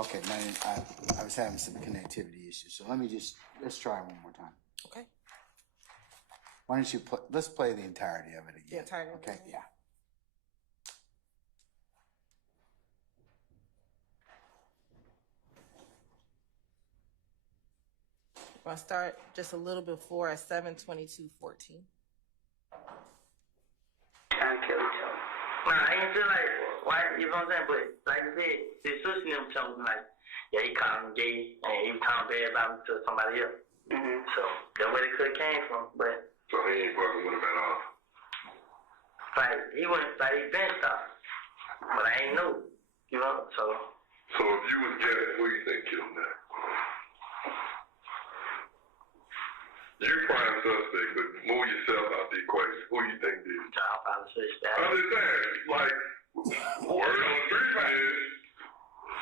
Okay, man, I was having some connectivity issues, so let's try one more time. Okay. Why don't you let's play the entirety of it again. The entirety. Okay, yeah. I'll start just a little before at 7:22:14. I ain't feel like, why, you know what I'm saying? But like I said, his sister them told me like, yeah, he called him gay and he was talking bad about him to somebody else. Mm-hmm. So that's where it could have came from. But so he ain't fucking with him at all. Like he went, like he been stopped, but I ain't know, you know. So if you was gay, who you think killed him now? You prime suspect, but move yourself out the equation. Who you think did? I'll probably say that. I'm just saying, like, word on the street is,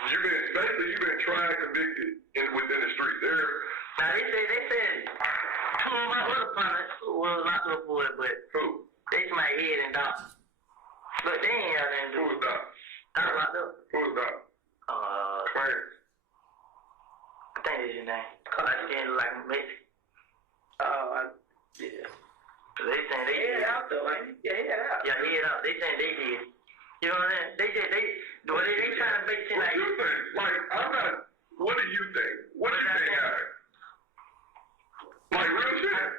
you've been tried, convicted within the street. Now they said, two of my other partners was locked up for it, but who? They my head and Doc. But they ain't have nothing to do. Who was Doc? Doc locked up. Who was Doc? Clarence. I think that's his name. Cause I stand like a Mexican. Yeah. They saying they did. Out though, ain't he? Yeah, head out. Yeah, head out. They saying they did. You know what I'm saying? They trying to make it like. What do you think? Like, what do you think? What do you think happened? Like, real shit?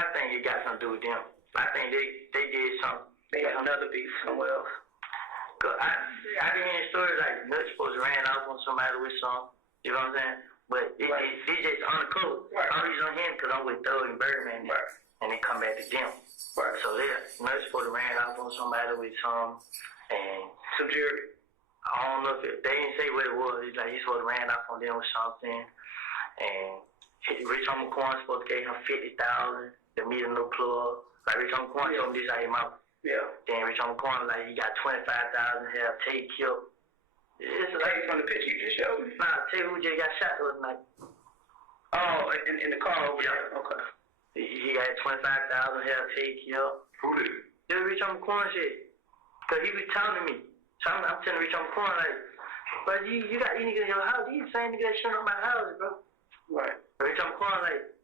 I think it got something to do with them. I think they did something. They had another beef somewhere else. Cause I been hearing stories like Nuts supposed to ran off on somebody with some. You know what I'm saying? But it just undercover. Right. I'm just on him because I'm with Thug and Birdman, right. And they come back to them. Right. So Nuts supposed to ran off on somebody with some, and some jury. I don't know if they didn't say what it was. It's like he's supposed to ran off on them with something, and Rich Homie Quan supposed to give him $50,000 to meet a new plug. Like Rich Homie Quan told me this out of his mouth. Yeah. Then Rich Homie Quan like he got $25,000 have take killed. It's like from the picture you just showed me. Nah, tell you who just got shot the other night. Oh, in the car over there. Okay. He got $25,000 have take killed. Who did it? This Rich Homie Quan shit. Cause he be telling me. So I'm telling Rich Homie Quan like, but you got these niggas in your house. These same niggas that shooting up my house, bro. Right. Rich Homie Quan like,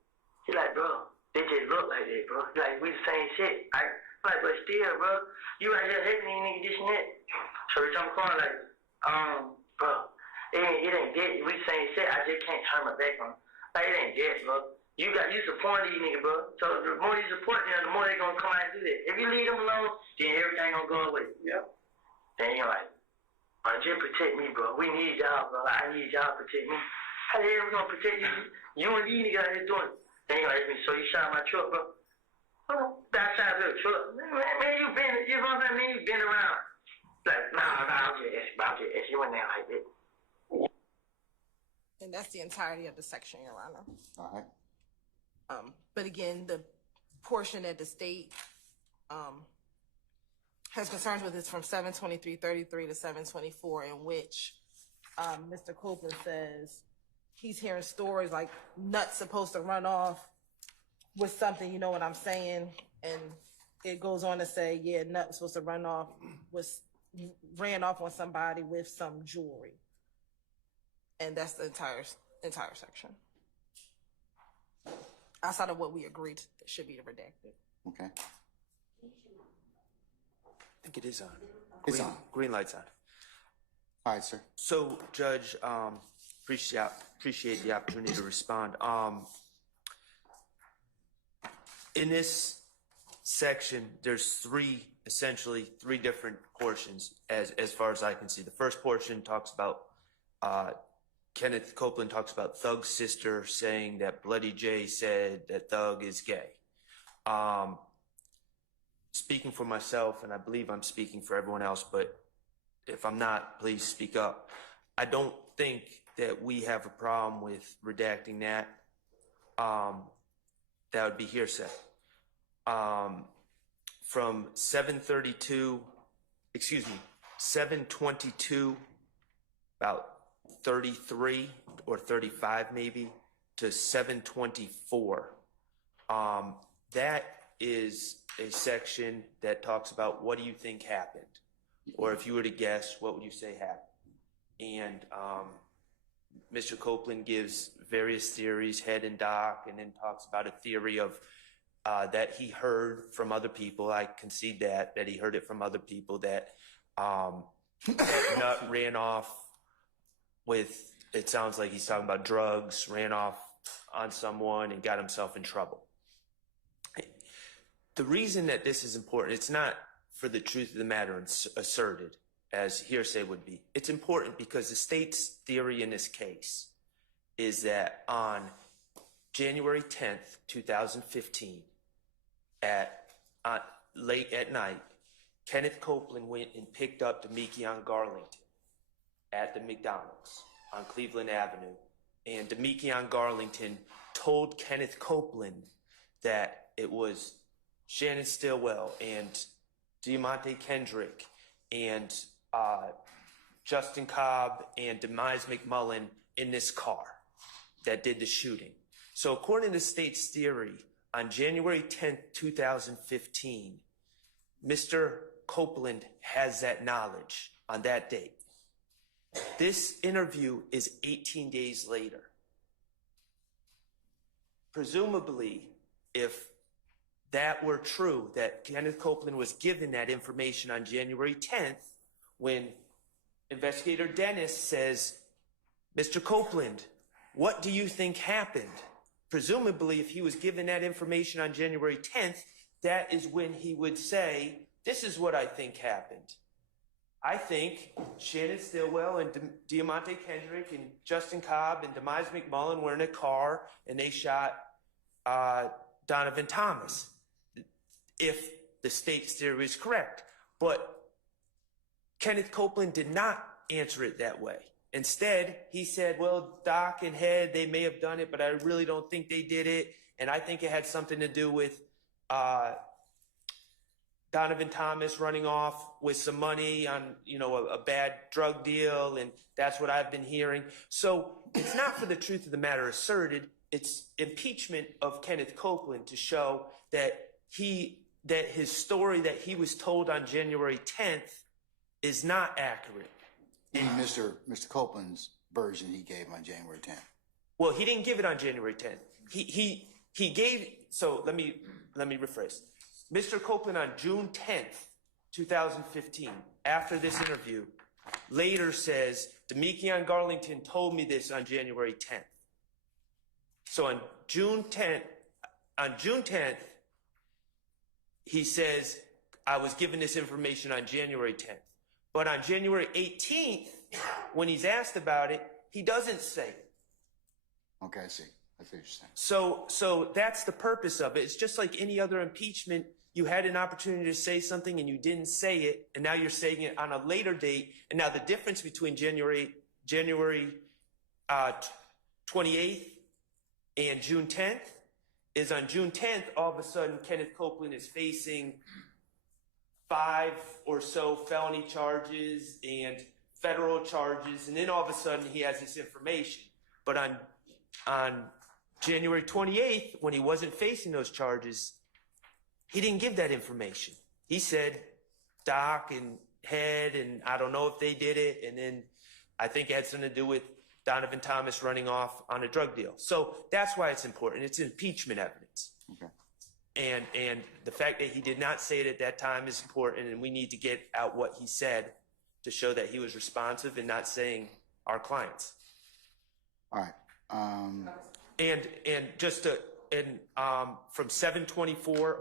he like, bro, they just look like that, bro. Like we the same shit. I'm like, but still, bro, you out here hating these niggas this and that. So Rich Homie Quan like, bro, it ain't dead. We the same shit. I just can't turn my back on them. Like it ain't dead, bro. You support these niggas, bro. So the more you support them, the more they gonna come out and do that. If you leave them alone, then everything gonna go away. Yep. Then you're like, bro, just protect me, bro. We need y'all, bro. Like, I need y'all to protect me. How the hell we gonna protect you? You and these niggas out here doing it. Then you're like, so you shot my truck, bro. Oh, that shot your truck. Man, you been, you know what I mean? You been around. Like, nah, I'll just ask you. You went there like that. And that's the entirety of the section, Your Honor. All right. But again, the portion that the state has concerns with is from 7:23:33 to 7:24, in which Mr. Copeland says he's hearing stories like Nuts supposed to run off with something, you know what I'm saying? And it goes on to say, yeah, Nuts supposed to ran off on somebody with some jewelry. And that's the entire section. Outside of what we agreed should be redacted. Okay. I think it is on. It's on. Green light's on. All right, sir. So, Judge, appreciate the opportunity to respond. In this section, there's essentially three different portions as far as I can see. The first portion talks about Kenneth Copeland talks about Thug's sister saying that Bloody J said that Thug is gay. Speaking for myself, and I believe I'm speaking for everyone else, but if I'm not, please speak up. I don't think that we have a problem with redacting that. That would be hearsay. From 722, about 33 or 35 maybe, to 724. That is a section that talks about what do you think happened? Or if you were to guess, what would you say happened? and Mr. Copeland gives various theories, head and doc, and then talks about a theory of that he heard from other people. I concede that he heard it from other people, that Nut ran off with, it sounds like he's talking about drugs, ran off on someone and got himself in trouble. The reason that this is important, it's not for the truth of the matter asserted, as hearsay would be. It's important because the state's theory in this case is that on January 10th, 2015, late at night, Kenneth Copeland went and picked up Demekion Garlington at the McDonald's on Cleveland Avenue. And Demekion Garlington told Kenneth Copeland that it was Shannon Stillwell and Diamante Kendrick and Justin Cobb and Demise McMullen in this car that did the shooting. So according to state's theory, on January 10th, 2015, Mr. Copeland has that knowledge on that date. This interview is 18 days later. Presumably, if that were true, that Kenneth Copeland was given that information on January 10th, when investigator Dennis says, Mr. Copeland, what do you think happened? Presumably, if he was given that information on January 10th, that is when he would say, this is what I think happened. I think Shannon Stillwell and Diamante Kendrick and Justin Cobb and Demise McMullen were in a car and they shot Donovan Thomas, if the state's theory is correct. But Kenneth Copeland did not answer it that way. Instead, he said, well, Doc and Head, they may have done it, but I really don't think they did it. And I think it had something to do with Donovan Thomas running off with some money on, a bad drug deal. And that's what I've been hearing. So it's not for the truth of the matter asserted. It's impeachment of Kenneth Copeland to show that his story that he was told on January 10th is not accurate. In Mr. Copeland's version he gave on January 10th. Well, he didn't give it on January 10th. He gave, so let me rephrase. Mr. Copeland on June 10th, 2015, after this interview, later says, Demekion Garlington told me this on January 10th. So on June 10th, he says, I was given this information on January 10th. But on January 18th, when he's asked about it, he doesn't say it. Okay, I see. I see what you're saying. So that's the purpose of it. It's just like any other impeachment. You had an opportunity to say something and you didn't say it, and now you're saying it on a later date. And now the difference between January 28th and June 10th is on June 10th, all of a sudden, Kenneth Copeland is facing 5 or so felony charges and federal charges, and then all of a sudden he has this information. But on January 28th, when he wasn't facing those charges, he didn't give that information. He said Doc and Head, and I don't know if they did it, and then I think it had something to do with Donovan Thomas running off on a drug deal. So that's why it's important. It's impeachment evidence. Okay. And the fact that he did not say it at that time is important, and we need to get out what he said to show that he was responsive and not saying our clients. All right. And just to, from 7:24,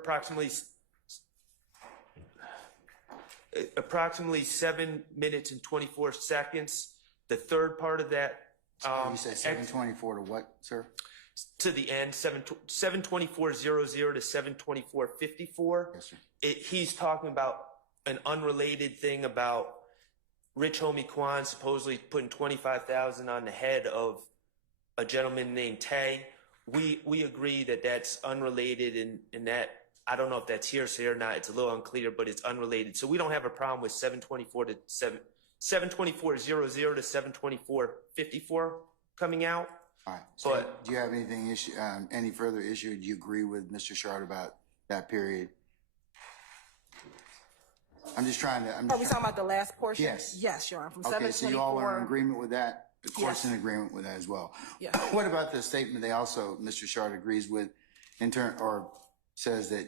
approximately 7 minutes and 24 seconds. The third part of that. You said 7:24 to what, sir? To the end, 7:24:00 to 7:24:54. Yes, sir. He's talking about an unrelated thing about Rich Homie Quan supposedly putting $25,000 on the head of a gentleman named Tay. We agree that that's unrelated, and that I don't know if that's hearsay or not. It's a little unclear, but it's unrelated. So we don't have a problem with 7:24:00 to 7:24:54 coming out. All right. So But- do you have any further issue? Do you agree with Mr. Shard about that period? I'm just trying to, Are we talking about the last portion? Yes. Yes, Your Honor, from Okay, so you all are in 724. agreement with that? The court's Yes. in agreement with that as well. Yes. What about the statement they also, Mr. Shard agrees with, or says that,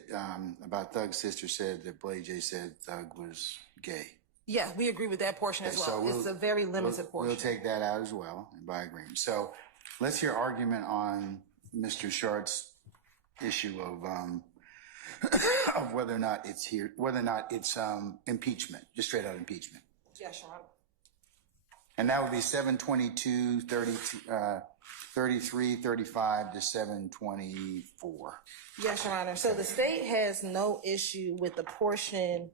about Thug's sister said that Blade J said Thug was gay? Yeah, we agree with that portion as Okay, well. so It's a very limited portion. We'll take that out as well, by agreement. So let's hear argument on Mr. Shard's issue of whether or not it's impeachment, just straight out impeachment. Yes, Your Honor. And that would be 722, 33, 35 to 724. Yes, Your Honor. So the state has no issue with the portion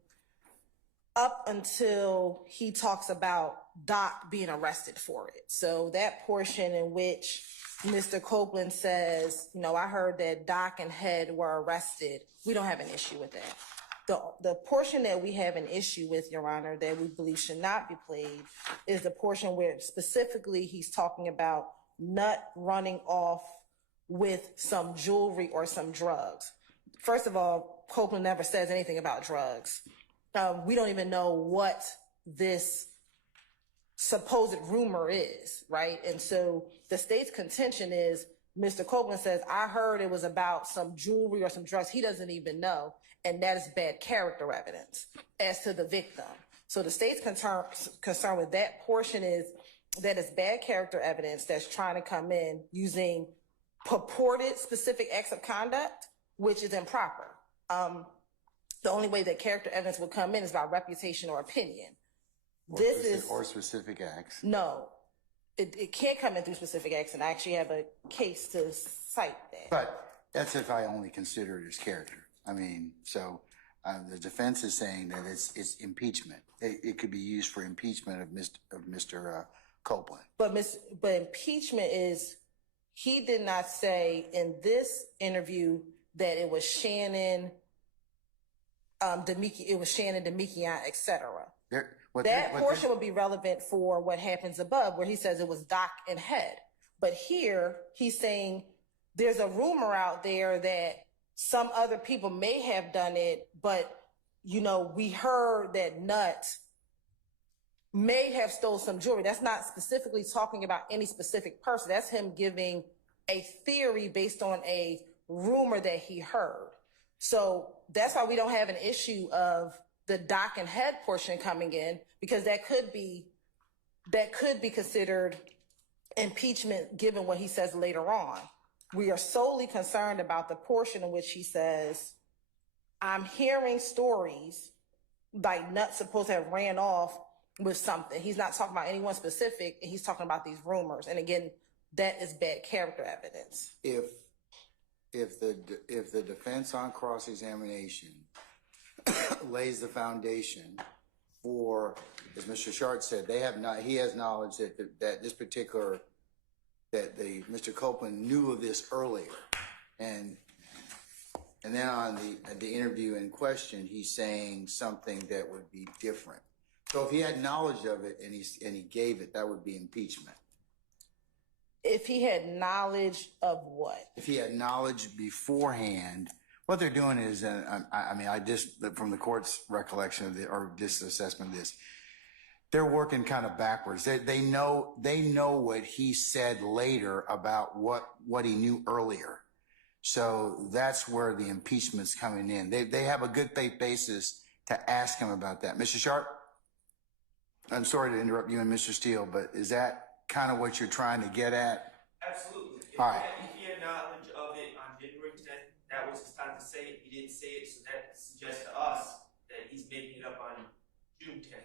up until he talks about Doc being arrested for it. So that portion in which Mr. Copeland says, you know, I heard that Doc and Head were arrested. We don't have an issue with that. The portion that we have an issue with, Your Honor, that we believe should not be played is the portion where specifically he's talking about Nut running off with some jewelry or some drugs. First of all, Copeland never says anything about drugs. We don't even know what this supposed rumor is, right? And so the state's contention is Mr. Copeland says, I heard it was about some jewelry or some drugs. He doesn't even know. And that is bad character evidence as to the victim. So the state's concern with that portion is that it's bad character evidence that's trying to come in using purported specific acts of conduct, which is improper. The only way that character evidence would come in is by reputation or opinion. Or specific acts. No, it can't come in through specific acts, and I actually have a case to cite that. But that's if I only consider it as character. I mean, so the defense is saying that it's impeachment. It could be used for impeachment of Mr. Copeland. But impeachment is, he did not say in this interview that it was Shannon, Demekian, etc. That portion would be relevant for what happens above, where he says it was Doc and Head. But here, he's saying there's a rumor out there that some other people may have done it, but, you know, we heard that Nut may have stole some jewelry. That's not specifically talking about any specific person. That's him giving a theory based on a rumor that he heard. So that's why we don't have an issue of the Doc and Head portion coming in, because that could be considered impeachment given what he says later on. We are solely concerned about the portion in which he says, I'm hearing stories like Nut's supposed to have ran off with something. He's not talking about anyone specific, and he's talking about these rumors. And again, that is bad character evidence. If the defense on cross-examination lays the foundation for, as Mr. Shard said, he has knowledge that Mr. Copeland knew of this earlier, and then on the interview in question, he's saying something that would be different. So if he had knowledge of it and he gave it, that would be impeachment. If he had knowledge of what? If he had knowledge beforehand, what they're doing is, I just, from the court's recollection of or this assessment of this, they're working kind of backwards. They know what he said later about what he knew earlier. So that's where the impeachment's coming in. They have a good faith basis to ask him about that. Mr. Sharp, I'm sorry to interrupt you and Mr. Steele, but is that kind of what you're trying to get at? Absolutely. All right. If he had knowledge of it on January 10th, that was his time to say it. He didn't say it, so that suggests to us that he's making it up on June 10th.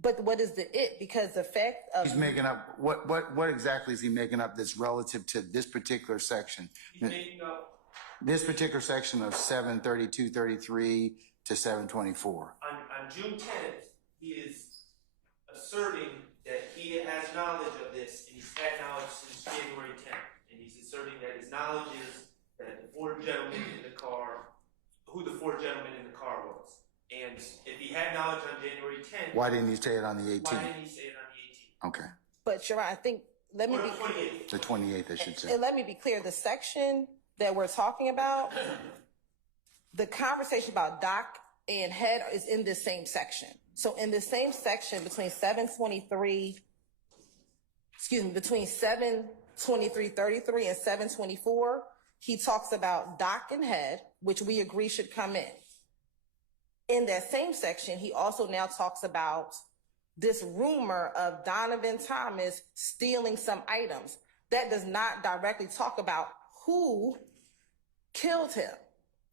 But what is the it? Because the fact of... He's making up, what exactly is he making up that's relative to this particular section? He's making up... This particular section of 732-33 to 724. On June 10th, he is asserting that he has knowledge of this, and he's had knowledge since January 10th. And he's asserting that his knowledge is that the four gentlemen in the car, who the four gentlemen in the car was. And if he had knowledge on January 10th... Why didn't he say it on the 18th? Why didn't he say it on the 18th? Okay. But you're right, I think, let me Or be... the 28th. The 28th, I should say. And let me be clear, the section that we're talking about, the conversation about Doc and head is in this same section. So in the same section between 723:33 and 724, he talks about dock and head, which we agree should come in. In that same section, he also now talks about this rumor of Donovan Thomas stealing some items. That does not directly talk about who killed him.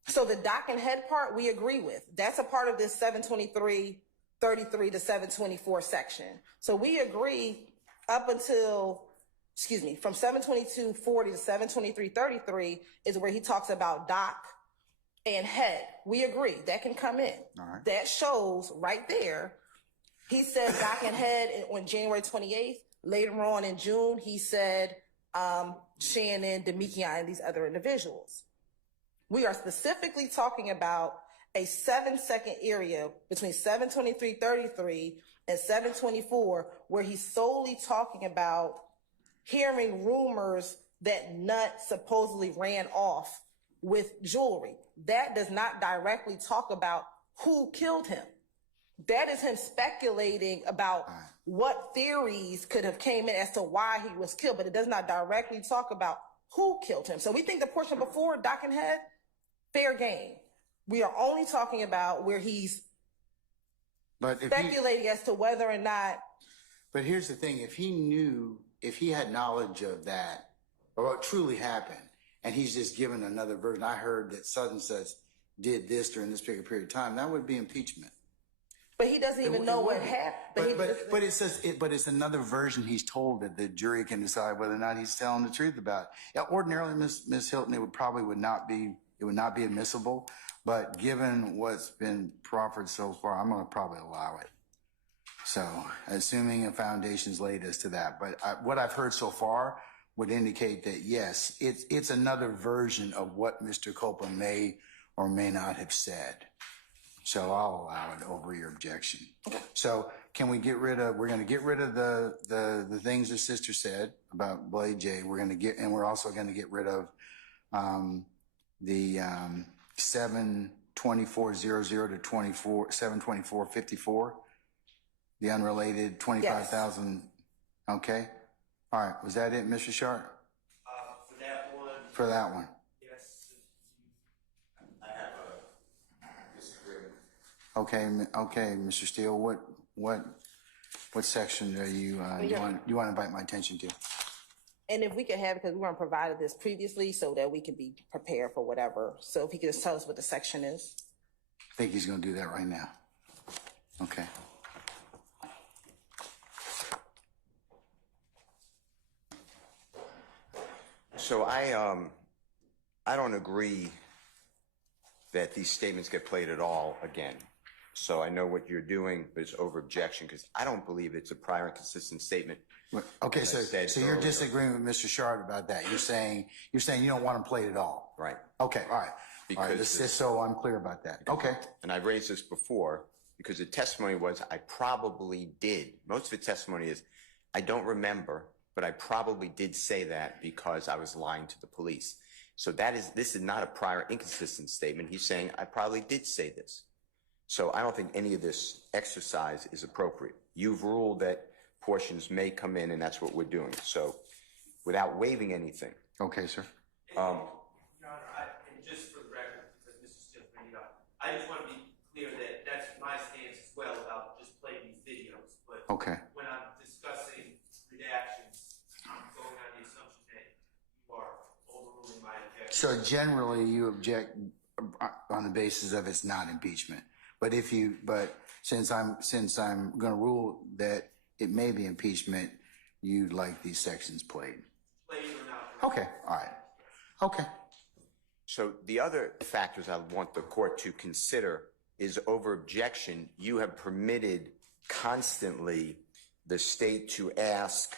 So the dock and head part, we agree with. That's a part of this 723:33 to 724 section. So we agree up until, from 722:40 to 723:33 is where he talks about dock and head. We agree, that can come in. All right. That shows right there, he said dock and head on January 28th. Later on in June, he said Shannon, Demikian, and these other individuals. We are specifically talking about a 7-second area between 723:33 and 724, where he's solely talking about hearing rumors that Nutt supposedly ran off with jewelry. That does not directly talk about who killed him. That is him speculating about what theories could have came in as to why he was killed, but it does not directly talk about who killed him. So we think the portion before dock and head, fair game. We are only talking about where he's speculating as to whether or not. But here's the thing, if he had knowledge of that, or what truly happened, and he's just given another version, I heard that such and such did this during this particular period of time, that would be impeachment. But he doesn't even know what happened. But it says, but it's another version he's told that the jury can decide whether or not he's telling the truth about. Yeah, ordinarily, Ms. Hilton, it would not be admissible. But given what's been proffered so far, I'm going to probably allow it. So, assuming a foundation's laid as to that. But what I've heard so far would indicate that yes, it's another version of what Mr. Copeland may or may not have said. So I'll allow it over your objection. So can we we're going to get rid of the things the sister said about Blade J. And we're also going to get rid of the 72400 to 72454, the unrelated 25,000. Yes. Okay. All right. Was that it, Mr. Sharp? For that one. For that one. Okay, Mr. Steele, what section are you want to invite my attention to? And if we could have, because we weren't provided this previously, so that we can be prepared for whatever. So if he could just tell us what the section is. I think he's going to do that right now. Okay. So I don't agree that these statements get played at all again. So I know what you're doing, but it's over objection because I don't believe it's a prior and consistent statement. Okay, so you're disagreeing with Mr. Shard about that. You're saying you don't want him played at all. Right. Okay, all right. Because just so I'm clear about that. Okay. And I've raised this before because the testimony was I probably did. Most of the testimony is I don't remember, but I probably did say that because I was lying to the police. So this is not a prior inconsistent statement. He's saying I probably did say this. So I don't think any of this exercise is appropriate. You've ruled that portions may come in, and that's what we're doing. So without waiving anything. Okay, sir. Your Honor, and just for the record, because Mr. Steele bring it up, I just want to be clear that that's my stance as well about just playing these videos. But okay. When I'm discussing redactions, I'm going on the assumption that you are overruling my objection. So generally, you object on the basis of it's not impeachment. But since I'm going to rule that it may be impeachment, you'd like these sections played. Played or not. Okay. All right. Okay. So the other factors I want the court to consider is over objection. You have permitted constantly the state to ask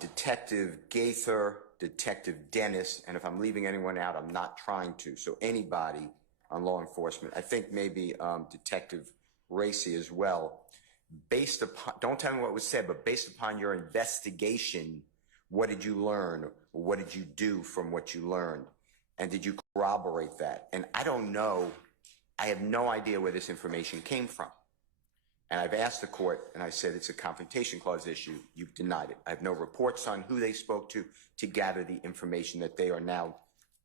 Detective Gaither, Detective Dennis, and if I'm leaving anyone out, I'm not trying to. So anybody on law enforcement, I think maybe Detective Racy as well, based upon, don't tell me what was said, but based upon your investigation, what did you learn? Or what did you do from what you learned? And did you corroborate that? And I don't know I have no idea where this information came from. And I've asked the court, and I said it's a confrontation clause issue. You've denied it. I have no reports on who they spoke to gather the information that they are now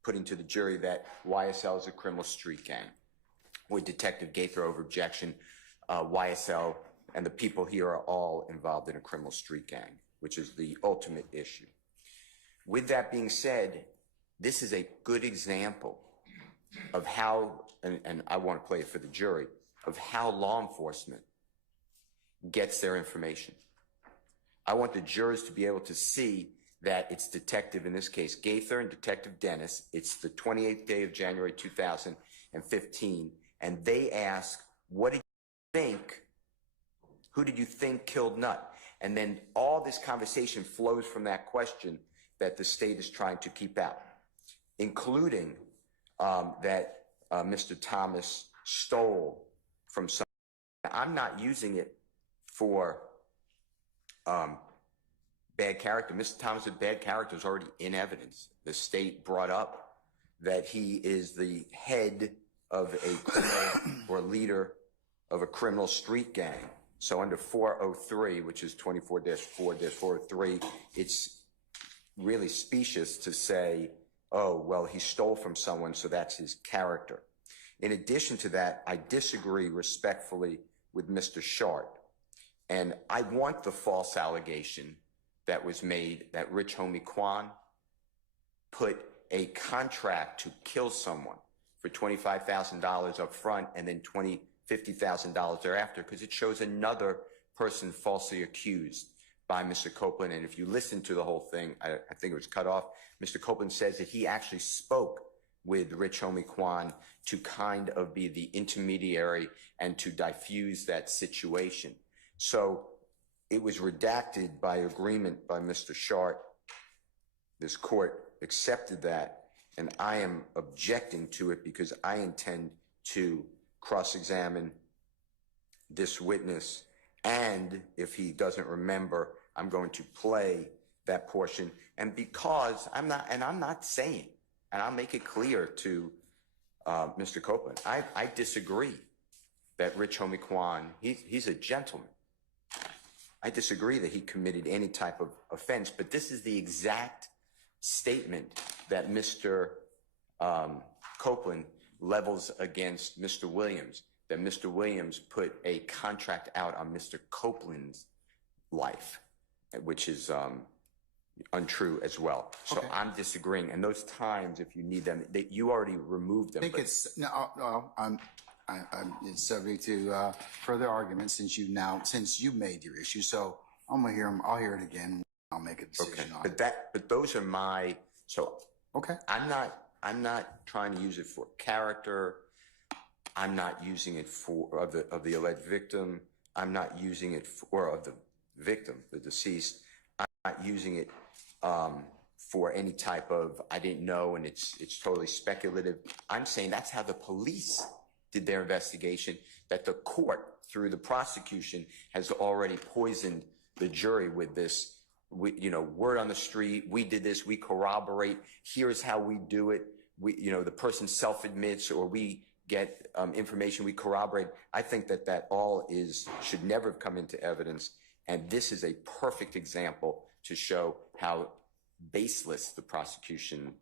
putting to the jury that YSL is a criminal street gang. With Detective Gaither over objection, YSL and the people here are all involved in a criminal street gang, which is the ultimate issue. With that being said, this is a good example of how, and I want to play it for the jury, of how law enforcement gets their information. I want the jurors to be able to see that it's Detective, in this case, Gaither and Detective Dennis. It's the 28th day of January 2015, and they ask, what did you think? Who did you think killed Nutt? And then all this conversation flows from that question that the state is trying to keep out, including that Mr. Thomas stole from someone. I'm not using it for bad character. Mr. Thomas' bad character is already in evidence. The state brought up that he is the head of a criminal or leader of a criminal street gang. So under 403, which is 24-4-403, it's really specious to say, oh, well, he stole from someone, so that's his character. In addition to that, I disagree respectfully with Mr. Shart. And I want the false allegation that was made that Rich Homie Kwan put a contract to kill someone for $25,000 up front and then $50,000 thereafter, because it shows another person falsely accused by Mr. Copeland. And if you listen to the whole thing, I think it was cut off, Mr. Copeland says that he actually spoke with Rich Homie Kwan to kind of be the intermediary and to diffuse that situation. So it was redacted by agreement by Mr. Shart. This court accepted that, and I am objecting to it because I intend to cross-examine this witness, and if he doesn't remember, I'm going to play that portion. And because I'm not saying, and I'll make it clear to Mr. Copeland, I disagree that Rich Homie Kwan, he's a gentleman. I disagree that he committed any type of offense, but this is the exact statement that Mr. Copeland levels against Mr. Williams, that Mr. Williams put a contract out on Mr. Copeland's life, which is untrue as well. So Okay. I'm disagreeing. And those times, if you need them, you already removed them. I think it's no. It's subject to further argument since you made your issue. So I'm gonna hear them. I'll hear it again. I'll make a decision on it. But those are my. So Okay. I'm not trying to use it for character. I'm not using it for of the alleged victim. I'm not using it for of the victim, the deceased. I'm not using it for any type of I didn't know and it's totally speculative. I'm saying that's how the police did their investigation, that the court through the prosecution has already poisoned the jury with this, word on the street. We did this. We corroborate. Here's how we do it. The person self-admits, or we get information. We corroborate. I think that all should never have come into evidence. And this is a perfect example to show how baseless the prosecution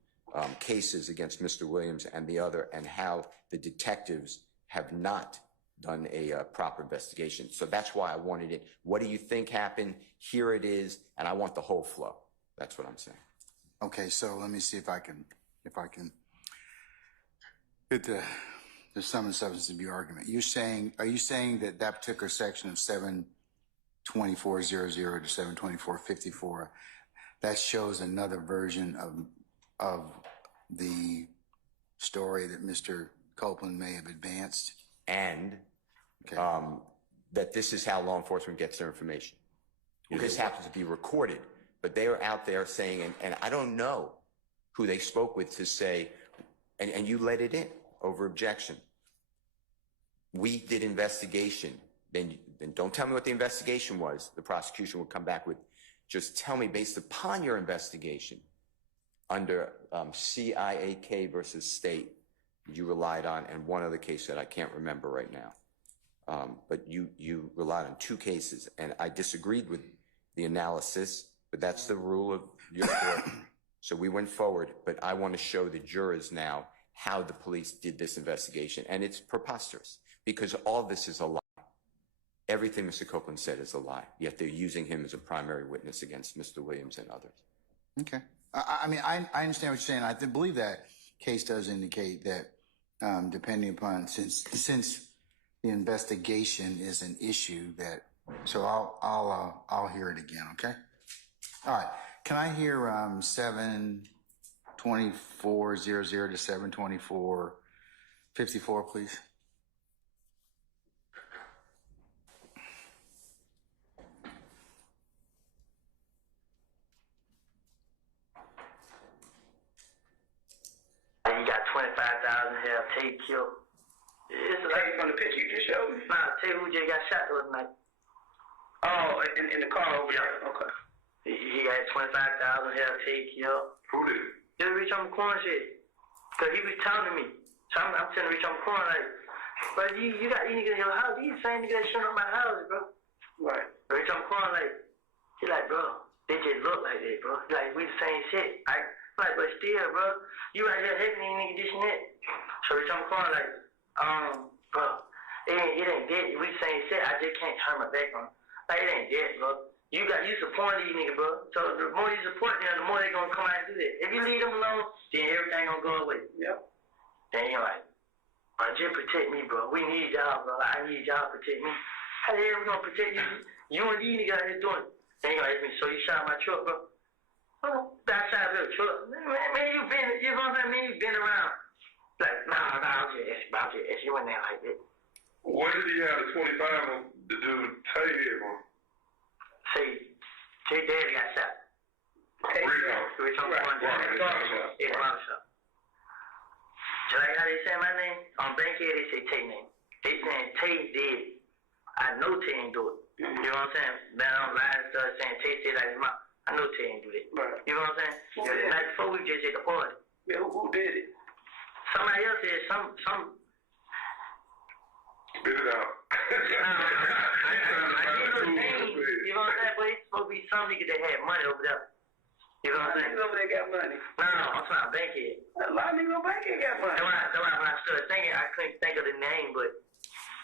cases against Mr. Williams and the other, and how the detectives have not done a proper investigation. So that's why I wanted it. What do you think happened? Here it is, and I want the whole flow. That's what I'm saying. Okay, so let me see if I can get the sum and substance of your argument. Are you saying that particular section of 724.00 to 724.54, that shows another version of the story that Mr. Copeland may have advanced? And Okay. that this is how law enforcement gets their information. This happens to be recorded, but they are out there saying, and I don't know who they spoke with to say, and you let it in over objection. We did investigation. Then don't tell me what the investigation was. The prosecution will come back with, just tell me based upon your investigation under CIAK versus state, you relied on, and one other case that I can't remember right now. But you relied on 2 cases, and I disagreed with the analysis, but that's the rule of your court. So we went forward, but I want to show the jurors now how the police did this investigation, and it's preposterous because all this is a lie. Everything Mr. Copeland said is a lie, yet they're using him as a primary witness against Mr. Williams and others. Okay. I mean, I understand what you're saying. I believe that case does indicate that depending upon, since the investigation is an issue that, so I'll hear it again, okay? All right. Can I hear 72400 to 72454, please? You got 25,000 here, take killed. It's like from the picture you just showed me? Nah, tell you who just got shot the other night. Oh, in the car over there. Okay. He got 25,000 here, take killed. Who did? Just reach on the corner shit. Cause he was telling me. So I'm telling reach on the corner like, bro, you got these niggas in your house. These same niggas that shut up my house, bro. Right. Reach on the corner like, he like, bro, they just look like that, bro. He like, we the same shit. I'm like, but still, bro, you right here helping these niggas this and that. So reach on the corner like, bro, it ain't dead. We the same shit. I just can't turn my back on it. Like, it ain't dead, bro. You supporting these niggas, bro. So the more you support them, the more they gonna come out and do that. If you leave them alone, then everything gonna go away. Yep. Then you're like, bro, just protect me, bro. We need y'all, bro. I need y'all to protect me. How the hell we gonna protect you? You and these niggas out here doing it. Then you're like, so you shot my truck, bro. Oh, that shot your truck. Man, you been, you know what I'm saying? Man, you been around. Like, nah, I'm just asking. You went there like that. What did he have the 25 on the dude Tay here on? Say, Tay Daddy got shot. Hey, we talking about it's barbershop. Just like how they say my name, on Bankhead they say Tay name. They saying Tay did. I know Tay ain't do it. You know what I'm saying? Man, I'm lying stuff saying Tay said like his mouth. I know Tay ain't do that. Right. You know what I'm saying? The night before we just at the party. Yeah, who did it? Somebody else did. Some. Spit it out. I didn't know the name. You know what I'm saying? But it's supposed to be some nigga that had money over there. You know what I'm saying? Niggas over there got money. No, I'm talking about Bankhead. A lot of niggas on Bankhead got money. That's why when I started thinking, I couldn't think of the name, but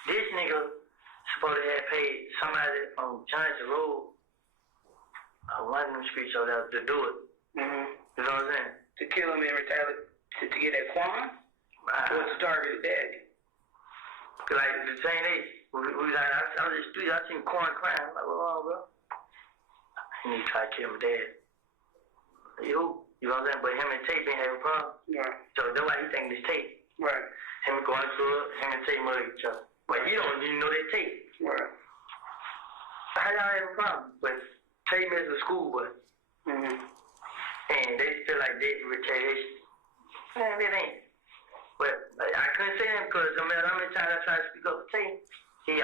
this nigga supposed to have paid somebody on Johnson Road, one of them streets over there, to do it. Mm-hmm. You know what I'm saying? To kill him and retaliate, to get that Quan? Or to target his daddy? Like, the same day, we like, I was in the street, I seen Quan crying. I'm like, what's wrong, bro? He need to try to kill my dad. You know what I'm saying? But him and Tate been having problems. Right. So that's why he think it's Tate. Right. Him going through it, him and Tate murder each other. But he don't even know they Tate. Right. How y'all have a problem? But Tate messed with school, but and they feel like they retaliation. Man, it ain't. But like, I couldn't say him because no matter how many times I tried to speak up for Tate, he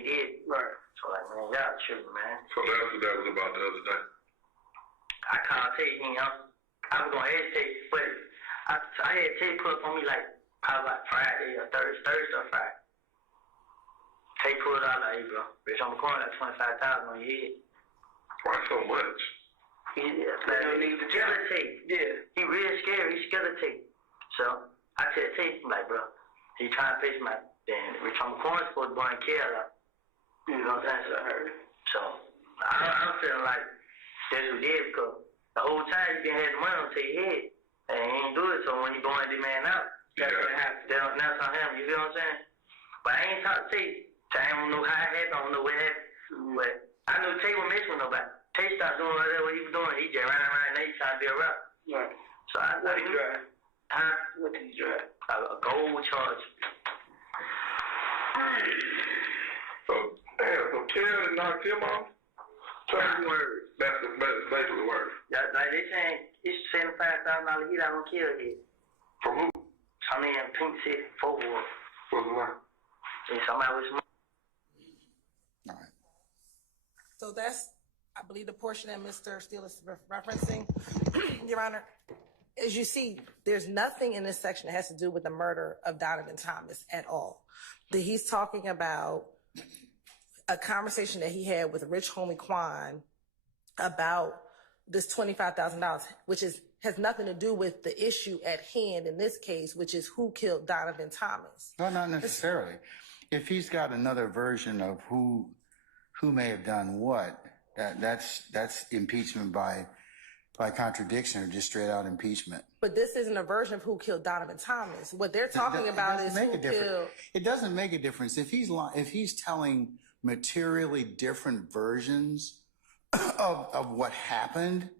did. Right. So like, man, y'all tripping, man. So that's what that was about the other day. I called Tate, you know. I was gonna hesitate, but I had Tate put up on me like probably like Friday or Thursday or Friday. Tate pulled out like, hey, bro, bitch, I'm calling that 25,000 on your head. Why so much? He's scared of Tate. Yeah. He real scared. He's scared of Tate. So I tell Tate, I'm like, bro, he trying to face my damn. Rich on the corner supposed to go and kill her. You know what I'm saying? So I heard. So I'm feeling like that's what he did because the whole time he been having money on Tate's head and he ain't do it. So when you go and demand out, that's what happened. That's on him. You feel what I'm saying? But I ain't talked to Tate. So I don't know how it happened. I don't know what happened. But I know Tate wasn't messing with nobody. Tate started doing whatever he was doing. He just ran around and he trying to be a rapper. Right. So I what did he drive? Huh? What did he drive? A gold Charger. So Kelly knocked him off? Certain words. That's basically the word. Yeah, like they saying it's $75,000 heat out on kill hit. From who? Some in Pink City, Fort Worth. What's the name? And somebody was money. All right. So that's, I believe, the portion that Mr. Steele is referencing, Your Honor. as you see, there's nothing in this section that has to do with the murder of Donovan Thomas at all. He's talking about a conversation that he had with Rich Homie Quan about this $25,000, which has nothing to do with the issue at hand in this case, which is who killed Donovan Thomas. No, not necessarily. If he's got another version of who may have done what, that's impeachment by contradiction or just straight out impeachment. But this isn't a version of who killed Donovan Thomas. What they're talking about is who killed. It doesn't make a difference if he's telling materially different versions of what happened.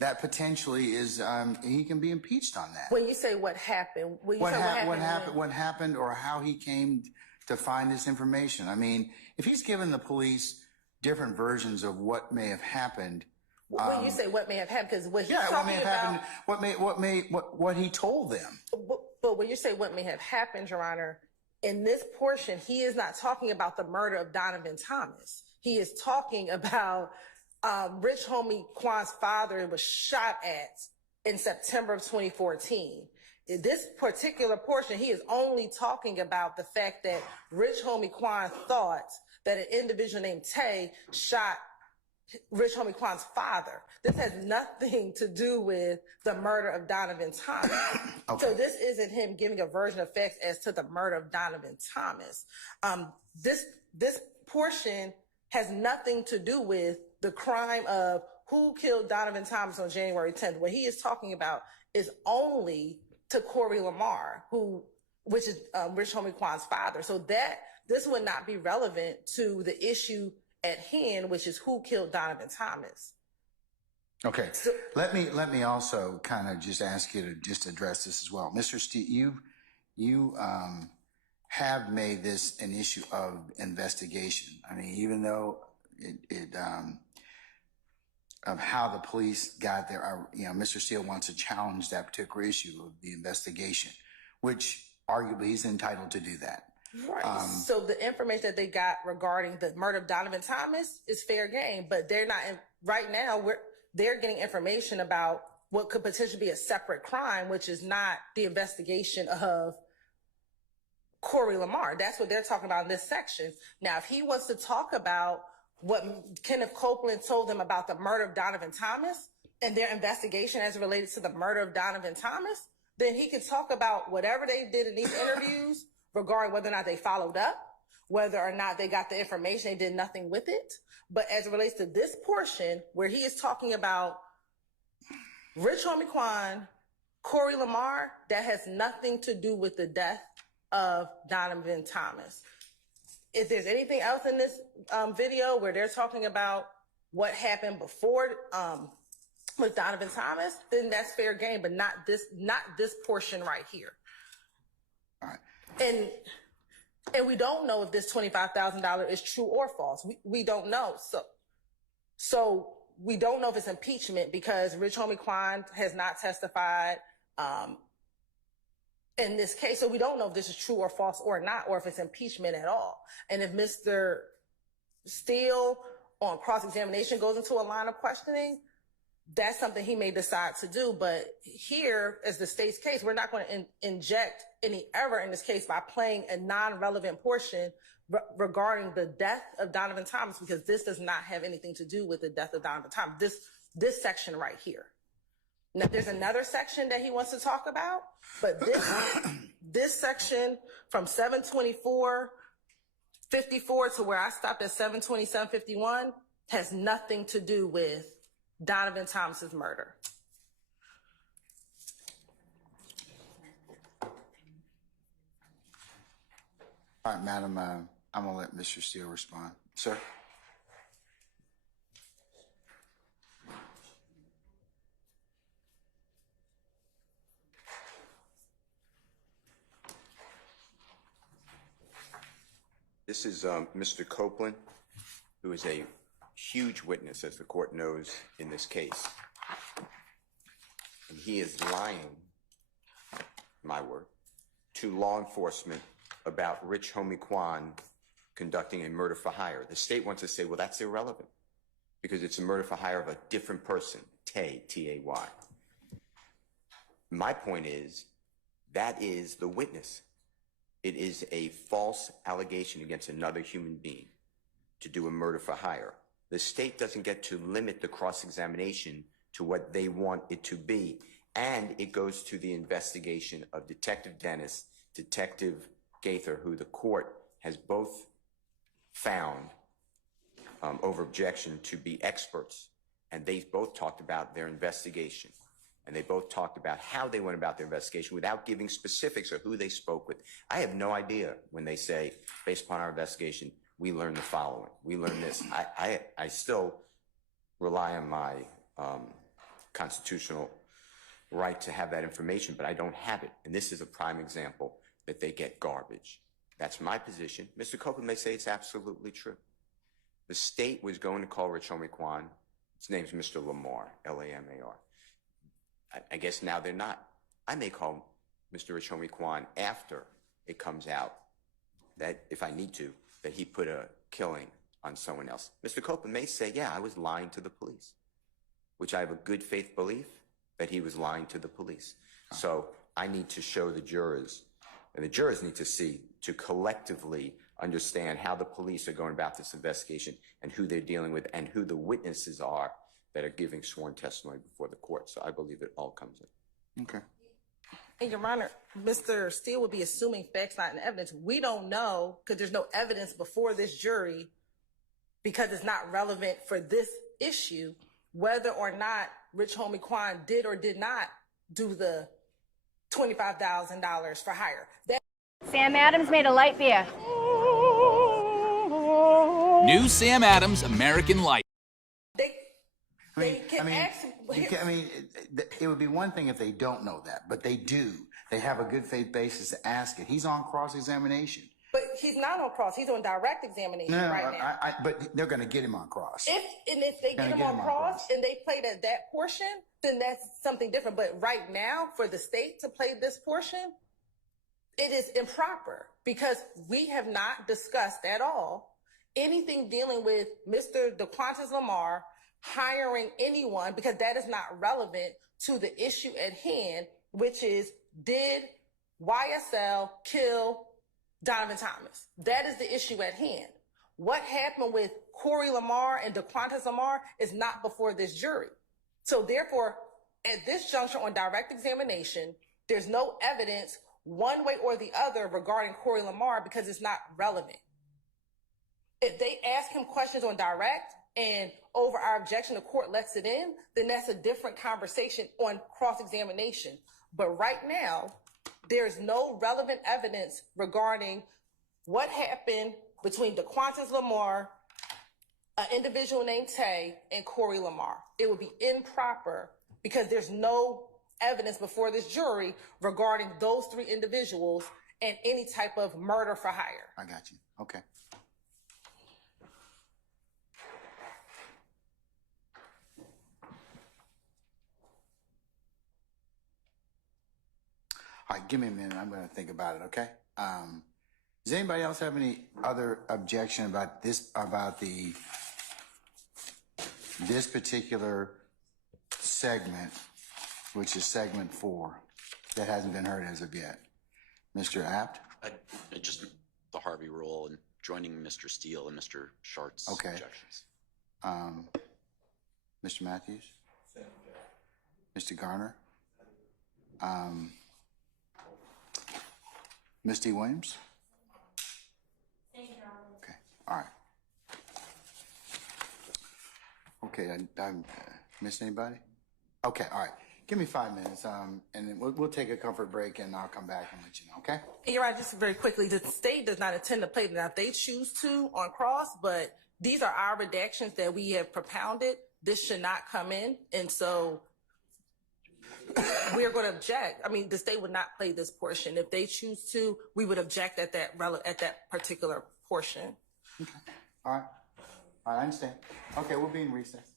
That potentially is he can be impeached on that. When you say what happened, what happened, or how he came to find this information. I mean, if he's given the police different versions of what may have happened. When you say what may have happened, because what he's talking what may have happened, what he told them. But when you say what may have happened, Your Honor, in this portion, he is not talking about the murder of Donovan Thomas. He is talking about Rich Homie Quan's father was shot at in September of 2014. In this particular portion, he is only talking about the fact that Rich Homie Quan thought that an individual named Tay shot Rich Homie Quan's father. This has nothing to do with the murder of Donovan Thomas. Okay. So this isn't him giving a version of facts as to the murder of Donovan Thomas. This portion has nothing to do with the crime of who killed Donovan Thomas on January 10th. What he is talking about is only to Corey Lamar, which is Rich Homie Quan's father. So this would not be relevant to the issue at hand, which is who killed Donovan Thomas. Okay, so, let me also kind of just ask you to just address this as well, Mr. Steve. You have made this an issue of investigation. I mean, even though of how the police got there, Mr. Steele wants to challenge that particular issue of the investigation, which arguably he's entitled to do that. Right. So the information that they got regarding the murder of Donovan Thomas is fair game, but they're not right now. They're getting information about what could potentially be a separate crime, which is not the investigation of Corey Lamar. That's what they're talking about in this section. Now, if he wants to talk about what Kenneth Copeland told them about the murder of Donovan Thomas and their investigation as related to the murder of Donovan Thomas, then he can talk about whatever they did in these interviews regarding whether or not they followed up, whether or not they got the information, they did nothing with it. But as it relates to this portion where he is talking about Rich Homie Quan, Corey Lamar, that has nothing to do with the death of Donovan Thomas. If there's anything else in this video where they're talking about what happened before with Donovan Thomas, then that's fair game, but not this portion right here. All right. And we don't know if this $25,000 is true or false. We don't know. So we don't know if it's impeachment because Rich Homie Quan has not testified in this case. So we don't know if this is true or false or not, or if it's impeachment at all. And if Mr. Steele on cross-examination goes into a line of questioning, that's something he may decide to do. But here, as the state's case, we're not going to inject any error in this case by playing a non-relevant portion regarding the death of Donovan Thomas, because this does not have anything to do with the death of Donovan Thomas. This section right here. Now, there's another section that he wants to talk about, but this section from 724:54 to where I stopped at 727:51 has nothing to do with Donovan Thomas's murder. All right, Madam, I'm going to let Mr. Steele respond. Sir? This is Mr. Copeland, who is a huge witness, as the court knows, in this case. And he is lying, my word, to law enforcement about Rich Homie Quan conducting a murder for hire. The state wants to say, well, that's irrelevant because it's a murder for hire of a different person, Tay, T-A-Y. My point is, that is the witness. It is a false allegation against another human being to do a murder for hire. The state doesn't get to limit the cross-examination to what they want it to be. And it goes to the investigation of Detective Dennis, Detective Gaither, who the court has both found over objection to be experts. And they both talked about their investigation. And they both talked about how they went about their investigation without giving specifics or who they spoke with. I have no idea when they say, based upon our investigation, we learned the following. We learned this. I still rely on my constitutional right to have that information, but I don't have it. And this is a prime example that they get garbage. That's my position. Mr. Copeland may say it's absolutely true. The state was going to call Rich Homie Kwan. His name's Mr. Lamar, Lamar. I guess now they're not. I may call Mr. Rich Homie Kwan after it comes out that, if I need to, that he put a killing on someone else. Mr. Copeland may say, yeah, I was lying to the police, which I have a good faith belief that he was lying to the police. So I need to show the jurors, and the jurors need to see, to collectively understand how the police are going about this investigation and who they're dealing with and who the witnesses are that are giving sworn testimony before the court. So I believe it all comes in. Okay. And Your Honor, Mr. Steele would be assuming facts, not in evidence. We don't know, because there's no evidence before this jury, because it's not relevant for this issue, whether or not Rich Homie Kwan did or did not do the $25,000 for hire. Sam Adams made a light beer. New Sam Adams American Light. It would be one thing if they don't know that, but they do. They have a good faith basis to ask it. He's on cross-examination. But he's not on cross. He's on direct examination right now. But they're going to get him on cross. If they get him on cross and they played at that portion, then that's something different. But right now, for the state to play this portion, it is improper because we have not discussed at all anything dealing with Mr. DeQuantis Lamar hiring anyone, because that is not relevant to the issue at hand, which is, did YSL kill Donovan Thomas? That is the issue at hand. What happened with Corey Lamar and DeQuantis Lamar is not before this jury. So therefore, at this juncture on direct examination, there's no evidence one way or the other regarding Corey Lamar because it's not relevant. If they ask him questions on direct and over our objection, the court lets it in, then that's a different conversation on cross-examination. But right now, there's no relevant evidence regarding what happened between DeQuantis Lamar, an individual named Tay, and Corey Lamar. It would be improper because there's no evidence before this jury regarding those three individuals and any type of murder for hire. I got you. Okay. All right, give me a minute. I'm going to think about it, okay? Does anybody else have any other objection about this particular segment, which is segment 4, that hasn't been heard as of yet? Mr. Apt? Just the Harvey rule and joining Mr. Steele and Mr. Shart's objections. Mr. Matthews? Mr. Garner? Ms. D. Williams? Okay, all right. Okay, I missed anybody? Okay, all right. Give me 5 minutes, and then we'll take a comfort break, and I'll come back and let you know, okay? You're right, just very quickly, the state does not intend to play them. Now, if they choose to on cross, but these are our redactions that we have propounded. This should not come in, and so we're going to object. I mean, the state would not play this portion. If they choose to, we would object at that particular portion. Okay. All right. All right, I understand. Okay, we'll be in recess.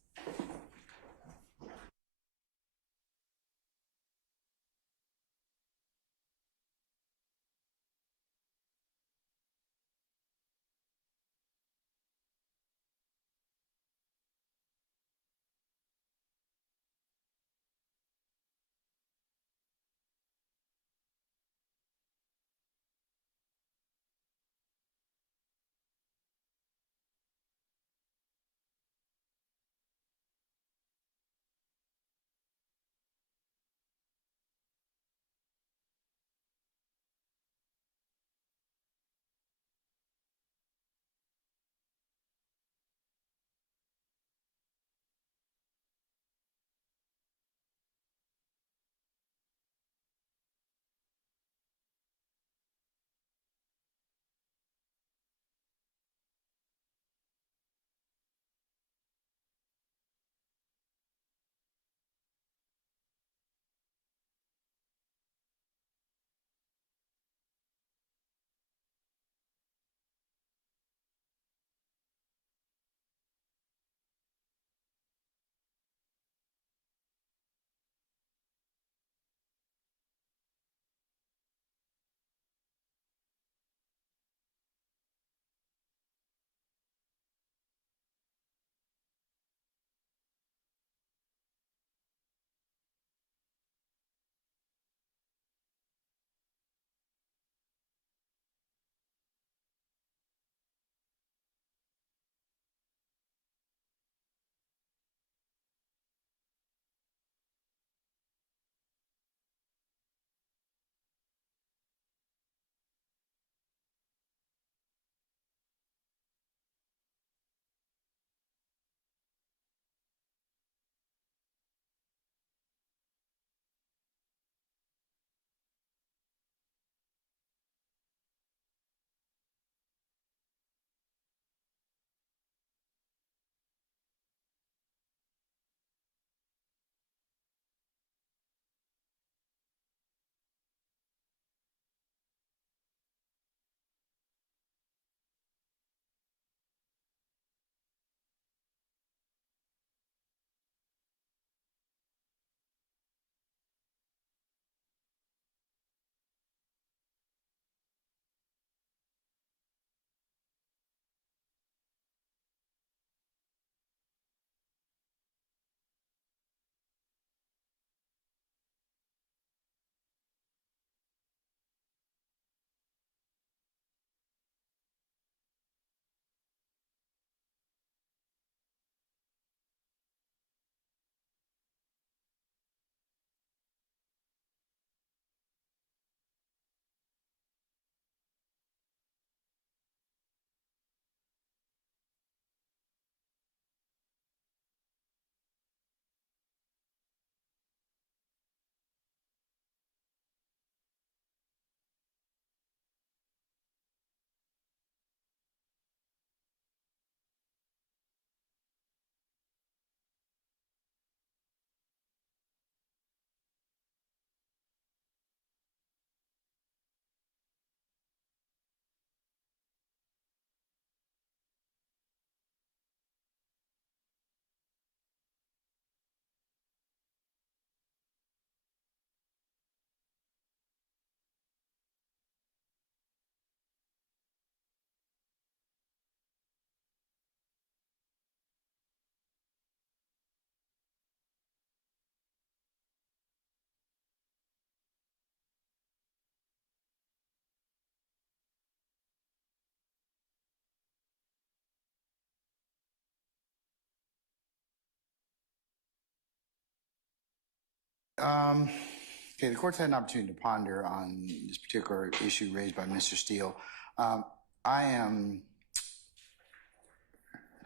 Okay, the court's had an opportunity to ponder on this particular issue raised by Mr. Steele. I am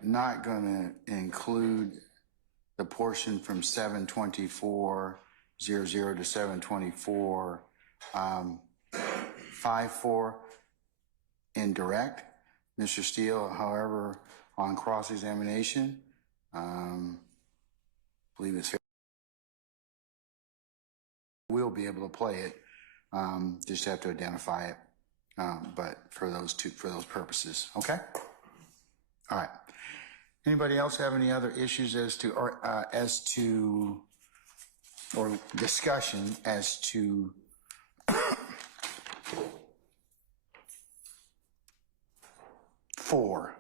not going to include the portion from 724.00 to 724.54 in direct. Mr. Steele, however, on cross-examination, believe it's fair. We'll be able to play it. Just have to identify it. But for those purposes, okay? All right. Anybody else have any other issues as to or discussion as to four?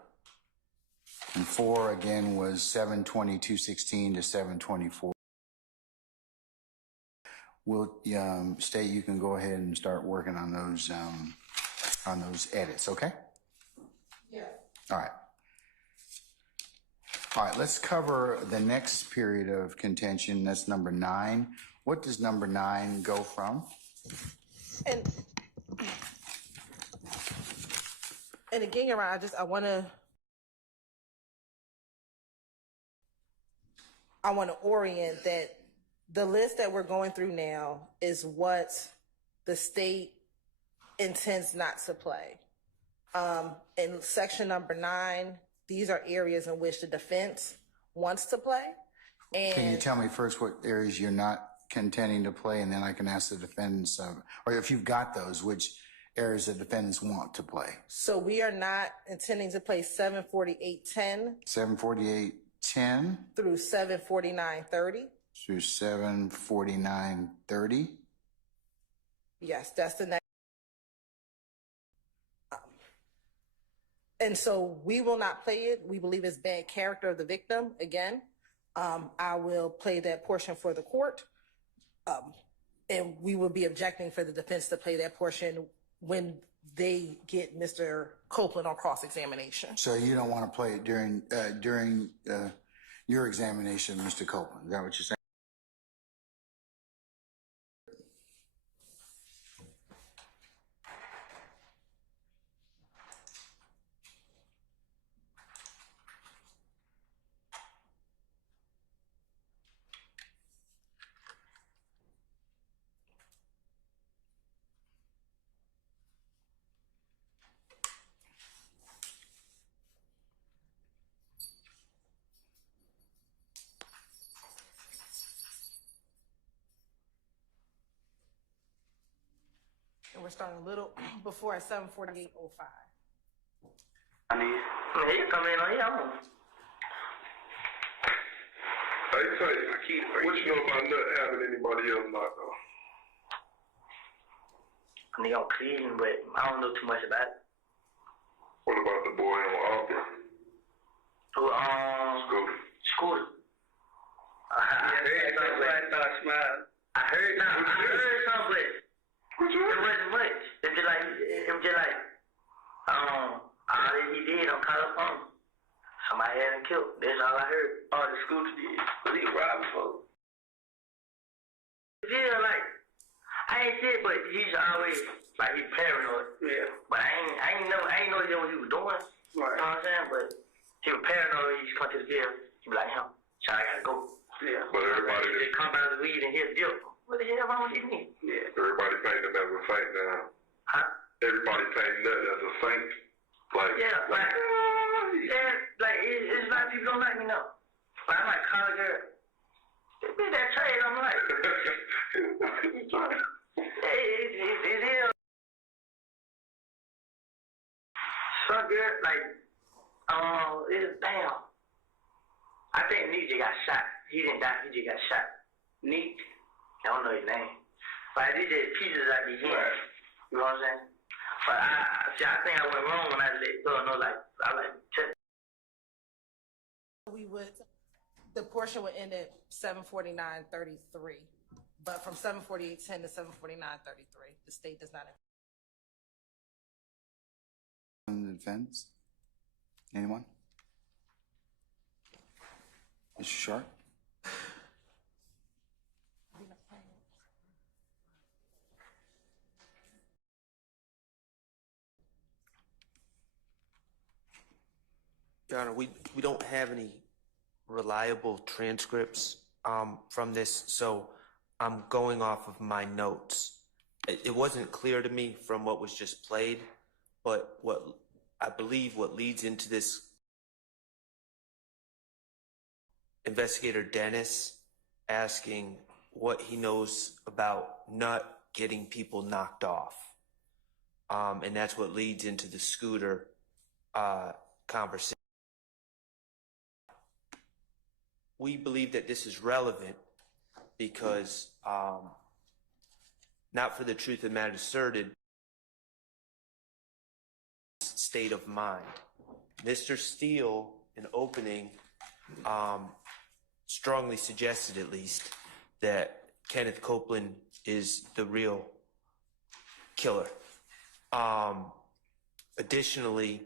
And four again was 722.16 to 724. We'll State, you can go ahead and start working on those edits, okay? Yeah. All right. All right, let's cover the next period of contention. That's number 9. What does number 9 go from? And again, Your Honor, I want to orient that the list that we're going through now is what the state intends not to play. In section number 9, these are areas in which the defense wants to play. And can you tell me first what areas you're not contending to play, and then I can ask the defendants, or if you've got those, which areas the defendants want to play? So we are not intending to play 748.10. 748.10 through 749.30. through 749.30. Yes, that's the next. And so we will not play it. We believe it's bad character of the victim. Again, I will play that portion for the court. And we will be objecting for the defense to play that portion when they get Mr. Copeland on cross-examination. So you don't want to play it during your examination, Mr. Copeland. Is that what you're saying? And we're starting a little before at 748.05. I mean, he come in on here. Hey, say, what you know about not having anybody else locked up? I mean, I'm clean, but I don't know too much about it. What about the boy in Auburn? Who, Scooter. I heard something, but it wasn't much. It was just like, all that he did, I'm caught up on him. Somebody had him killed. That's all I heard. All the Scooter did. But he robbed folks. Yeah, like, I ain't said, but he's always, like, he's paranoid. Yeah. But I ain't know what he was doing. Right. You know what I'm saying? But he was paranoid when he used to come to the jail. He be like, so I gotta go. Yeah. But everybody just come out of the weed and hit the deal. What the hell wrong with this nigga? Yeah. Everybody painted him as a saint now. Huh? Everybody painted that as a saint. Like, yeah, like it's like people don't like me now. Like, I'm like, college girl. It be that trade, I'm like. It is. Some girl, like, it's damn. I think Neek just got shot. He didn't die, he just got shot. Neek, I don't know his name. But he did pieces like these hands. You know what I'm saying? But I think I went wrong when I let go. No, like, I like, The portion would end at 749.33. But from 748.10 to 749.33, the state does not. In the defense? Anyone? Mr. Sharp? Your Honor, we don't have any reliable transcripts from this, so I'm going off of my notes. It wasn't clear to me from what was just played, but what I believe what leads into this, Investigator Dennis asking what he knows about not getting people knocked off. And that's what leads into the scooter conversation. We believe that this is relevant because, not for the truth of the matter asserted, state of mind. Mr. Steele, in opening, strongly suggested at least that Kenneth Copeland is the real killer. Additionally,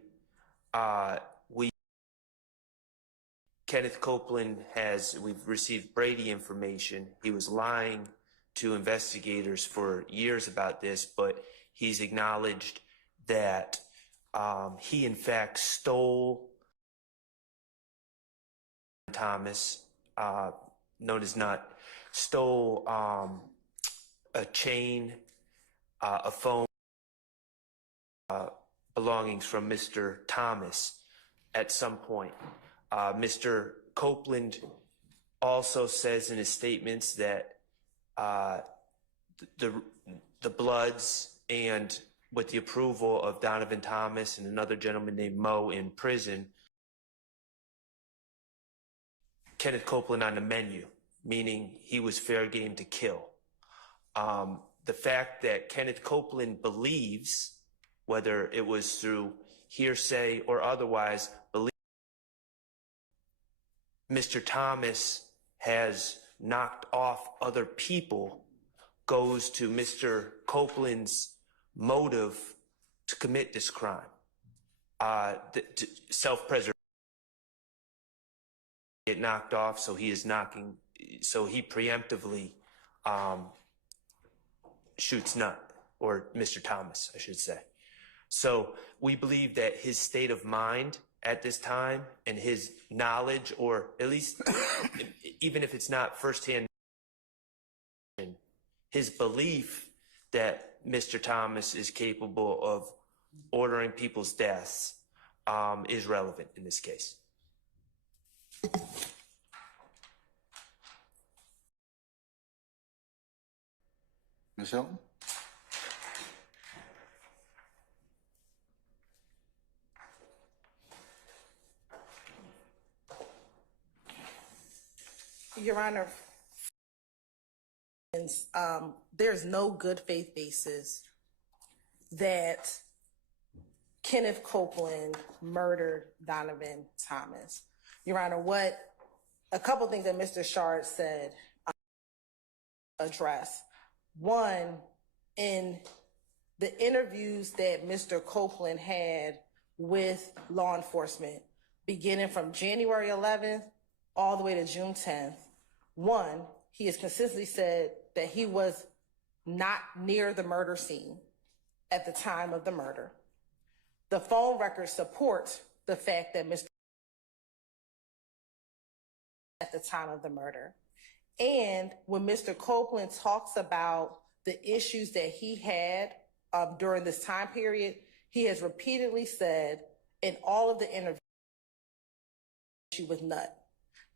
Kenneth Copeland we've received Brady information. He was lying to investigators for years about this, but he's acknowledged that he in fact stole Thomas, known as Nut, stole a chain, a phone, belongings from Mr. Thomas at some point. Mr. Copeland also says in his statements that the Bloods, and with the approval of Donovan Thomas and another gentleman named Mo in prison, Kenneth Copeland on the menu, meaning he was fair game to kill. The fact that Kenneth Copeland believes, whether it was through hearsay or otherwise, Mr. Thomas has knocked off other people goes to Mr. Copeland's motive to commit this crime. Self-preservation. Get knocked off, so he preemptively shoots Nut, or Mr. Thomas, I should say. So we believe that his state of mind at this time and his knowledge, or at least even if it's not firsthand, his belief that Mr. Thomas is capable of ordering people's deaths is relevant in this case. Ms. Hilton? Your Honor, there's no good faith basis that Kenneth Copeland murdered Donovan Thomas. Your Honor, a couple things that Mr. Shard said address. One, in the interviews that Mr. Copeland had with law enforcement, beginning from January 11th all the way to June 10th, one, he has consistently said that he was not near the murder scene at the time of the murder. The phone records support the fact that Mr. at the time of the murder. And when Mr. Copeland talks about the issues that he had during this time period, he has repeatedly said in all of the interviews with Nut.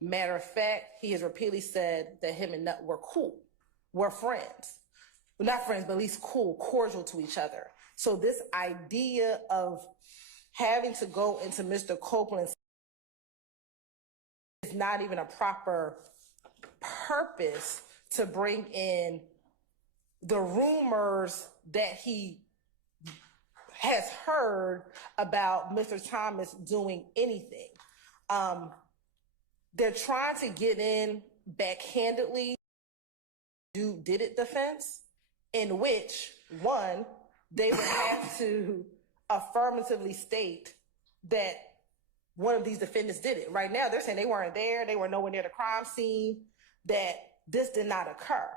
Matter of fact, he has repeatedly said that him and Nut were cool, were friends. Well, not friends, but at least cool, cordial to each other. So this idea of having to go into Mr. Copeland's is not even a proper purpose to bring in the rumors that he has heard about Mr. Thomas doing anything. They're trying to get in backhandedly, did it defense, in which, one, they would have to affirmatively state that one of these defendants did it. Right now, they're saying they weren't there, they were nowhere near the crime scene, that this did not occur.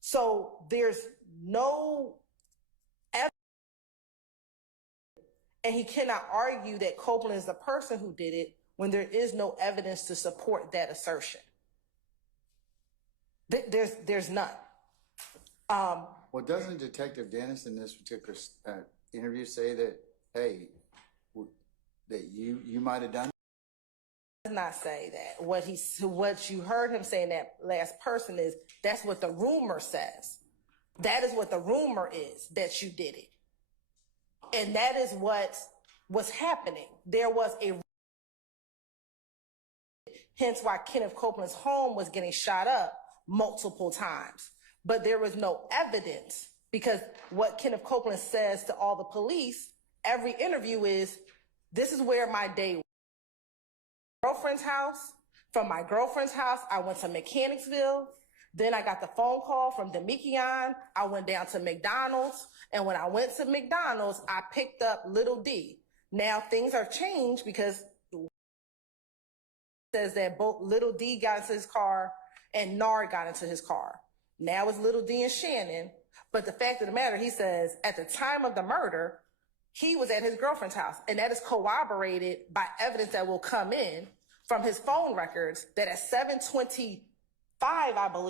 So there's no evidence And he cannot argue that Copeland is the person who did it when there is no evidence to support that assertion. There's none. Well, doesn't Detective Dennis in this particular interview say that, hey, that you might have done? Does not say that. What you heard him say in that last person is that's what the rumor says. That is what the rumor is, that you did it. And that is what was happening. There was hence why Kenneth Copeland's home was getting shot up multiple times. But there was no evidence, because what Kenneth Copeland says to all the police, every interview is, this is where my day was. Girlfriend's house. From my girlfriend's house, I went to Mechanicsville. Then I got the phone call from Demikion. I went down to McDonald's. And when I went to McDonald's, I picked up Little D. Now things have changed because it says that both Little D got into his car and Nard got into his car. Now it's Little D and Shannon. But the fact of the matter, he says at the time of the murder, he was at his girlfriend's house. And that is corroborated by evidence that will come in from his phone records that at 7:25, I believe,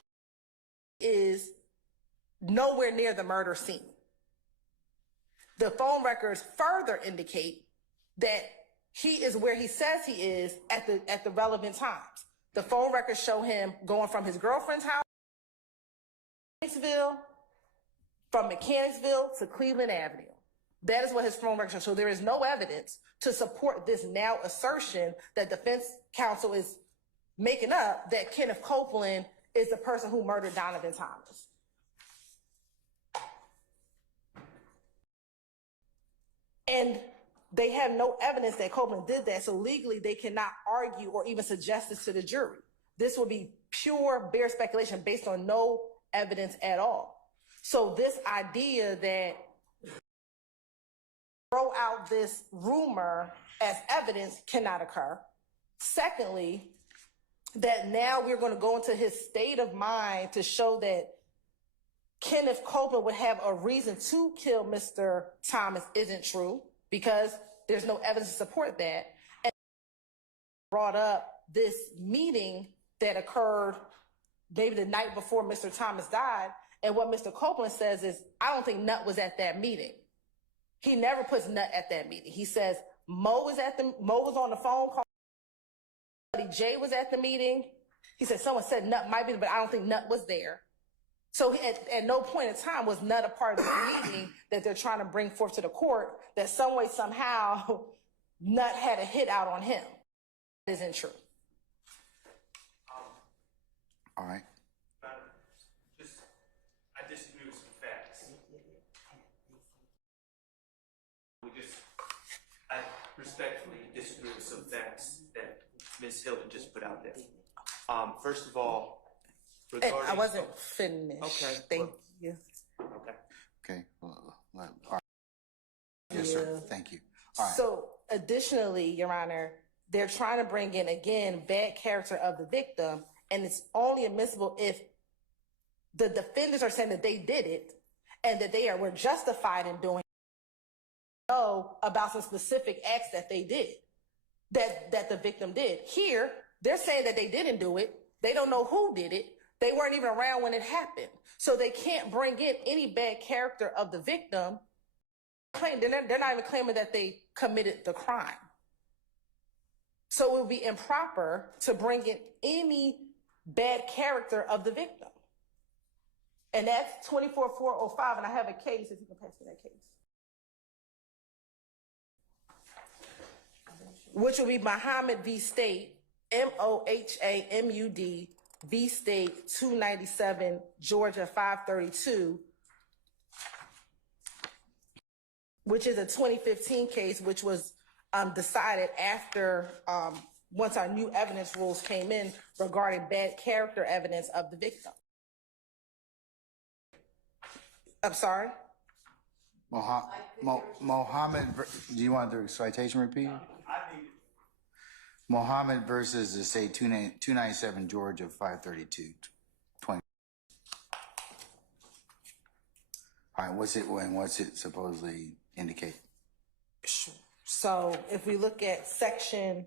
is nowhere near the murder scene. The phone records further indicate that he is where he says he is at the relevant times. The phone records show him going from his girlfriend's house, from Mechanicsville to Cleveland Avenue. That is what his phone records show. So there is no evidence to support this now assertion that defense counsel is making up that Kenneth Copeland is the person who murdered Donovan Thomas. And they have no evidence that Copeland did that, so legally they cannot argue or even suggest this to the jury. This would be pure, bare speculation based on no evidence at all. So this idea that throw out this rumor as evidence cannot occur. Secondly, that now we're going to go into his state of mind to show that Kenneth Copeland would have a reason to kill Mr. Thomas isn't true, because there's no evidence to support that. And brought up this meeting that occurred maybe the night before Mr. Thomas died. And what Mr. Copeland says is, I don't think Nut was at that meeting. He never puts Nut at that meeting. He says Mo was on the phone call. Jay was at the meeting. He said someone said Nut might be, but I don't think Nut was there. So at no point in time was Nut a part of the meeting that they're trying to bring forth to the court, that some way, somehow, Nut had a hit out on him. That isn't true. All right. I disagree with some facts. I respectfully disagree with some facts that Ms. Hilton just put out there. First of all, regarding... I wasn't finished. Okay. Thank you. Okay. Okay. All right. Yes, sir. Thank you. All right. So additionally, Your Honor, they're trying to bring in, again, bad character of the victim, and it's only admissible if the defendants are saying that they did it and that were justified in doing it, know about some specific acts that they did, that the victim did. Here, they're saying that they didn't do it. They don't know who did it. They weren't even around when it happened. So they can't bring in any bad character of the victim. They're not even claiming that they committed the crime. So it would be improper to bring in any bad character of the victim. And that's 24-405, and I have a case, if you can pass me that case. Which will be Muhammad v. State, MOHAMUD v. State 297, Georgia 532, which is a 2015 case, which was decided after, once our new evidence rules came in regarding bad character evidence of the victim. I'm sorry? Mohammed, do you want the citation repeated? Mohammed versus the state 297 Georgia 532 20. All right, what's it supposedly indicate? So if we look at section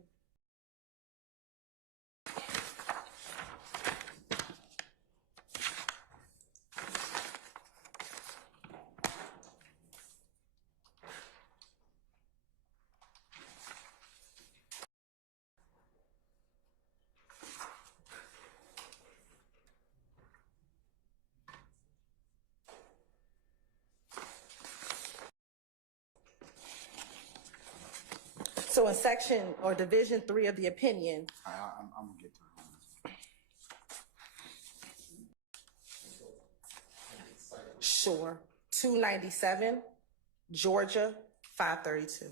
So in section or division 3 of the opinion, I'm gonna get to it. sure, 297, Georgia, 532.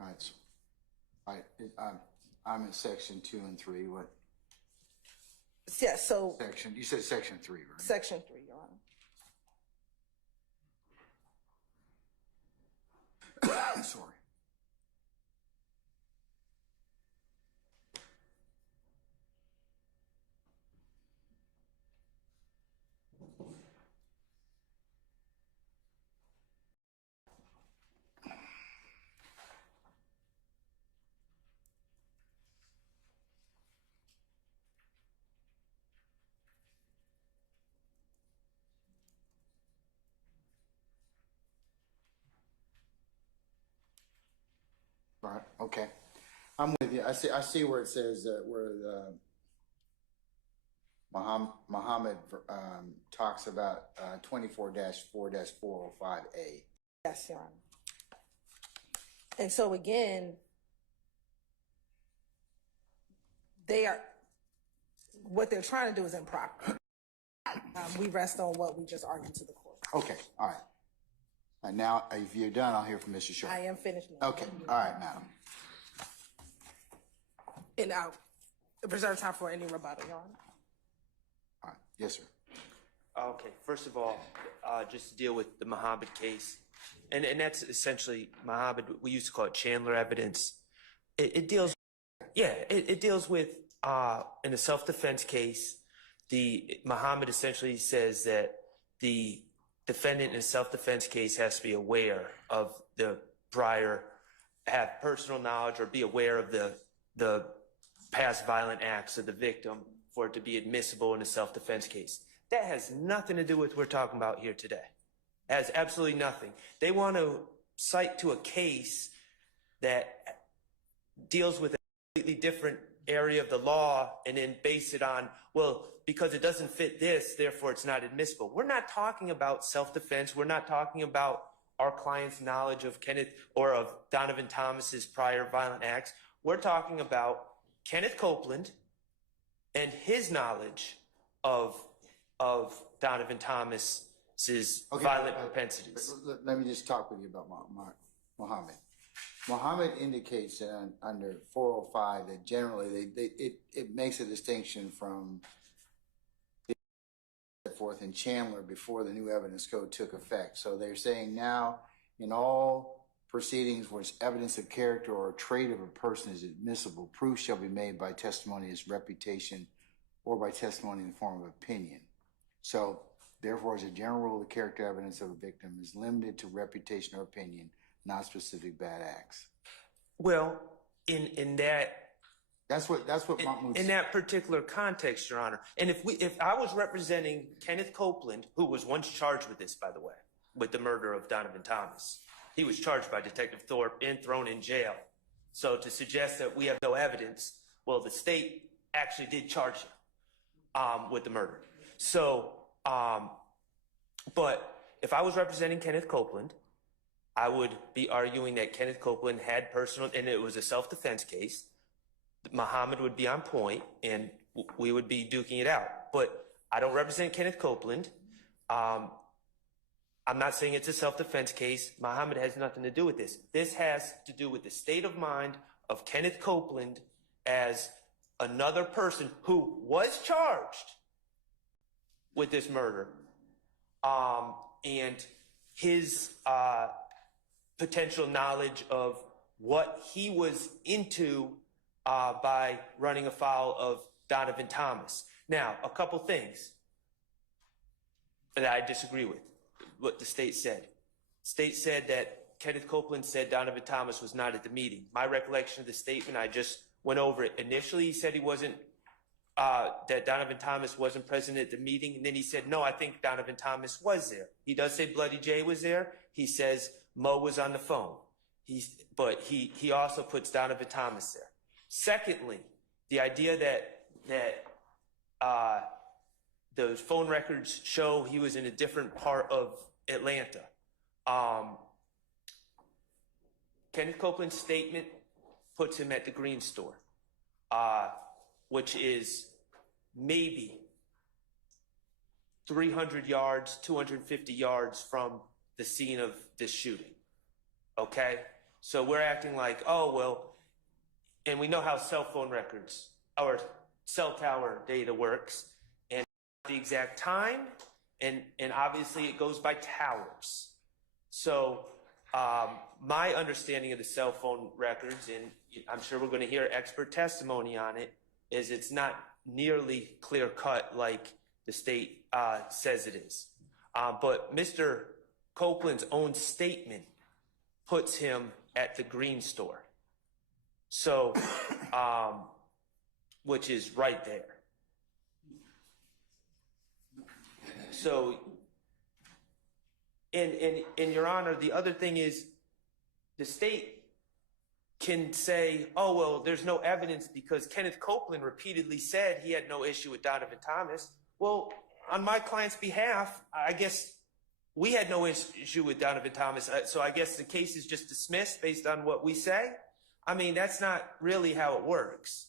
All right, so, all right, I'm in section 2 and 3. What Yeah, so section? You said section 3, right? section 3, Your Honor. Sorry. Right. Okay. I'm with you. I see where it says where Muhammad talks about 24-4-405A. Yes, Your Honor. And so again, what they're trying to do is improper. We rest on what we just argued to the court. Okay. All right. And now, if you're done, I'll hear from Mr. Sharp. I am finished now. Okay. All right, madam. And I'll reserve time for any rebuttal, Your Honor. All right. Yes, sir. Okay, first of all, just to deal with the Muhammad case, and that's essentially Muhammad, we used to call it Chandler evidence. It deals, it deals with, in a self-defense case, Muhammad essentially says that the defendant in a self-defense case has to be aware of the prior, have personal knowledge or be aware of the past violent acts of the victim for it to be admissible in a self-defense case. That has nothing to do with what we're talking about here today. It has absolutely nothing. They want to cite to a case that deals with a completely different area of the law and then base it on, well, because it doesn't fit this, therefore it's not admissible. We're not talking about self-defense. We're not talking about our client's knowledge of Kenneth or of Donovan Thomas's prior violent acts. We're talking about Kenneth Copeland and his knowledge of Donovan Thomas's violent propensities. Let me just talk with you about Muhammad. Muhammad indicates that under 405 that generally it makes a distinction from forth in Chandler before the new evidence code took effect. So they're saying now in all proceedings where evidence of character or trait of a person is admissible, proof shall be made by testimony as reputation or by testimony in the form of opinion. So therefore, as a general rule, the character evidence of a victim is limited to reputation or opinion, not specific bad acts. Well, in that That's what Mahmoud in that particular context, Your Honor. And if I was representing Kenneth Copeland, who was once charged with this, by the way, with the murder of Donovan Thomas, he was charged by Detective Thorpe and thrown in jail. So to suggest that we have no evidence, well, the state actually did charge him with the murder. So, but if I was representing Kenneth Copeland, I would be arguing that Kenneth Copeland had personal, and it was a self-defense case. Muhammad would be on point, and we would be duking it out. But I don't represent Kenneth Copeland. I'm not saying it's a self-defense case. Muhammad has nothing to do with this. This has to do with the state of mind of Kenneth Copeland as another person who was charged with this murder and his potential knowledge of what he was into by running afoul of Donovan Thomas. Now, a couple things that I disagree with what the state said. State said that Kenneth Copeland said Donovan Thomas was not at the meeting. My recollection of the statement, I just went over it. Initially, he said he wasn't, that Donovan Thomas wasn't present at the meeting. And then he said, no, I think Donovan Thomas was there. He does say Bloody Jay was there. He says Mo was on the phone. But he also puts Donovan Thomas there. Secondly, the idea that the phone records show he was in a different part of Atlanta. Kenneth Copeland's statement puts him at the Green Store, which is maybe 300 yards, 250 yards from the scene of this shooting. Okay? So we're acting like, oh, well, and we know how cell phone records or cell tower data works, and the exact time, and obviously it goes by towers. So my understanding of the cell phone records, and I'm sure we're going to hear expert testimony on it, is it's not nearly clear cut like the state says it is. But Mr. Copeland's own statement puts him at the Green Store. So, which is right there. So, and Your Honor, the other thing is the state can say, oh, well, there's no evidence because Kenneth Copeland repeatedly said he had no issue with Donovan Thomas. Well, on my client's behalf, I guess we had no issue with Donovan Thomas. So I guess the case is just dismissed based on what we say. I mean, that's not really how it works.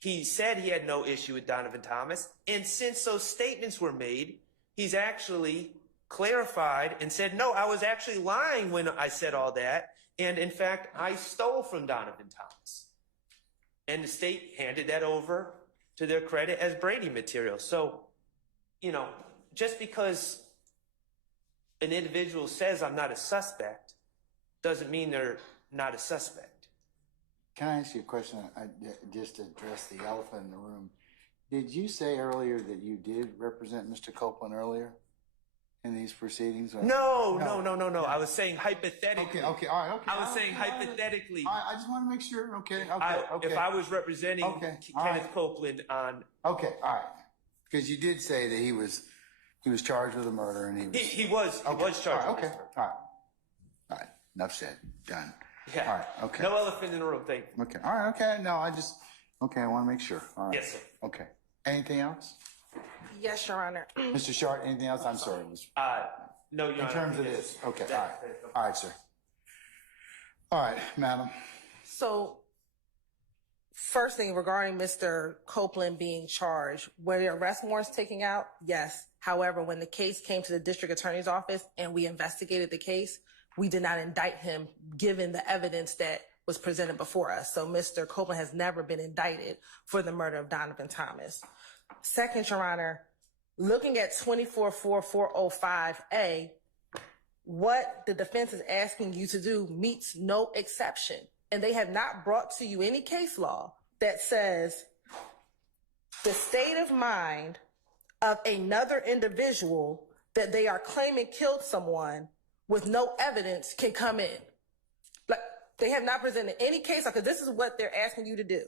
He said he had no issue with Donovan Thomas. And since those statements were made, he's actually clarified and said, no, I was actually lying when I said all that. And in fact, I stole from Donovan Thomas. And the state handed that over to their credit as Brady material. So, you know, just because an individual says I'm not a suspect doesn't mean they're not a suspect. Can I ask you a question? Just to address the elephant in the room. Did you say earlier that you did represent Mr. Copeland earlier in these proceedings? Or? No. I was saying hypothetically. Okay, all right, okay. I was saying hypothetically. I just want to make sure. Okay. If I was representing Kenneth Copeland on. Okay, all right. Because you did say that he was charged with a murder, and he was charged with a murder. All right. Enough said. Done. Yeah. All right. Okay. No elephant in the room. Thank you. Okay. All right. Okay. No, I want to make sure. All right. Yes, sir. Okay. Anything else? Yes, Your Honor. Mr. Short, anything else? I'm sorry. No, Your Honor. In terms of this. Okay. All right. All right, sir. All right, madam. So, first thing regarding Mr. Copeland being charged, were the arrest warrants taken out? Yes. However, when the case came to the district attorney's office and we investigated the case, we did not indict him given the evidence that was presented before us. So Mr. Copeland has never been indicted for the murder of Donovan Thomas. Second, Your Honor, looking at 244405A, what the defense is asking you to do meets no exception. And they have not brought to you any case law that says the state of mind of another individual that they are claiming killed someone with no evidence can come in. Like, they have not presented any case law, because this is what they're asking you to do.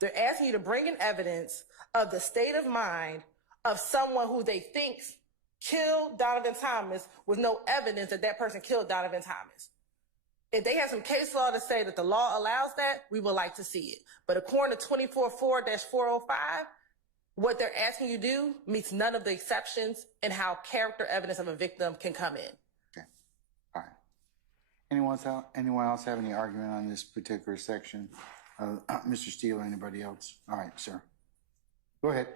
They're asking you to bring in evidence of the state of mind of someone who they think killed Donovan Thomas with no evidence that that person killed Donovan Thomas. If they have some case law to say that the law allows that, we would like to see it. But according to 244-405, what they're asking you to do meets none of the exceptions in how character evidence of a victim can come in. Okay. All right. Anyone else have any argument on this particular section? Mr. Steele or anybody else? All right, sir. Go ahead.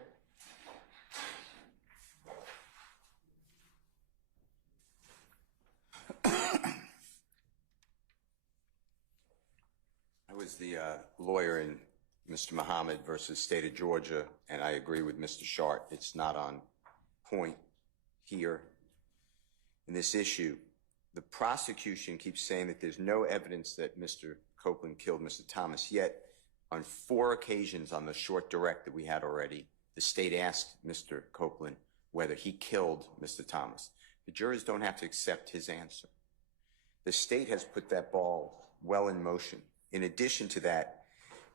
I was the lawyer in Mr. Muhammad versus State of Georgia, and I agree with Mr. Shart. It's not on point here. in this issue, the prosecution keeps saying that there's no evidence that Mr. Copeland killed Mr. Thomas, yet on 4 occasions on the short direct that we had already, the state asked Mr. Copeland whether he killed Mr. Thomas. The jurors don't have to accept his answer. The state has put that ball well in motion. In addition to that,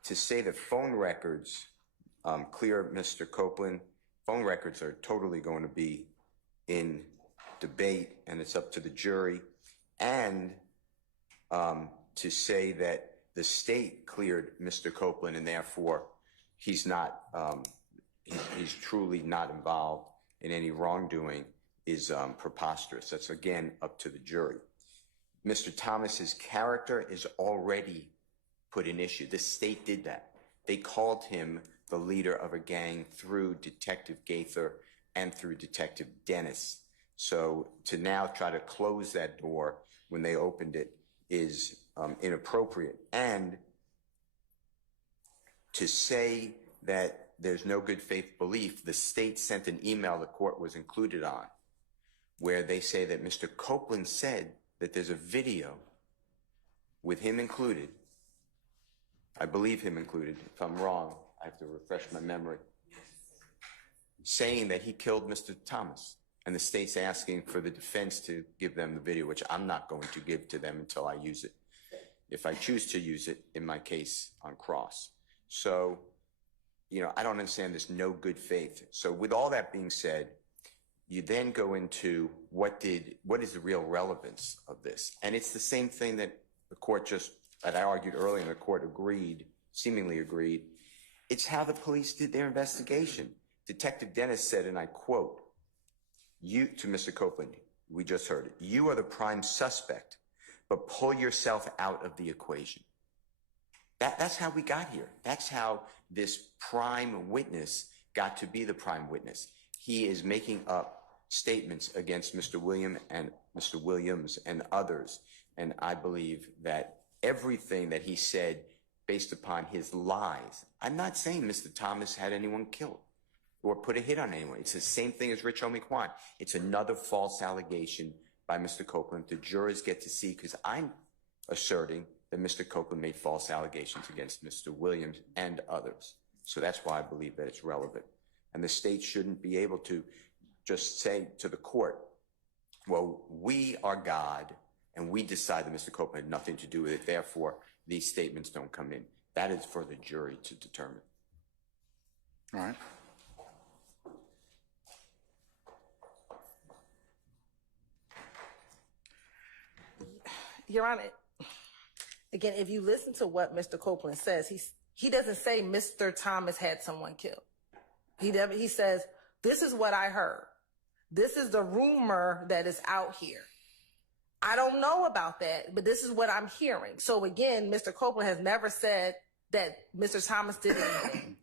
to say that phone records clear Mr. Copeland, phone records are totally going to be in debate, and it's up to the jury, and to say that the state cleared Mr. Copeland and therefore he's not, he's truly not involved in any wrongdoing is preposterous. That's again up to the jury. Mr. Thomas's character is already put in issue. The state did that. They called him the leader of a gang through Detective Gaither and through Detective Dennis. So to now try to close that door when they opened it is inappropriate. And to say that there's no good faith belief, the state sent an email the court was included on where they say that Mr. Copeland said that there's a video with him included. I believe him included. If I'm wrong, I have to refresh my memory. Saying that he killed Mr. Thomas. And the state's asking for the defense to give them the video, which I'm not going to give to them until I use it. If I choose to use it in my case on cross. So, you know, I don't understand there's no good faith. So with all that being said, you then go into what is the real relevance of this? And it's the same thing that the court that I argued earlier, and the court seemingly agreed. It's how the police did their investigation. Detective Dennis said, and I quote, to Mr. Copeland, we just heard it, you are the prime suspect, but pull yourself out of the equation. That's how we got here. That's how this prime witness got to be the prime witness. He is making up statements against Mr. Williams and others. And I believe that everything that he said based upon his lies, I'm not saying Mr. Thomas had anyone killed or put a hit on anyone. It's the same thing as Rich Homie Quan. It's another false allegation by Mr. Copeland. The jurors get to see, because I'm asserting that Mr. Copeland made false allegations against Mr. Williams and others. So that's why I believe that it's relevant. And the state shouldn't be able to just say to the court, well, we are God, and we decide that Mr. Copeland had nothing to do with it, therefore these statements don't come in. That is for the jury to determine. All right. Your Honor, again, if you listen to what Mr. Copeland says, he doesn't say Mr. Thomas had someone killed. He says, this is what I heard. This is the rumor that is out here. I don't know about that, but this is what I'm hearing. So again, Mr. Copeland has never said that Mr. Thomas did anything.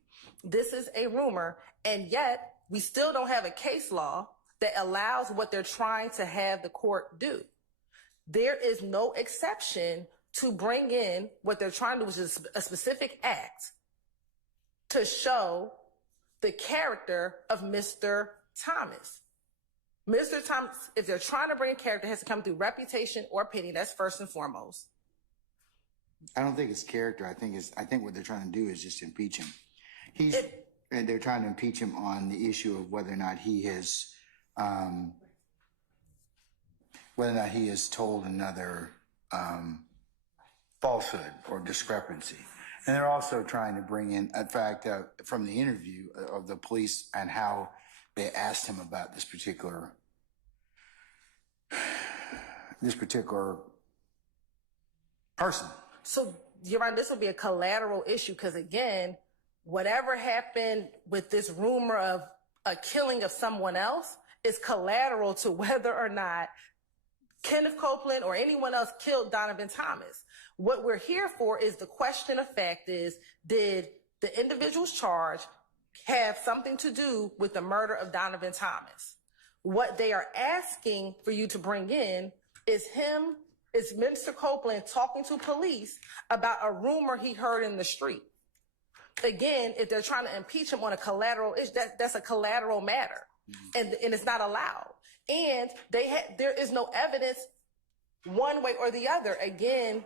This is a rumor, and yet we still don't have a case law that allows what they're trying to have the court do. There is no exception to bring in what they're trying to do, which is a specific act to show the character of Mr. Thomas. Mr. Thomas, if they're trying to bring character, it has to come through reputation or pity. That's first and foremost. I don't think it's character. I think what they're trying to do is just impeach him. And they're trying to impeach him on the issue of whether or not he has told another falsehood or discrepancy. And they're also trying to bring in, in fact, from the interview of the police and how they asked him about this particular person. So, Your Honor, this will be a collateral issue because, again, whatever happened with this rumor of a killing of someone else is collateral to whether or not Kenneth Copeland or anyone else killed Donovan Thomas. What we're here for is the question of fact is, did the individuals charged have something to do with the murder of Donovan Thomas? What they are asking for you to bring in is Mr. Copeland talking to police about a rumor he heard in the street. Again, if they're trying to impeach him on a collateral issue, that's a collateral matter, and it's not allowed. And there is no evidence one way or the other, again,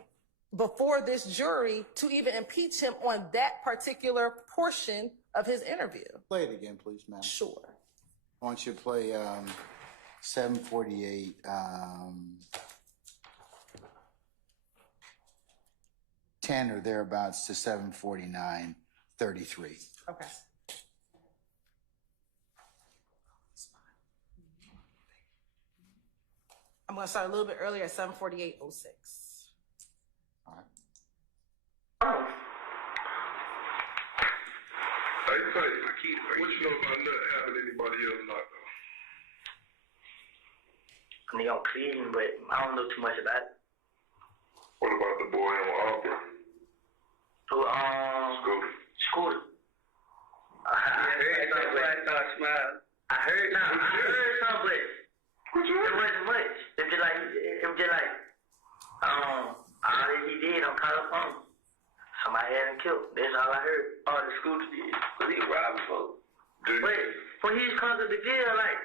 before this jury to even impeach him on that particular portion of his interview. Play it again, please, ma'am. Sure. I want you to play 748, 10 or thereabouts to 749, 33. Okay. I'm going to start a little bit earlier at 7:48:06. All right. Hey, say, what you know about Nut having anybody else not though? I mean, I'm clean, but I don't know too much about it. What about the boy on Auburn? Who, Scooter. I heard something, but it wasn't much. It was just like, all that he did on California. Somebody had him killed. That's all I heard. All the Scooter did. Because he was robbing folks. But when he was coming to the jail, like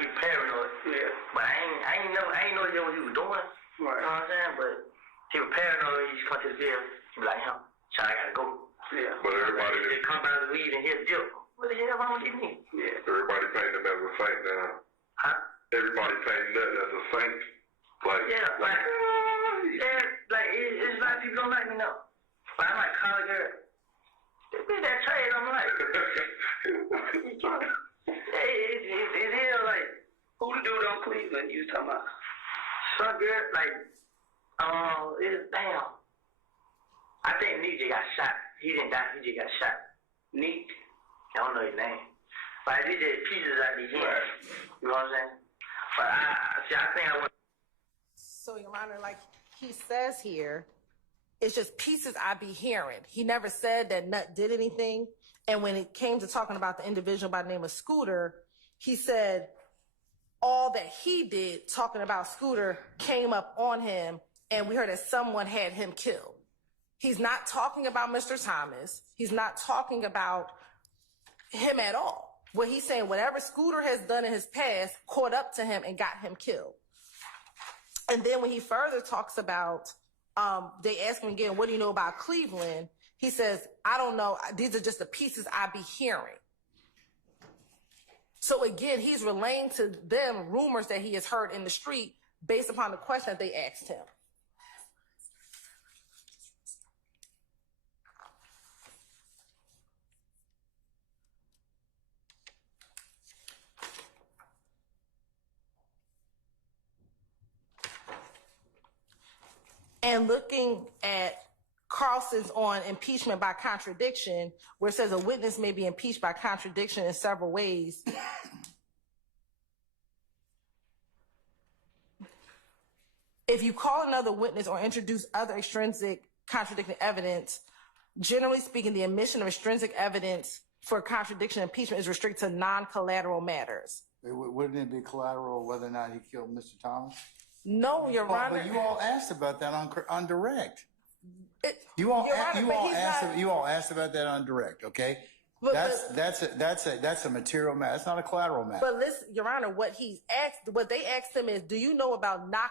he paranoid. Yeah. But I ain't know what he was doing. Right. You know what I'm saying? But he was paranoid when he was coming to the jail. He was like, so I gotta go. Yeah. But everybody they come out of the weed and hit the jail. What the hell wrong with me? Yeah. Everybody painting him as a saint now. Huh? Everybody painting Nut as a saint. Like, yeah, it's like people don't like me now. But I'm like, college girl. This bitch that trade, I'm like, it is like, who the dude on Cleveland you was talking about? Some girl, like, damn. I think Neek just got shot. He didn't die, he just got shot. Neek? I don't know his name. But these just pieces out the head. You know what I'm saying? But I think I went. So, Your Honor, like he says here, it's just pieces I be hearing. He never said that Nut did anything. And when it came to talking about the individual by the name of Scooter, he said all that he did talking about Scooter came up on him, and we heard that someone had him killed. He's not talking about Mr. Thomas. He's not talking about him at all. What he's saying, whatever Scooter has done in his past caught up to him and got him killed. And then when he further talks about, they ask him again, what do you know about Cleveland? He says, I don't know. These are just the pieces I be hearing. So again, he's relaying to them rumors that he has heard in the street based upon the question that they asked him. And looking at Carlson's on impeachment by contradiction, where it says a witness may be impeached by contradiction in several ways. If you call another witness or introduce other extrinsic contradicting evidence, generally speaking, the admission of extrinsic evidence for contradiction and impeachment is restricted to non-collateral matters. Wouldn't it be collateral whether or not he killed Mr. Thomas? No, Your Honor. But you all asked about that on direct. You all asked about that on direct, okay? That's a material matter. That's not a collateral matter. But listen, Your Honor, what they asked him is, do you know about Nut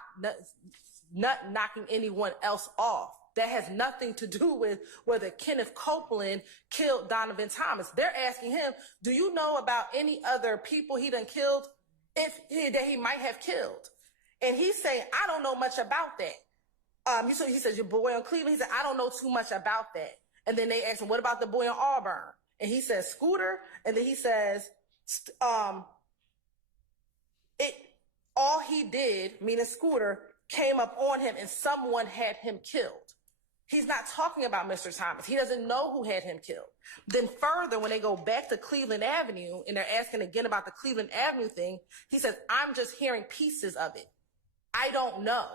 knocking anyone else off? That has nothing to do with whether Kenneth Copeland killed Donovan Thomas. They're asking him, do you know about any other people he done killed that he might have killed? And he's saying, I don't know much about that. So he says, your boy on Cleveland. He said, I don't know too much about that. And then they asked him, what about the boy on Auburn? And he says, Scooter. And then he says, all he did, meaning Scooter, came up on him and someone had him killed. He's not talking about Mr. Thomas. He doesn't know who had him killed. Then further, when they go back to Cleveland Avenue and they're asking again about the Cleveland Avenue thing, he says, I'm just hearing pieces of it. I don't know.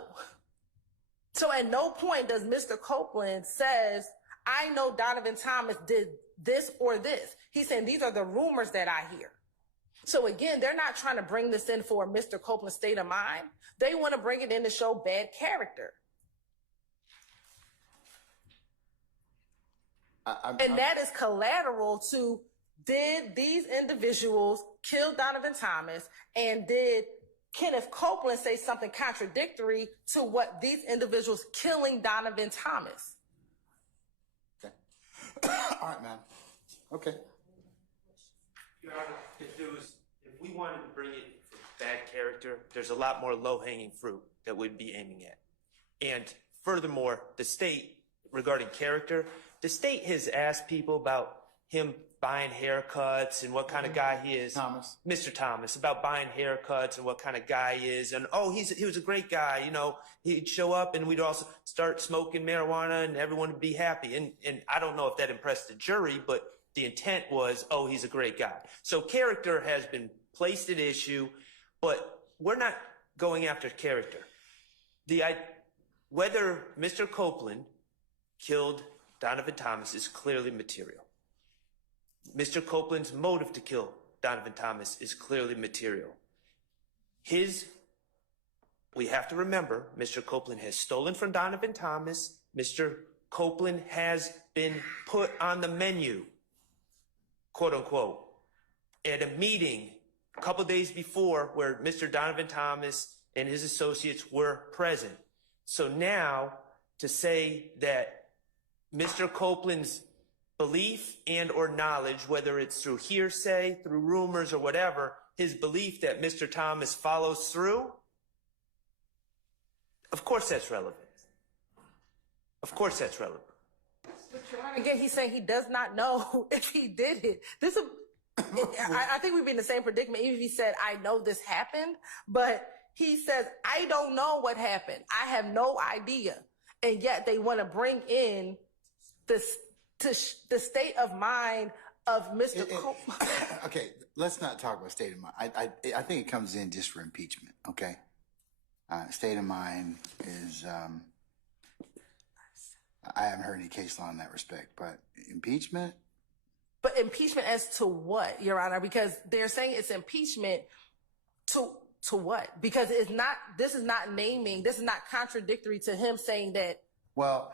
So at no point does Mr. Copeland says, I know Donovan Thomas did this or this. He's saying these are the rumors that I hear. So again, they're not trying to bring this in for Mr. Copeland's state of mind. They want to bring it in to show bad character. And that is collateral to, did these individuals killed Donovan Thomas, and did Kenneth Copeland say something contradictory to what these individuals killing Donovan Thomas? Okay. All right, ma'am. Okay. Your Honor, if we wanted to bring it for bad character, there's a lot more low-hanging fruit that we'd be aiming at. And furthermore, the state, regarding character, the state has asked people about him buying haircuts and what kind of guy he is. Mr. Thomas, about buying haircuts and what kind of guy he is. And, oh, he was a great guy. You know, he'd show up and we'd also start smoking marijuana and everyone would be happy. And I don't know if that impressed the jury, but the intent was, oh, he's a great guy. So character has been placed at issue, but we're not going after character. Whether Mr. Copeland killed Donovan Thomas is clearly material. Mr. Copeland's motive to kill Donovan Thomas is clearly material. We have to remember, Mr. Copeland has stolen from Donovan Thomas. Mr. Copeland has been put on the menu, quote unquote, at a meeting a couple days before where Mr. Donovan Thomas and his associates were present. So now to say that Mr. Copeland's belief and or knowledge, whether it's through hearsay, through rumors or whatever, his belief that Mr. Thomas follows through, of course that's relevant. Of course that's relevant. Again, he's saying he does not know if he did it. I think we'd be in the same predicament even if he said, I know this happened, but he says, I don't know what happened. I have no idea. And yet they want to bring in the state of mind of Mr. Copeland. Okay, let's not talk about state of mind. I think it comes in just for impeachment, okay? State of mind is, I haven't heard any case law in that respect, but impeachment? But impeachment as to what, Your Honor? Because they're saying it's impeachment to what? Because this is not contradictory to him saying that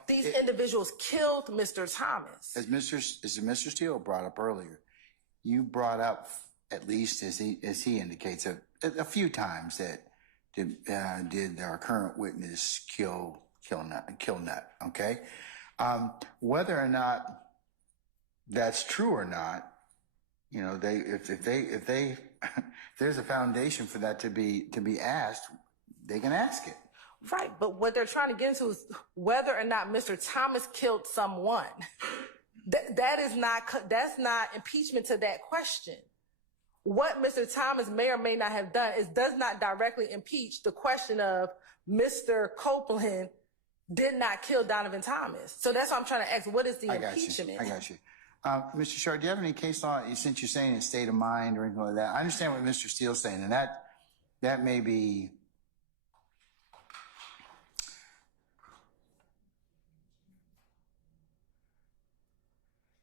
these individuals killed Mr. Thomas. As Mr. Steele brought up earlier, you brought up, at least as he indicates, a few times that did our current witness kill Nut, okay? Whether or not that's true or not, you know, if there's a foundation for that to be asked, they can ask it. Right, but what they're trying to get into is whether or not Mr. Thomas killed someone. That's not impeachment to that question. What Mr. Thomas may or may not have done does not directly impeach the question of Mr. Copeland did not kill Donovan Thomas. So that's why I'm trying to ask, what is the impeachment? I got you. Mr. Short, do you have any case law, since you're saying it's state of mind or anything like that? I understand what Mr. Steele's saying, and that may be...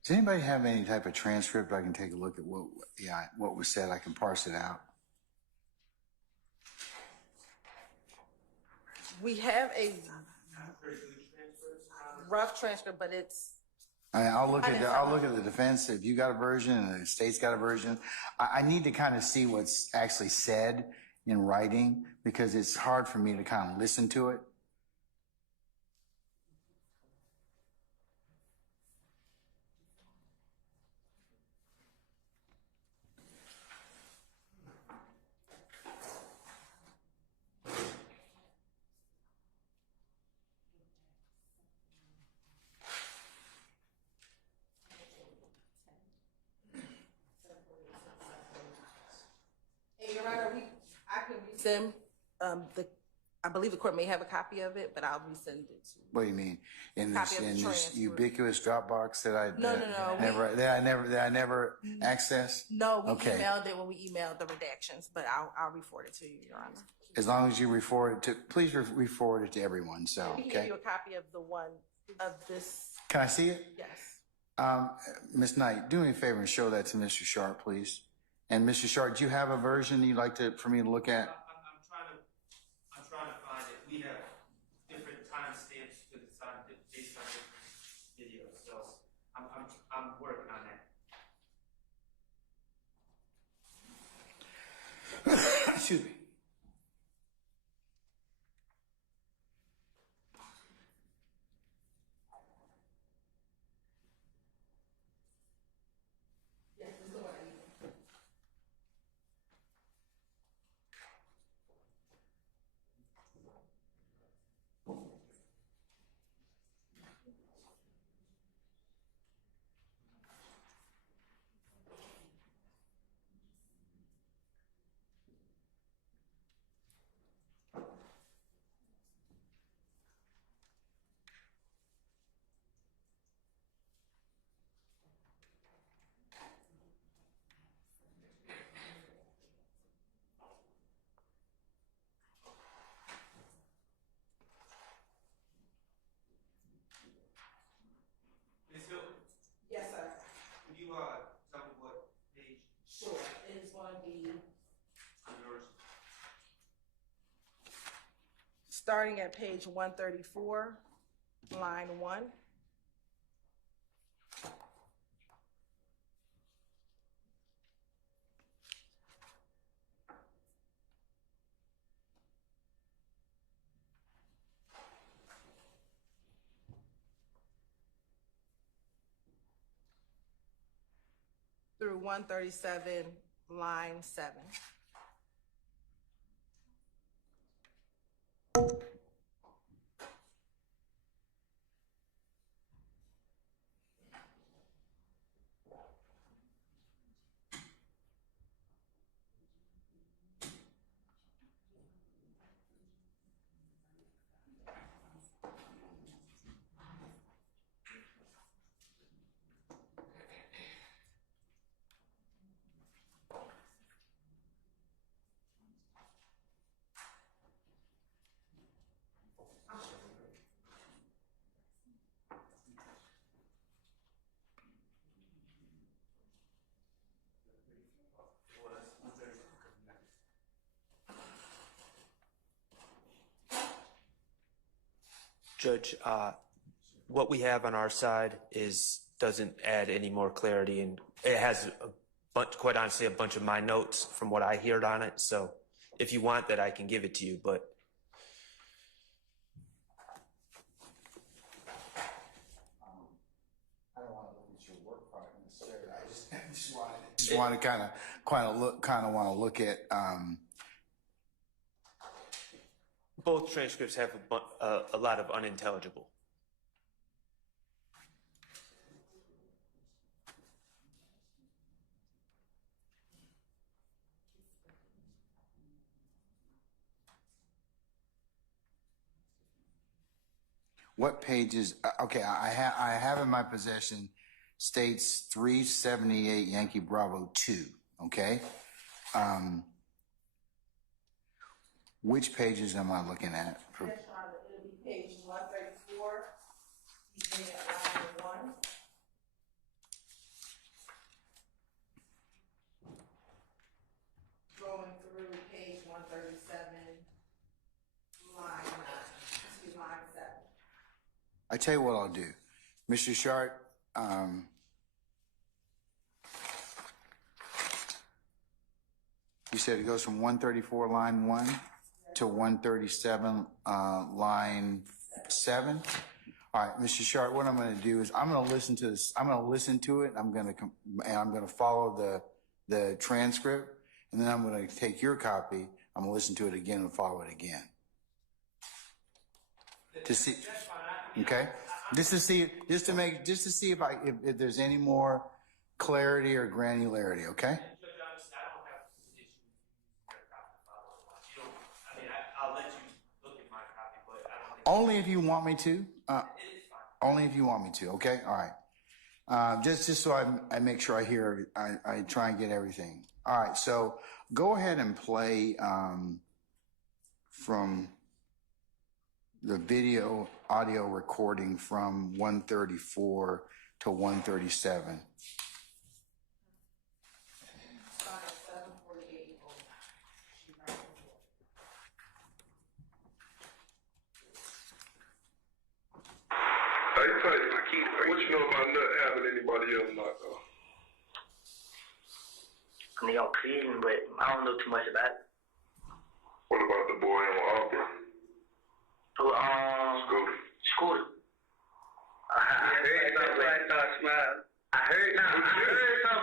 Does anybody have any type of transcript I can take a look at what was said? I can parse it out. We have a rough transcript, but it's... I'll look at the defense. If you got a version and the state's got a version, I need to kind of see what's actually said in writing because it's hard for me to kind of listen to it. Your Honor, I can resend I believe the court may have a copy of it, but I'll resend it to you. What do you mean? In this ubiquitous Dropbox that I No. never accessed? No, we emailed it when we emailed the redactions, but I'll re-forward it to you, Your Honor. As long as you re-forward it to, please re-forward it to everyone. So, We can give you a copy of the one of this. Can I see it? Yes. Ms. Knight, do me a favor and show that to Mr. Sharp, please. And Mr. Sharp, do you have a version you'd like for me to look at? I'm trying to find it. We have different timestamps for the time based on different videos, so I'm working on that. Excuse me. Yes, sir. Could you tell me what page? Sure. It's going to be starting at page 134, line 1. Through 137, line 7. Judge, what we have on our side doesn't add any more clarity, and it has quite honestly, a bunch of my notes from what I heard on it. So if you want that, I can give it to you, but. I don't want to look at your work product necessarily. I just want to kind of want to look at, Both transcripts have a lot of unintelligible. what pages, okay, I have in my possession states 378 Yankee Bravo 2, okay? Which pages am I looking at? It'll be page 134. He's in at line 1. Going through page 137, line 7. I tell you what I'll do. Mr. Shart, you said it goes from 134 line 1 to 137 line 7. All right, Mr. Shart, what I'm going to do is I'm going to listen to this. I'm going to listen to it. I'm going to follow the transcript, and then I'm going to take your copy. I'm going to listen to it again and follow it again. To see, okay? Just to see if there's any more clarity or granularity, okay? Only if you want me to. Only if you want me to. Okay. All right. Just so I make sure I hear. I try and get everything. All right. So go ahead and play from the video audio recording from 134 to 137. Hey, tell you, what you know about not having anybody else not though? I mean, I'm clean, but I don't know too much about it. What about the boy on Auburn? Scooter. I heard something. I heard something,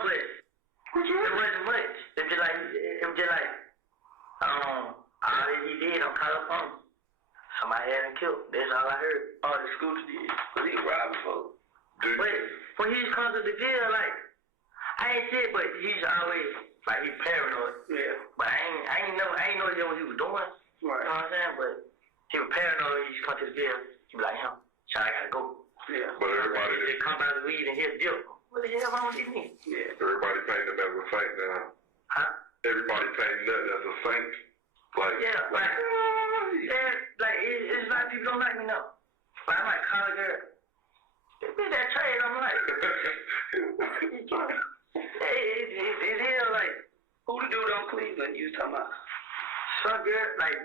but it wasn't much. It was just like, all that he did on California. Somebody had him killed. That's all I heard. All the Scooter did. Because he was robbing folks. But when he's come to the jail, like, I ain't said, but he's always, like, he's paranoid. Yeah. But I ain't know what he was doing. Right. You know what I'm saying? But he was paranoid. He's come to the jail. He be like, so I gotta go. Yeah. But everybody just come out of the weed and hit jail. What the hell wrong with these niggas? Yeah. Everybody painting them as a saint now. Huh? Everybody painting that as a saint. Like, yeah, like it's like people don't like me now. Like, I might call a girl. Be that trade, I'm like, it is like, who the dude on Cleveland you was talking about? Some girl, like,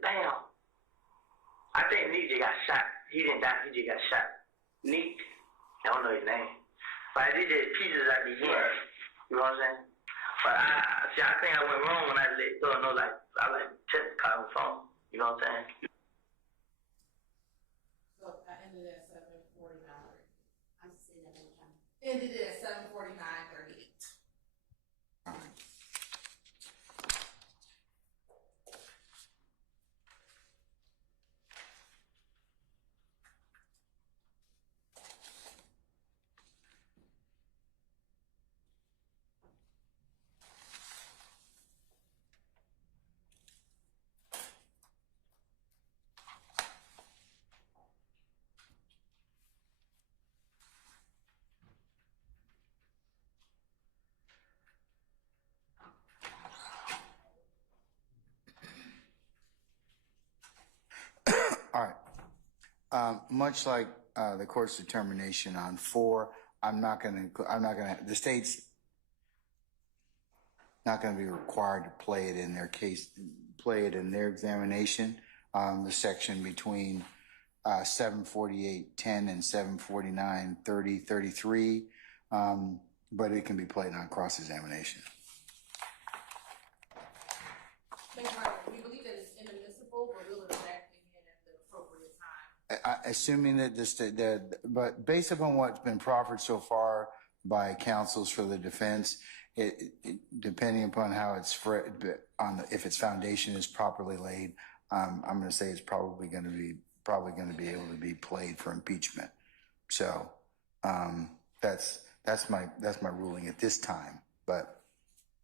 damn. I think Neek got shot. He didn't die, he just got shot. Neek, I don't know his name. But he did pieces at the end. Right. You know what I'm saying? But I think I went wrong when I let her know, like, I check the car on the phone. You know what I'm saying? So I ended at 7:49. I just say that every time. Ended at 7:49:38. All right. Much like the court's determination on 4, the state's not going to be required to play it in their case, play it in their examination. The section between 748.10 and 749.30.33, but it can be played on cross-examination. Thank you, Robert. We believe that it's inadmissible, but we'll back again at the appropriate time. Assuming that but based upon what's been proffered so far by counsels for the defense, depending upon how it's if its foundation is properly laid, I'm going to say it's probably going to be able to be played for impeachment. So that's my ruling at this time, but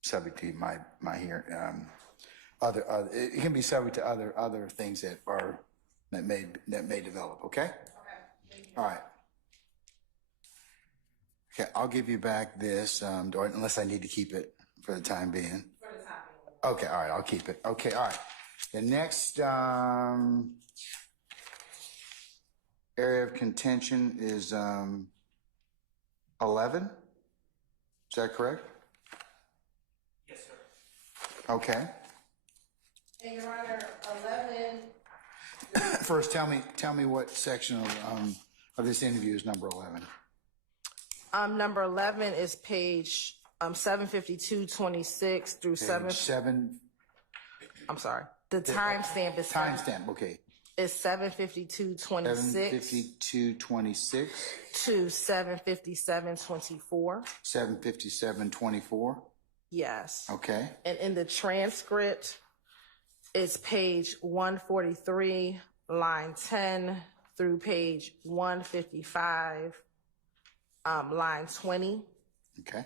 subject to my hearing. It can be subject to other things that may develop. Okay. All right. Okay, I'll give you back this, unless I need to keep it for the time being. For the time being. Okay, all right, I'll keep it. Okay, all right. The next area of contention is 11. Is that correct? Yes, sir. Okay. And Your Honor, 11. First, tell me what section of this interview is number 11. Number 11 is page 752.26 through Page 7. I'm sorry. The timestamp is Timestamp, okay. Is 752.26 752.26 to 757.24. 757.24. Yes. Okay. And in the transcript, it's page 143, line 10 through page 155, line 20. Okay.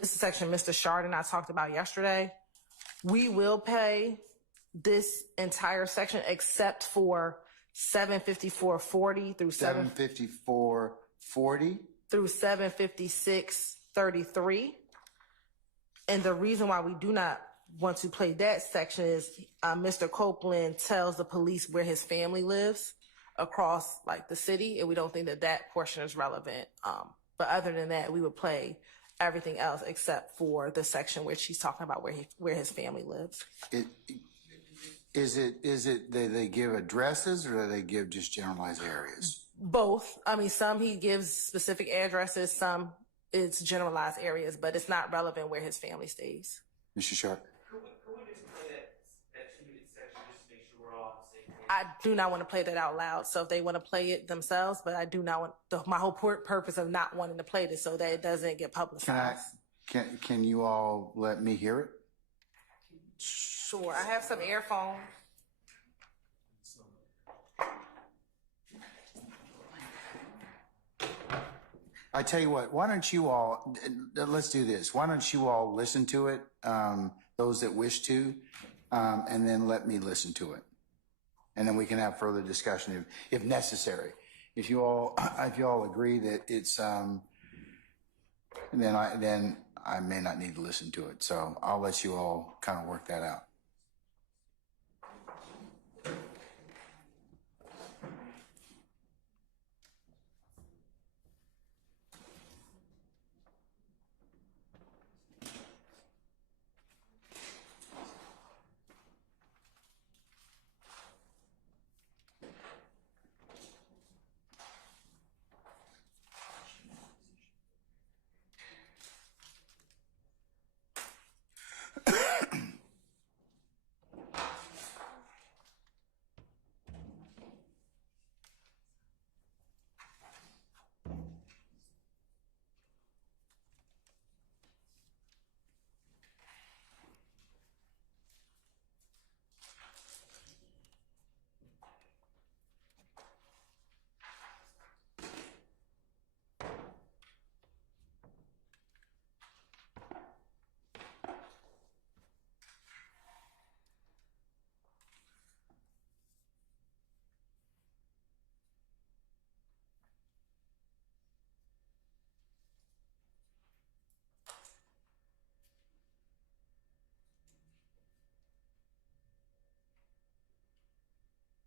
This is section Mr. Shard and I talked about yesterday. We will pay this entire section except for 754.40 through 754.40 through 756.33. And the reason why we do not want to play that section is Mr. Copeland tells the police where his family lives across like the city, and we don't think that that portion is relevant. But other than that, we would play everything else except for the section where she's talking about where his family lives. Is it they give addresses or do they give just generalized areas? Both. I mean, some he gives specific addresses, some it's generalized areas, but it's not relevant where his family stays. Mr. Sharp? Could we just play that 2-minute section just to make sure we're all on the same page? I do not want to play that out loud, so if they want to play it themselves, but I do not want, my whole purpose of not wanting to play this so that it doesn't get publicized. Can you all let me hear it? Sure, I have some earphones. I tell you what, why don't you all, let's do this. Why don't you all listen to it, those that wish to, and then let me listen to it. And then we can have further discussion if necessary. If you all agree that it's, then I may not need to listen to it. So I'll let you all kind of work that out.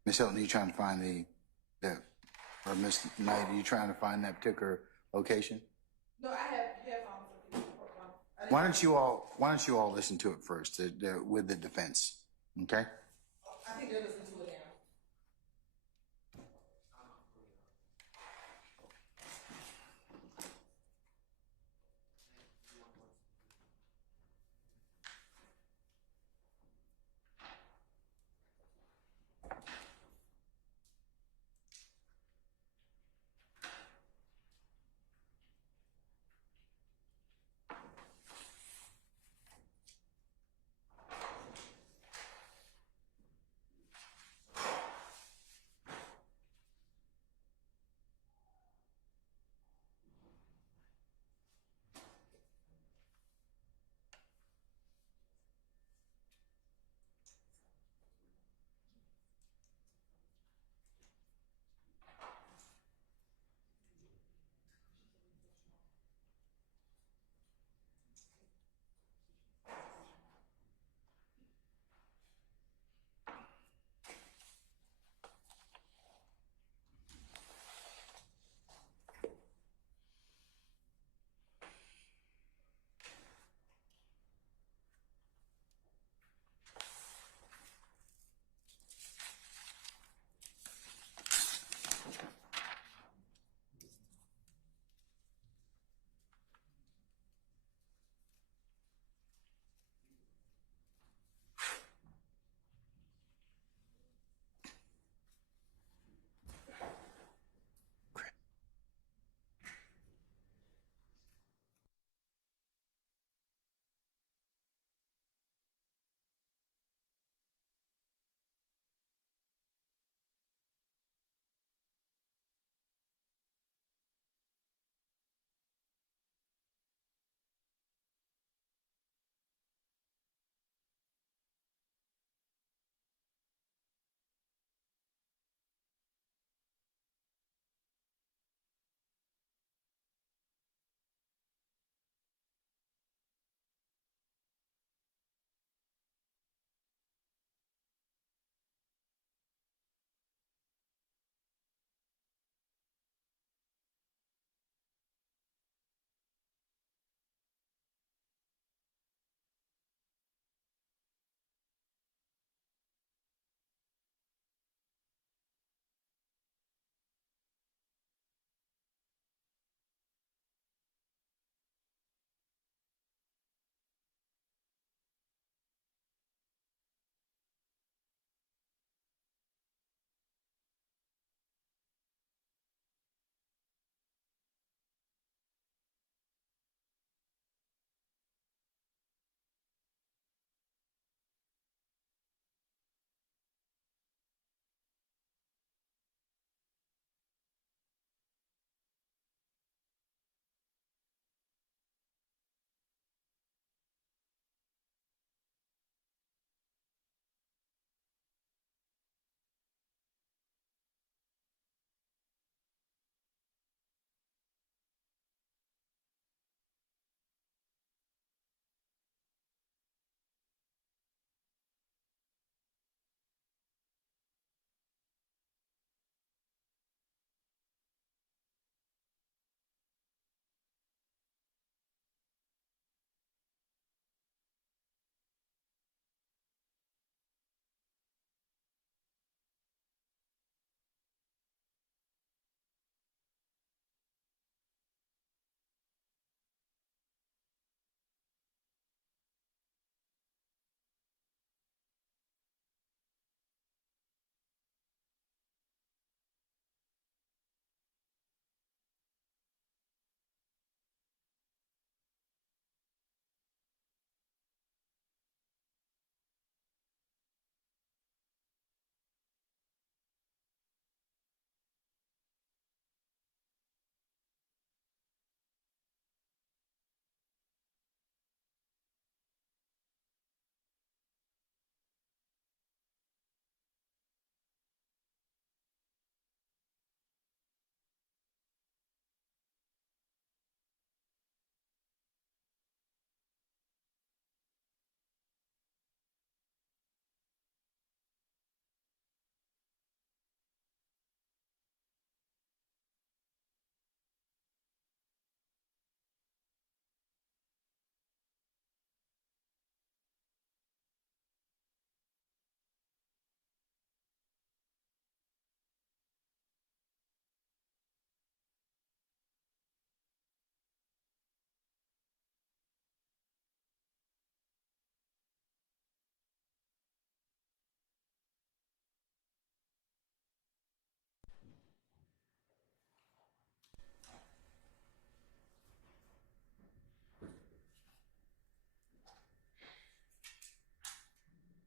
Ms. Hilton, are you trying to find or Ms. Knight, are you trying to find that particular location? No, I have headphones. Why don't you all listen to it first with the defense, okay? I think they're listening to it now.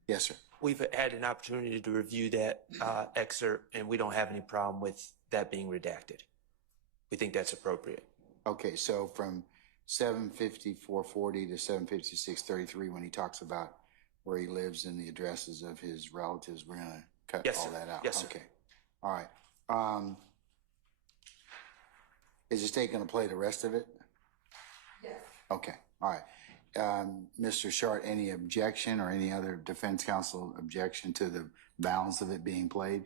Yes, sir. We've had an opportunity to review that excerpt, and we don't have any problem with that being redacted. We think that's appropriate. Okay, so from 75440 to 75633, when he talks about where he lives and the addresses of his relatives, we're gonna cut Yes, all sir. that out. Yes, sir. Okay. All right. Is the state gonna play the rest of it? Yes. Okay. All right. Mr. Shart, any objection or any other defense counsel objection to the balance of it being played?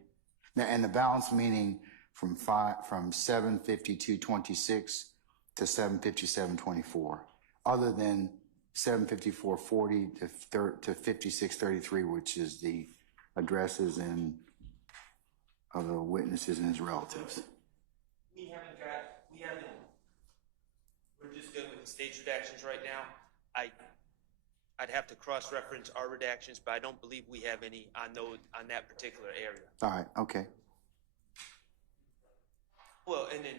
Now, and the balance meaning from 752.26 to 757.24, other than 754.40 to 56.33, which is the addresses and of the witnesses and his relatives. We're just good with the state's redactions right now. I'd have to cross-reference our redactions, but I don't believe we have any on that particular area. All right. Okay. Well, and then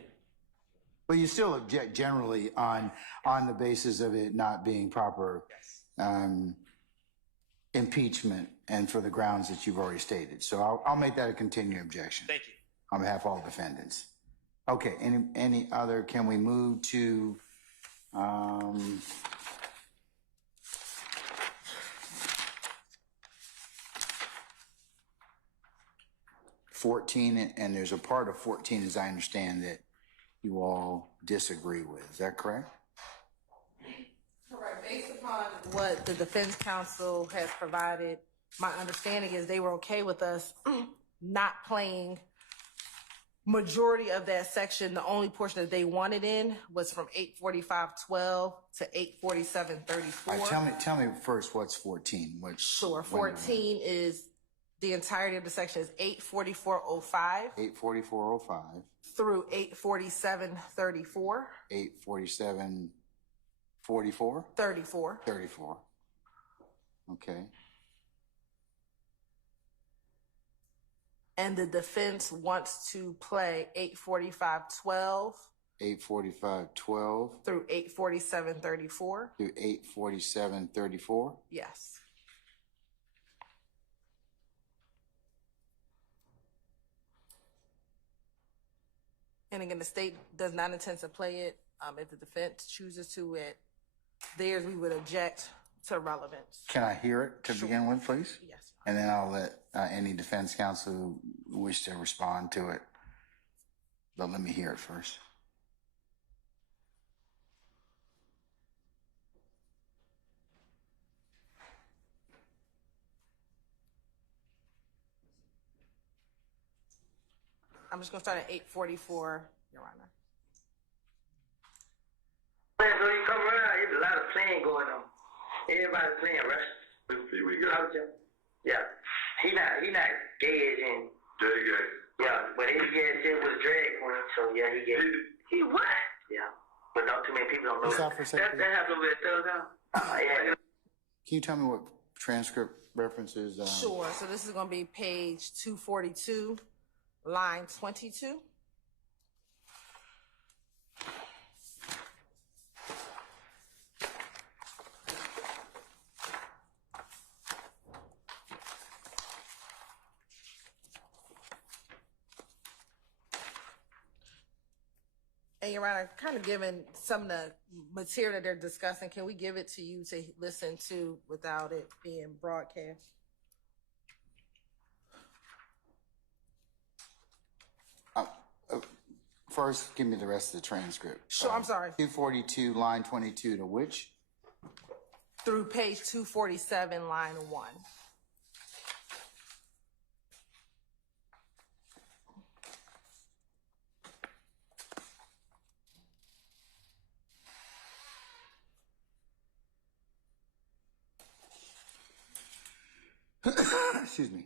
But you still object generally on the basis of it not being proper impeachment and for the grounds that you've already stated. So I'll make that a continuing objection. thank you. On behalf of all defendants. Okay, any other, can we move to, 14, and there's a part of 14, as I understand, that you all disagree with. Is that correct? Correct. Based upon what the defense counsel has provided, my understanding is they were okay with us not playing majority of that section. The only portion that they wanted in was from 845.12 to 847.34. All right, tell me first what's 14. Sure. 14 is the entirety of the section is 844.05 844.05 through 847.34. 847.44? 34. 34. Okay. And the defense wants to play 845.12 845.12 through 847.34. through 847.34. Yes. And again, the state does not intend to play it. If the defense chooses to at theirs, we would object to relevance. Can I hear it to begin with, please? Yes. And then I'll let any defense counsel who wish to respond to it. But let me hear it first. I'm just going to start at 844, Your Honor. Man, so you come around, there's a lot of playing going on. Everybody's playing Russian. We got Yeah. He not gay as in. gay. Yeah, but he gets it with drag queen, so yeah, he gets. He what? Yeah. But not too many people don't know. Stop for a second. That happens over at Thug House. Yeah. Can you tell me what transcript references? Sure. So this is going to be page 242, line 22. And Your Honor, kind of given some of the material that they're discussing, can we give it to you to listen to without it being broadcast? First, give me the rest of the transcript. Sure, I'm sorry. 242, line 22 to which? Through page 247, line 1. Excuse me.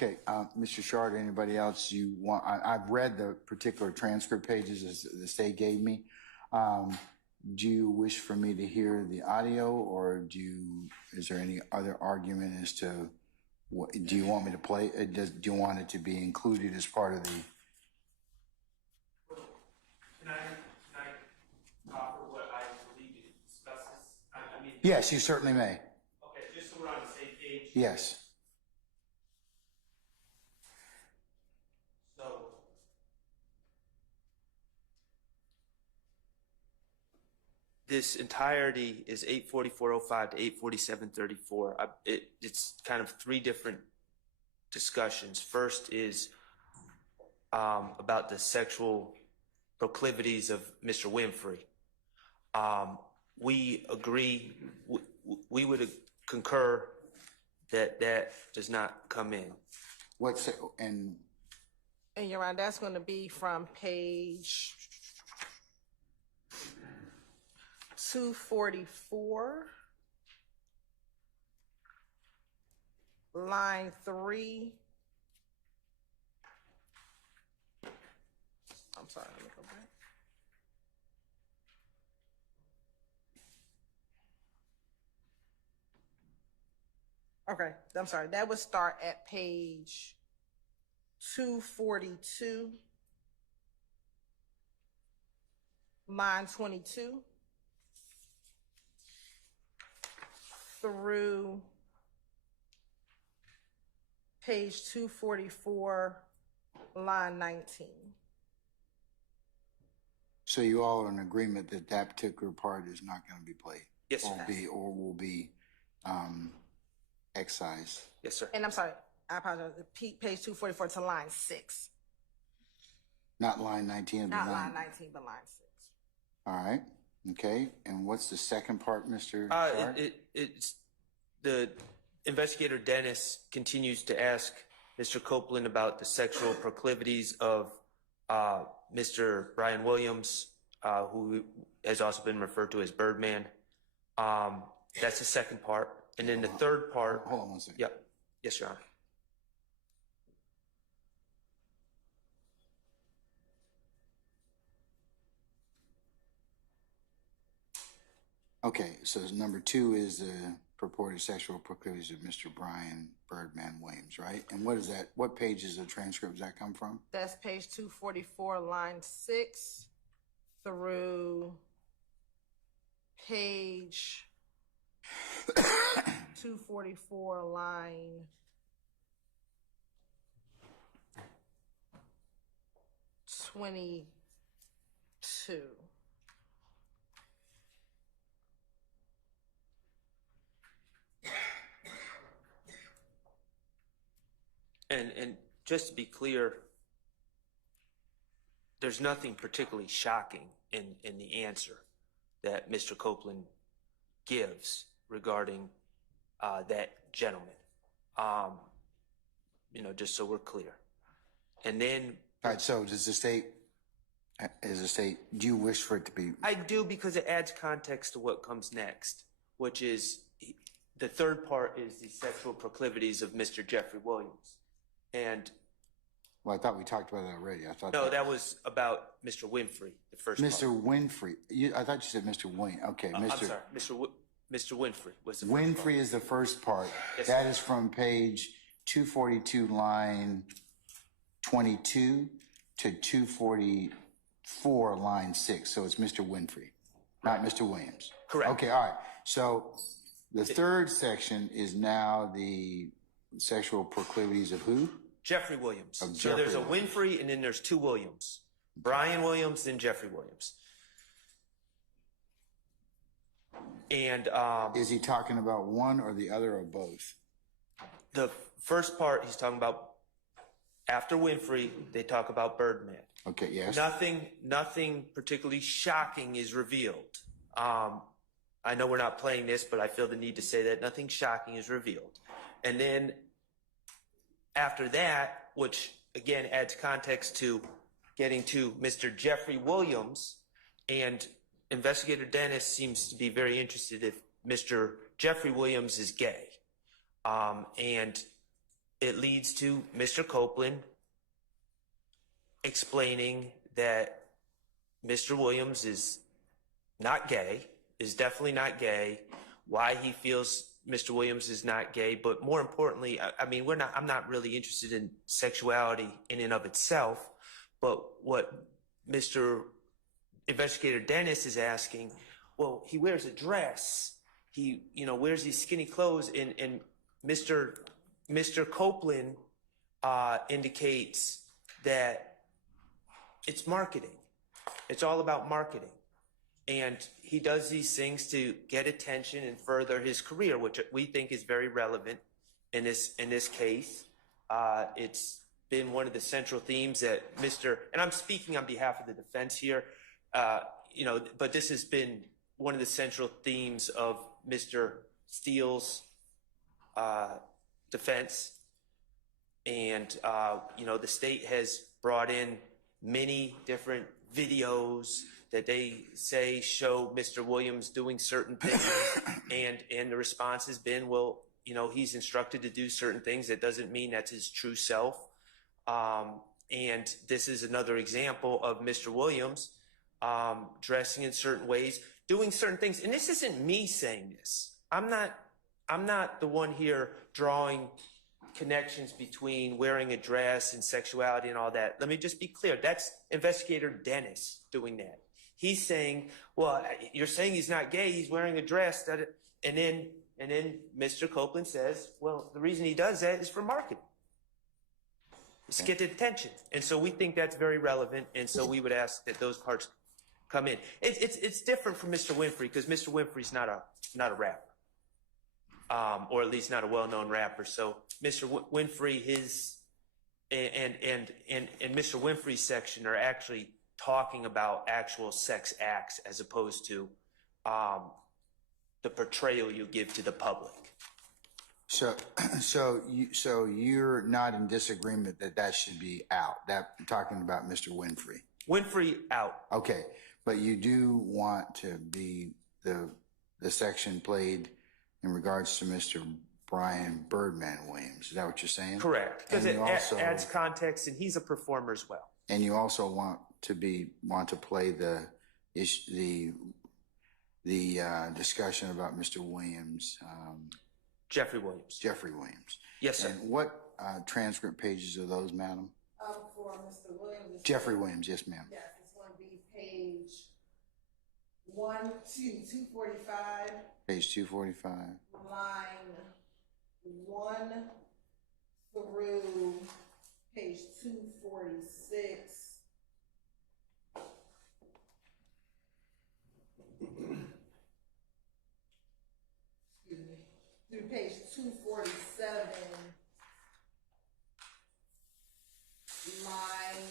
Okay, Mr. Shard, anybody else you want? I've read the particular transcript pages as the state gave me. Do you wish for me to hear the audio, or is there any other argument as to what, do you want me to play? Do you want it to be included as part of the? Can I offer what I believe it discusses? I mean. Yes, you certainly may. Okay, just so we're on the same page. Yes. So. This entirety is 844.05 to 847.34. It's kind of three different discussions. First is about the sexual proclivities of Mr. Winfrey. We agree, we would concur that that does not come in. And Your Honor, that's going to be from page 244, line 3. I'm sorry, let me go back. Okay, I'm sorry. That would start at page 242, line 22, through page 244, line 19. So you all are in agreement that that particular part is not going to be played? Yes, sir. Or will be excised? Yes, sir. And I'm sorry, I apologize. Page 244 to line 6. Not line 19? Not line 19, but line 6. All right. Okay. And what's the second part, Mr. It's the investigator Dennis continues to ask Mr. Copeland about the sexual proclivities of Mr. Brian Williams, who has also been referred to as Birdman. That's the second part. And then the third part. Hold on one second. Yep. Yes, Your Honor. Okay, so number 2 is the purported sexual proclivities of Mr. Brian Birdman Williams, right? And what is that? What pages of transcript does that come from? That's page 244, line 6, through page 244, line 22. And just to be clear, there's nothing particularly shocking in the answer that Mr. Copeland gives regarding that gentleman. Just so we're clear. And then. All right. So does the state? Do you wish for it to be? I do, because it adds context to what comes next, which is the third part is the sexual proclivities of Mr. Jeffery Williams. And well, I thought we talked about that already. I thought that was about Mr. Winfrey, the first Mr. part. Winfrey. I thought you said Mr. Wayne. Okay, I'm sorry, Mr. Winfrey was the first Winfrey part. is the first part. Yes, that sir. is from page 242, line 22 to 244, line 6. So it's Mr. Winfrey, not Mr. Williams. Correct. Okay, all right. So the third section is now the sexual proclivities of who? Jeffrey Williams. Of So Jeffrey there's a Williams. Winfrey and then there's 2 Williams. Brian Williams and Jeffrey Williams. And Is he talking about one or the other or both? the first part he's talking about after Winfrey, they talk about Birdman. Okay, yes. Nothing particularly shocking is revealed. I know we're not playing this, but I feel the need to say that nothing shocking is revealed. And then after that, which again adds context to getting to Mr. Jeffrey Williams, and Investigator Dennis seems to be very interested if Mr. Jeffrey Williams is gay. And it leads to Mr. Copeland explaining that Mr. Williams is not gay, is definitely not gay, why he feels Mr. Williams is not gay, but more importantly, I mean, I'm not really interested in sexuality in and of itself, but what Mr. Investigator Dennis is asking, well, he wears a dress, he, wears these skinny clothes, and Mr. Copeland indicates that it's marketing. It's all about marketing. And he does these things to get attention and further his career, which we think is very relevant in this case. It's been one of the central themes that and I'm speaking on behalf of the defense here, but this has been one of the central themes of Mr. Steele's defense. And, the state has brought in many different videos that they say show Mr. Williams doing certain things, and the response has been, well, he's instructed to do certain things. That doesn't mean that's his true self. And this is another example of Mr. Williams dressing in certain ways, doing certain things. And this isn't me saying this. I'm not the one here drawing connections between wearing a dress and sexuality and all that. Let me just be clear. That's Investigator Dennis doing that. He's saying, well, you're saying he's not gay, he's wearing a dress, and then Mr. Copeland says, well, the reason he does that is for marketing. It's to get attention. And so we think that's very relevant, and so we would ask that those parts come in. It's different from Mr. Winfrey, because Mr. Winfrey's not a rapper. Or at least not a well-known rapper. So Mr. Winfrey, and Mr. Winfrey's section are actually talking about actual sex acts as opposed to the portrayal you give to the public. So you're not in disagreement that should be out. That talking about Mr. Winfrey. Winfrey out. Okay, but you do want to be the section played in regards to Mr. Brian Birdman Williams. Is that what you're saying? Correct, because it adds context, and he's a performer as well. And you also want to play the discussion about Mr. Williams. Jeffrey Williams. Jeffrey Williams. Yes, sir. And what transcript pages are those, madam? For Mr. Williams. Jeffrey Williams, yes, ma'am. Yes, it's going to be page 245. Page 245. Line 1 through page 246. Excuse me. Through page 247. Line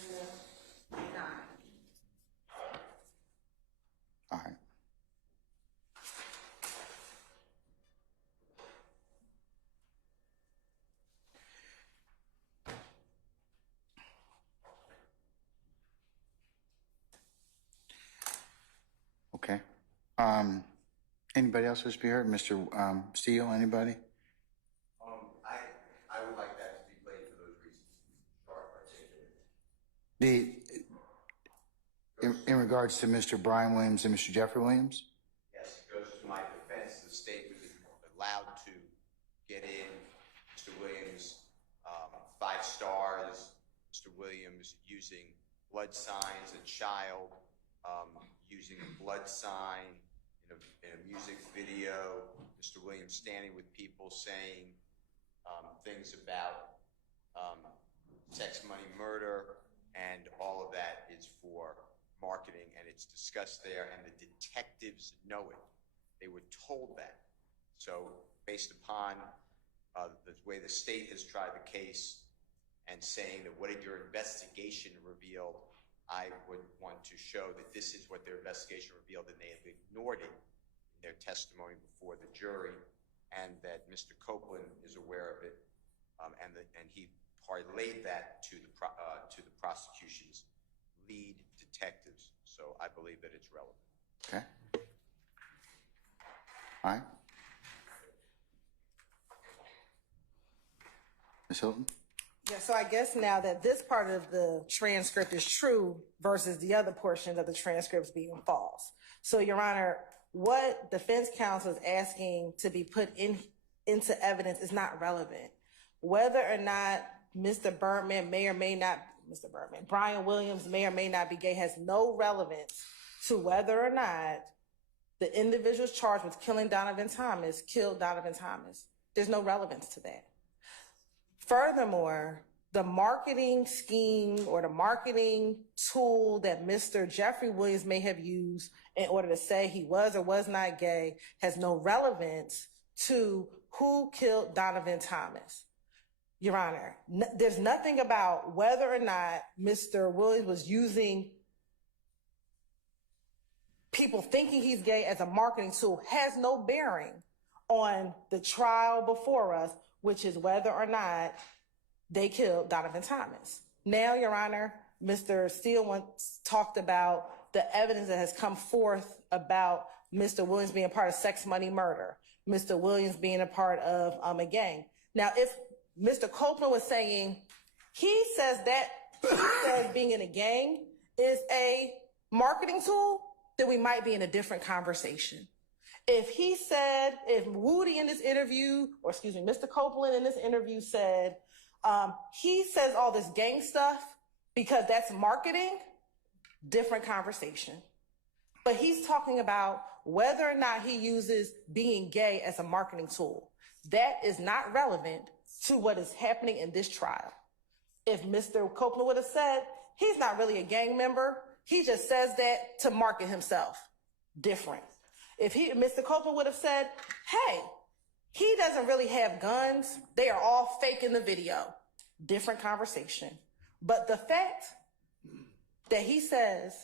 9. All right. Okay. Anybody else wish to be heard? Mr. Steele, anybody? I would like that to be played for those reasons. In regards to Mr. Brian Williams and Mr. Jeffrey Williams? Yes, it goes to my defense. The state was allowed to get in Mr. Williams 5 stars, Mr. Williams using blood signs, a child using a blood sign in a music video, Mr. Williams standing with people saying things about sex, money, murder, and all of that is for marketing, and it's discussed there, and the detectives know it. They were told that. So based upon the way the state has tried the case and saying that what did your investigation reveal, I would want to show that this is what their investigation revealed, and they have ignored it in their testimony before the jury, and that Mr. Copeland is aware of it, and he parlayed that to the prosecution's lead detectives. So I believe that it's relevant. Okay. All right. Ms. Hilton? Yeah, so I guess now that this part of the transcript is true versus the other portion of the transcripts being false. So, Your Honor, what defense counsel is asking to be put into evidence is not relevant. Whether or not Brian Williams may or may not be gay has no relevance to whether or not the individuals charged with killing Donovan Thomas killed Donovan Thomas. There's no relevance to that. Furthermore, the marketing scheme or the marketing tool that Mr. Jeffery Williams may have used in order to say he was or was not gay has no relevance to who killed Donovan Thomas. Your Honor, there's nothing about whether or not Mr. Williams was using people thinking he's gay as a marketing tool has no bearing on the trial before us, which is whether or not they killed Donovan Thomas. Now, Your Honor, Mr. Steele once talked about the evidence that has come forth about Mr. Williams being a part of sex, money, murder, Mr. Williams being a part of a gang. Now, if Mr. Copeland was saying he says being in a gang is a marketing tool, then we might be in a different conversation. If Woody in this interview, or excuse me, Mr. Copeland in this interview said, he says all this gang stuff because that's marketing, different conversation. But he's talking about whether or not he uses being gay as a marketing tool. That is not relevant to what is happening in this trial. If Mr. Copeland would have said, he's not really a gang member, he just says that to market himself, different. If Mr. Copeland would have said, hey, he doesn't really have guns, they are all fake in the video, different conversation. But the fact that he says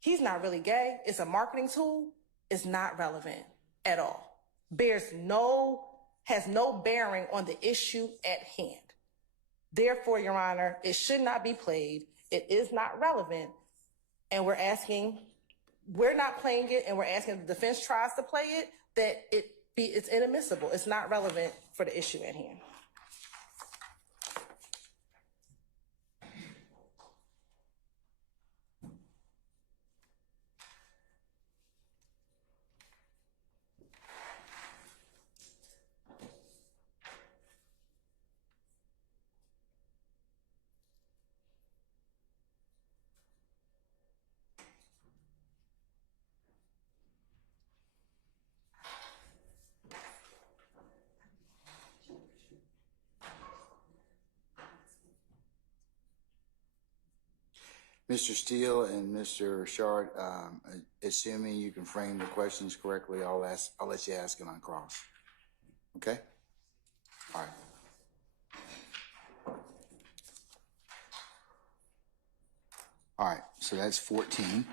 he's not really gay, it's a marketing tool, is not relevant at all. Has no bearing on the issue at hand. Therefore, Your Honor, it should not be played. It is not relevant. And we're not playing it, and we're asking the defense tries to play it, that it's inadmissible. It's not relevant for the issue at hand. Mr. Steele and Mr. Shard, assuming you can frame the questions correctly, I'll let you ask them on cross. Okay? All right. All right, so that's 14.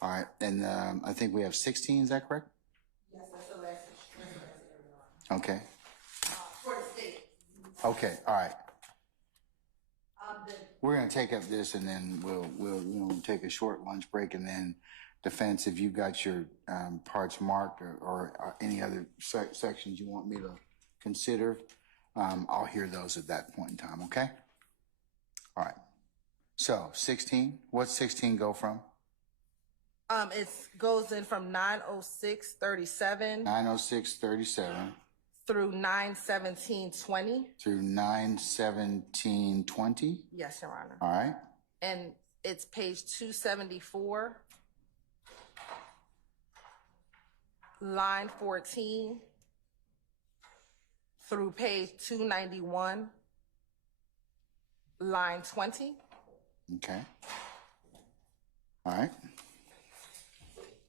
All right, and I think we have 16, is that correct? Yes, that's the last. Okay. For the state. Okay, all right. We're going to take up this, and then we'll take a short lunch break, and then defense, if you've got your parts marked or any other sections you want me to consider, I'll hear those at that point in time, okay? All right. So 16, what's 16 go from? It goes in from 906:37 906:37 through 917:20. through 917:20. Yes, Your Honor. All right. And it's page 274, line 14, through page 291, line 20. Okay. All right.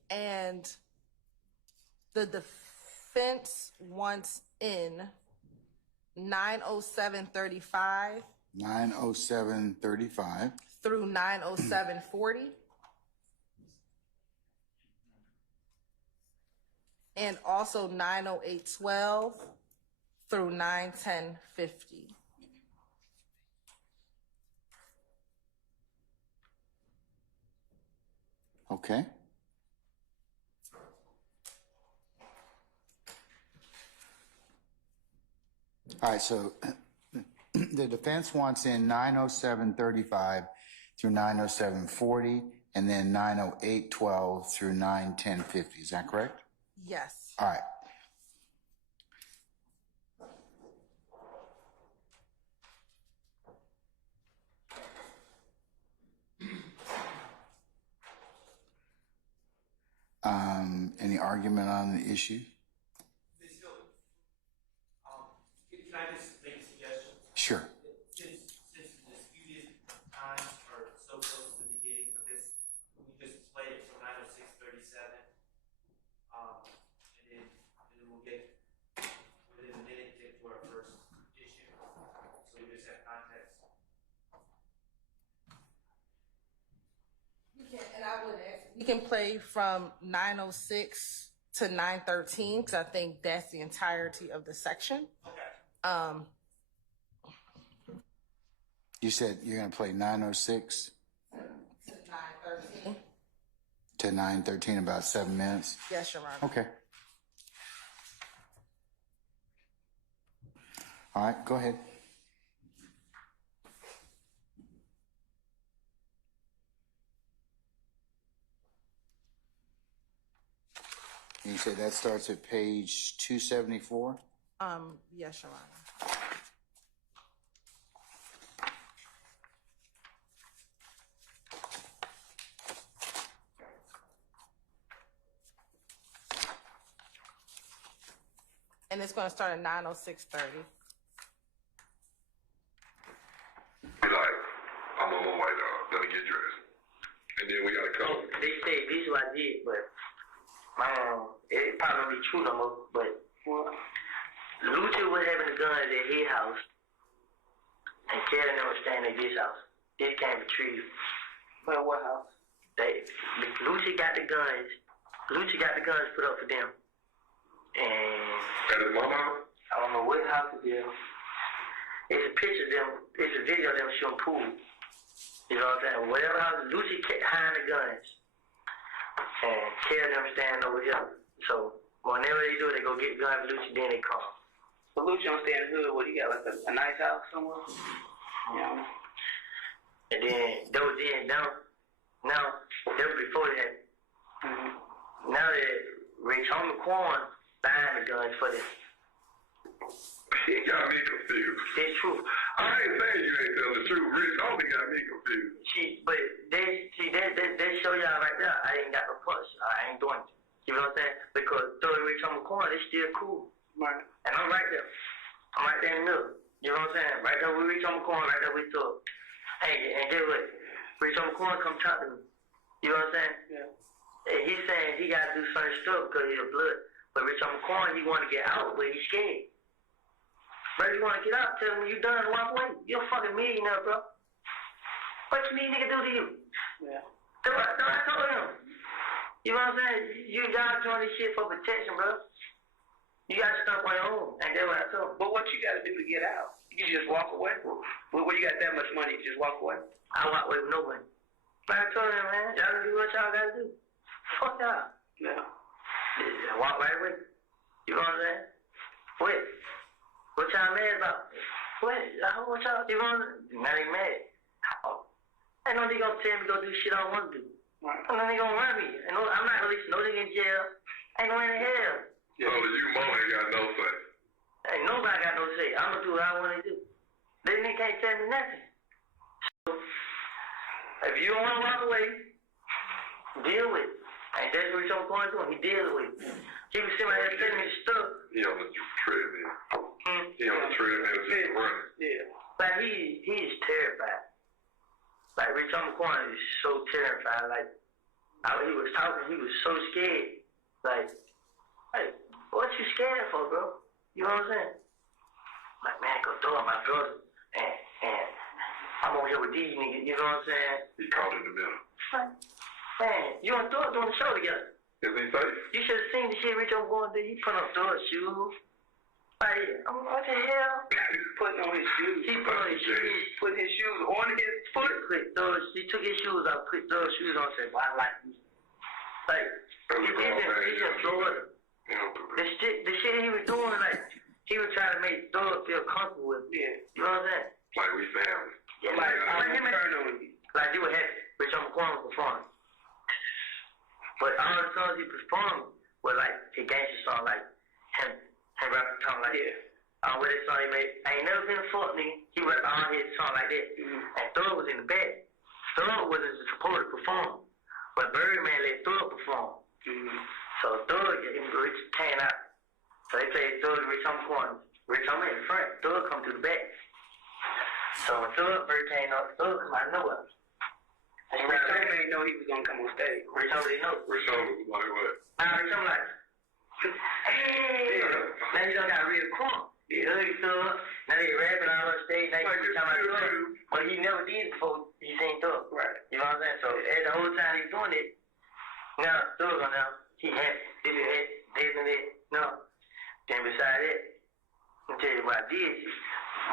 And the defense wants in 907:35 907:35 through 907:40. And also 908:12 through 910:50. Okay. All right, so the defense wants in 907:35 through 907:40, and then 908:12 through 910:50. Is that correct? Yes. All right. Any argument on the issue? Can I just make a suggestion? Sure. Since the disputed times are so close to the beginning of this, we just play it from 906:37, and then we'll get within a minute get to our first issue, so we just have context. And I would ask, we can play from 906 to 913 because I think that's the entirety of the section. Okay. You said you're going to play 906 To 913. to 913, about 7 minutes? Yes, Your Honor. Okay. All right, go ahead. And you said that starts at page 274? Yes, Your Honor. And it's going to start at 906:30. Be like, I'm on my way, dog. Let me get dressed. And then we gotta come. They say this is what I did, but it probably don't be true no more. But Lucha was having the guns at his house, and Karen was staying at this house. This came retrieved. But what house? Lucha got the guns. Lucha got the guns put up for them. And At his mama house? I don't know what house it is. It's a picture of them. It's a video of them shooting pool. You know what I'm saying? Whatever house, Lucy kept hiding the guns. And Karen them standing over here. So whenever they do it, they go get guns for Lucy, then they come. So Lucy don't stay in the hood. What, he got like a nice house somewhere? Yeah. And then that was then now that was before that. Mm-hmm. Now that Rich Homer Corn buying the guns for them. He got me confused. It's true. I ain't saying you ain't telling the truth. Rich only got me confused. But they show y'all right there. I ain't got no push. I ain't doing it. You know what I'm saying? Because throwing Rich on the corner, it's still cool. Right. And I'm right there. I'm right there in the middle. You know what I'm saying? Right there we Rich on the corner, right there we throw. Hey, and guess what? Rich on the corner come talk to me. You know what I'm saying? Yeah. And he's saying he got to do certain stuff because he's a blood. But Rich on the corner, he want to get out, but he's scared. Bro, you want to get out, tell him when you done, walk away. You're a fucking millionaire, bro. What you need nigga do to you? Yeah. So I told him. You know what I'm saying? You gotta join this shit for protection, bro. You gotta stop on your own. And that's what I told him. But what you got to do to get out? You can just walk away? Well, you got that much money, you just walk away? I walk away with no money. But I told him, man, y'all do what y'all gotta do. Fuck y'all. Yeah. Walk right away. You know what I'm saying? What? What y'all mad about? What y'all, you know, now they mad. Ain't no nigga gonna tell me to go do shit I don't want to do. Right. Ain't no nigga gonna run me. I'm not releasing no nigga in jail. Ain't no in hell. So you mom ain't got no say. Ain't nobody got no say. I'm gonna do what I want to do. They nigga can't tell me nothing. So, if you don't want to walk away, deal with it. And that's what he's going to do. He deals with it. He was sitting right there telling me stuff. He on the treadmill. He on the treadmill just running. Yeah. Like he's terrified. Like Rich on the corner is so terrified. Like he was talking, he was so scared. Like what you scared for, bro? You know what I'm saying? Like, man, go throw my brother. And I'm over here with these niggas, you know what I'm saying? He caught in the middle. Like, man, you and Thor doing the show together. Is he safe? You should have seen the shit Rich on going through. He put on Thor's shoes. Like, what the hell? Putting on his shoes. He put on his shoes. Putting his shoes on his foot. He took his shoes off, put Thor's shoes on, and said, well, I like these. Like, he's in Florida. The shit he was doing, like, he he was trying to make Thug feel comfortable with me. Yeah. You know what I'm saying? Like we family. Like, I was turn on you. Like you would have Rich Homie Quan was performing. But all the songs he performed were like his gangster song, like him rapping song like what his song he made, I ain't never been a fuck nigga. He rapped all his song like that. And Thug was in the back. Thug wasn't supposed to perform. But Birdman let Thug perform. So Thug and Rich came out. So they played Thug and Rich Homie Quan. Rich Homie in the front, Thug come to the back. So when Thug first came up, Thug come out of nowhere. And Rich Homie didn't know he was gonna come on stage. Rich Homie didn't know. Rich Homie was like what? Rich Homie like, hey, now you done got real crunk. You heard he Thug, now they rapping all on stage, now you talking about Thug. But he never did it before he seen Thug. Right. You know what I'm saying? So the whole time he's doing it, now Thug on now, he had this and that, no. Then beside that, I'll tell you what I did.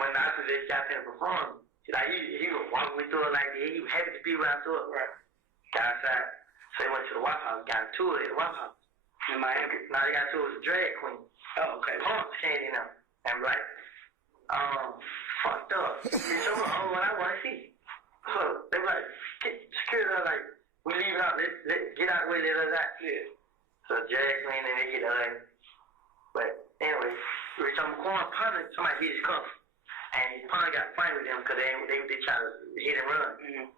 When I was just out there performing, like he was walking me through it like that. He was happy to be around Thug. Right. Got outside. So he went to the White House, got a tour at the White House. In Miami. Now he got a tour with a drag queen. Oh, okay. Pumps came in there. And like, fucked up. It's so what I want to see. So they were like, get security. Like, we leave out. Let's get out the way. Let us out. Yeah. So drag queen and they get out. But anyway, Rich Homie Quan punted. Somebody hit his cuff. And his punter got fight with them because they try to hit and run. And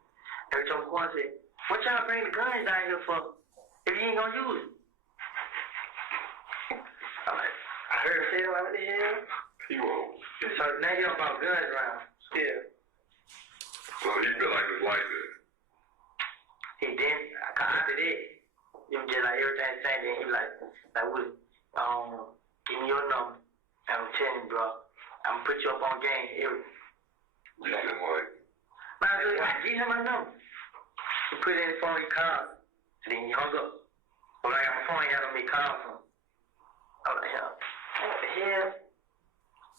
Rich Homie Quan said, what y'all bring the guns down here for if you ain't gonna use it? I'm like, I heard him say, what the hell? He won't. So now you don't about guns around. Yeah. So he feel like it's like that. He didn't. After that, he was just like everything the same thing. He was like Willie, give me your number. I'm telling you, bro, I'm gonna put you up on game. You didn't like. Man, I said, give him my number. He put it in the phone, he called. And then he hung up. When I got my phone, he had on me call from. I'm like, what the hell?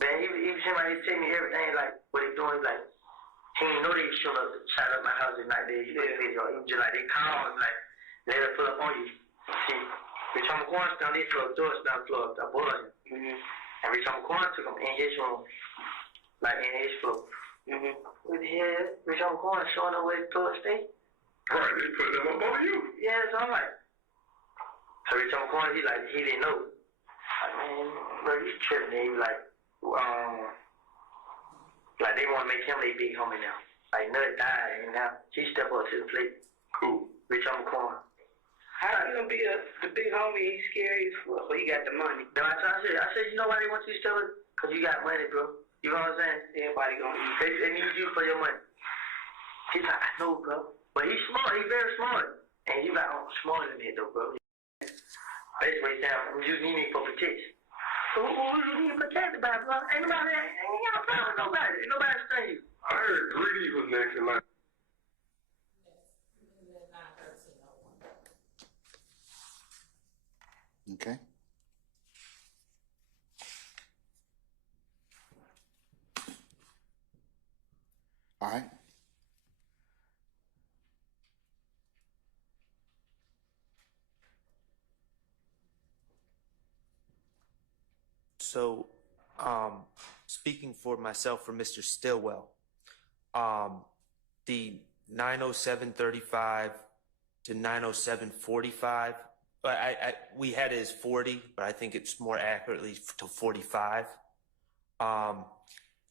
Man, he was somebody tell me everything, like, what he doing, like, he didn't know they showed up, shot up my house at night, he was just like, they called him, like, let her pull up on you. See, Rich Homie Quan down this floor, doors down the floor, I buzzed him. And Rich Homie Quan took him in his room, like, in his floor. What the hell? Rich Homie Quan showing up where the door stay? Right, they put them up on you. Yeah, so I'm like, so Rich Homie Quan, he didn't know. Like, man, bro, he's tripping. He was like they want to make him a big homie now. Like, Nut died, and now he step up to the plate. Cool. Rich Homie Quan. How you gonna be the big homie? He's scary as fuck, but he got the money. Then I said, you know why they want you to steal it? Because you got money, bro. You know what I'm saying? Everybody gonna eat. They need you for your money. He's like, I know, bro. But he's smart. He's very smart. And you like, I'm smarter than that, though, bro. Basically, he's saying, you need me for protection. So who you need protected by, bro? Ain't got a problem with nobody. Ain't nobody studying you. I heard Greedy was next in line. Okay. All right. So, speaking for myself, for Mr. Stillwell, the 90735 to 90745, we had it as 40, but I think it's more accurately to 45.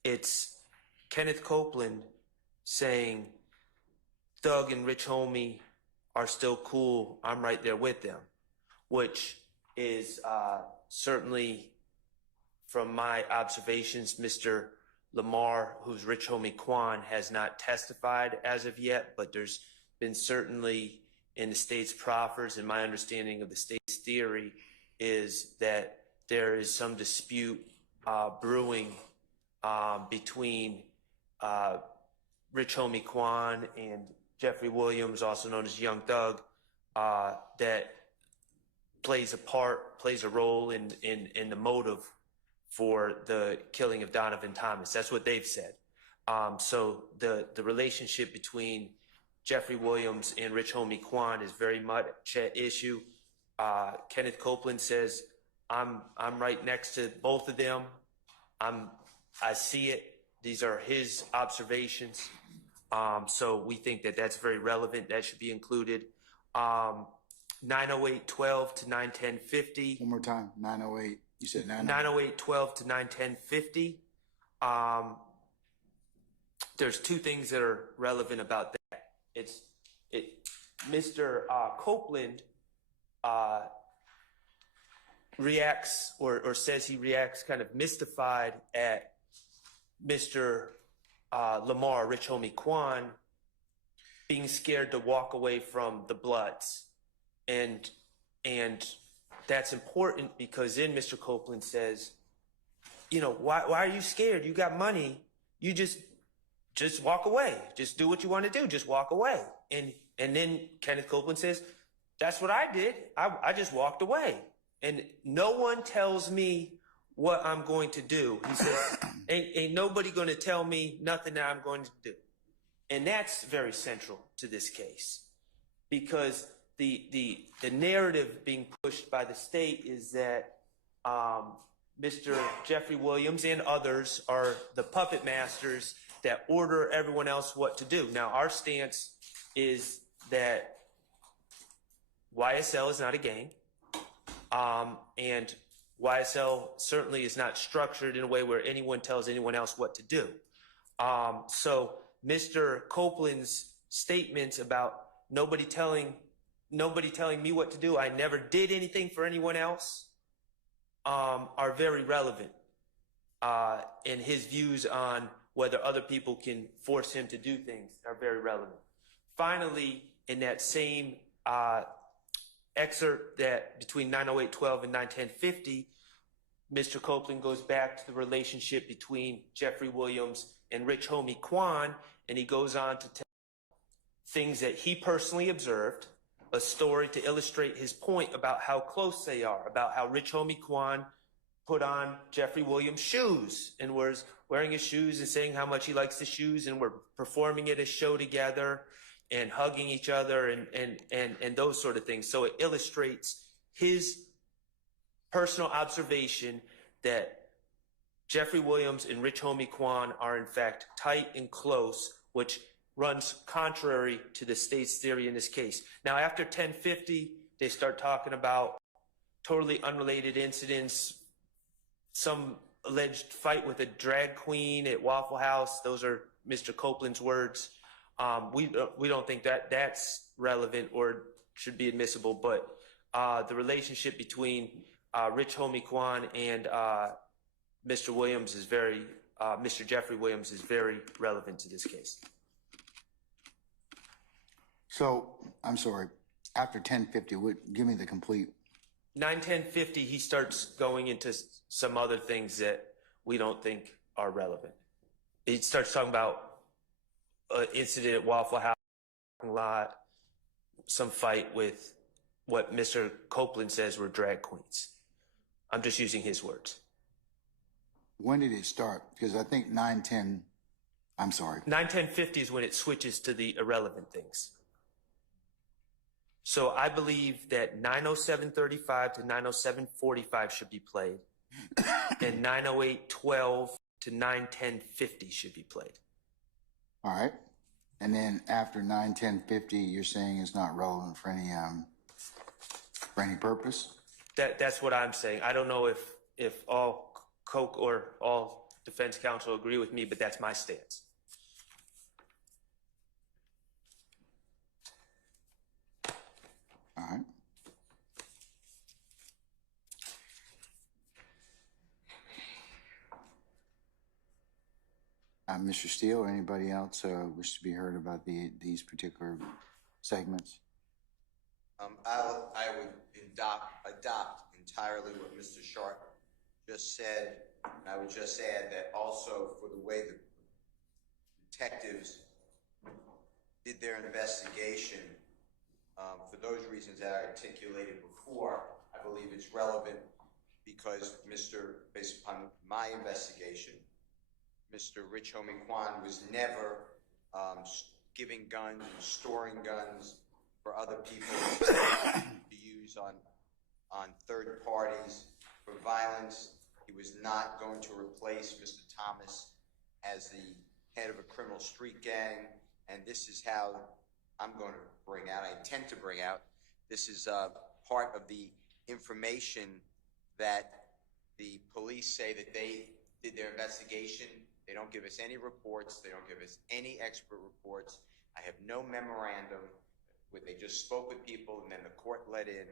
It's Kenneth Copeland saying, Thug and Rich Homie are still cool. I'm right there with them, which is certainly, from my observations, Mr. Lamar, who's Rich Homie Quan, has not testified as of yet, but there's been certainly in the state's proffers, and my understanding of the state's theory is that there is some dispute brewing between Rich Homie Quan and Jeffery Williams, also known as YoungThug, that plays a role in the motive for the killing of Donovan Thomas. That's what they've said. So the relationship between Jeffery Williams and Rich Homie Quan is very much at issue. Kenneth Copeland says, I'm right next to both of them. I see it. These are his observations. So we think that that's very relevant. That should be included. 908.12 to 910.50. One more time. 908. You said 908.12 to 910.50. There's two things that are relevant about that. Mr. Copeland reacts or says he reacts kind of mystified at Mr. Lamar, Rich Homie Quan, being scared to walk away from the Bloods. And that's important because then Mr. Copeland says, you know, why are you scared? You got money. You just walk away. Just do what you want to do. Just walk away. And then Kenneth Copeland says, that's what I did. I just walked away. And no one tells me what I'm going to do. He says, ain't nobody going to tell me nothing that I'm going to do. And that's very central to this case because the narrative being pushed by the state is that Mr. Jeffery Williams and others are the puppet masters that order everyone else what to do. Now, our stance is that YSL is not a gang, and YSL certainly is not structured in a way where anyone tells anyone else what to do. So Mr. Copeland's statements about nobody telling me what to do, I never did anything for anyone else, are very relevant. And his views on whether other people can force him to do things are very relevant. Finally, in that same excerpt that between 908.12 and 910.50, Mr. Copeland goes back to the relationship between Jeffery Williams and Rich Homie Quan, and he goes on to tell things that he personally observed, a story to illustrate his point about how close they are, about how Rich Homie Quan put on Jeffery Williams' shoes and was wearing his shoes and saying how much he likes the shoes, and we're performing at a show together and hugging each other and those sort of things. So it illustrates his personal observation that Jeffery Williams and Rich Homie Quan are in fact tight and close, which runs contrary to the state's theory in this case. Now, after 1050, they start talking about totally unrelated incidents, some alleged fight with a drag queen at Waffle House. Those are Mr. Copeland's words. We don't think that that's relevant or should be admissible, but the relationship between Rich Homie Quan and Mr. Williams is Mr. Jeffery Williams is very relevant to this case. So, I'm sorry, after 1050, give me the complete. 910.50, he starts going into some other things that we don't think are relevant. He starts talking about an incident at Waffle House parking lot, some fight with what Mr. Copeland says were drag queens. I'm just using his words. When did it start? Because I think 910.50 is when it switches to the irrelevant things. So I believe that 907.35 to 907.45 should be played, and 908.12 to 910.50 should be played. All right. And then after 910.50, you're saying it's not relevant for any purpose? That's what I'm saying. I don't know if all Coke or all defense counsel agree with me, but that's my stance. All right. Mr. Steele, or anybody else wish to be heard about these particular segments? I would adopt entirely what Mr. Sharp just said. And I would just add that also for the way the detectives did their investigation, for those reasons that I articulated before, I believe it's relevant because based upon my investigation, Mr. Rich Homie Quan was never giving guns and storing guns for other people to use on third parties for violence. He was not going to replace Mr. Thomas as the head of a criminal street gang. And this is how I'm going to bring out, I intend to bring out, this is part of the information that the police say that they did their investigation. They don't give us any reports. They don't give us any expert reports. I have no memorandum. They just spoke with people, and then the court let in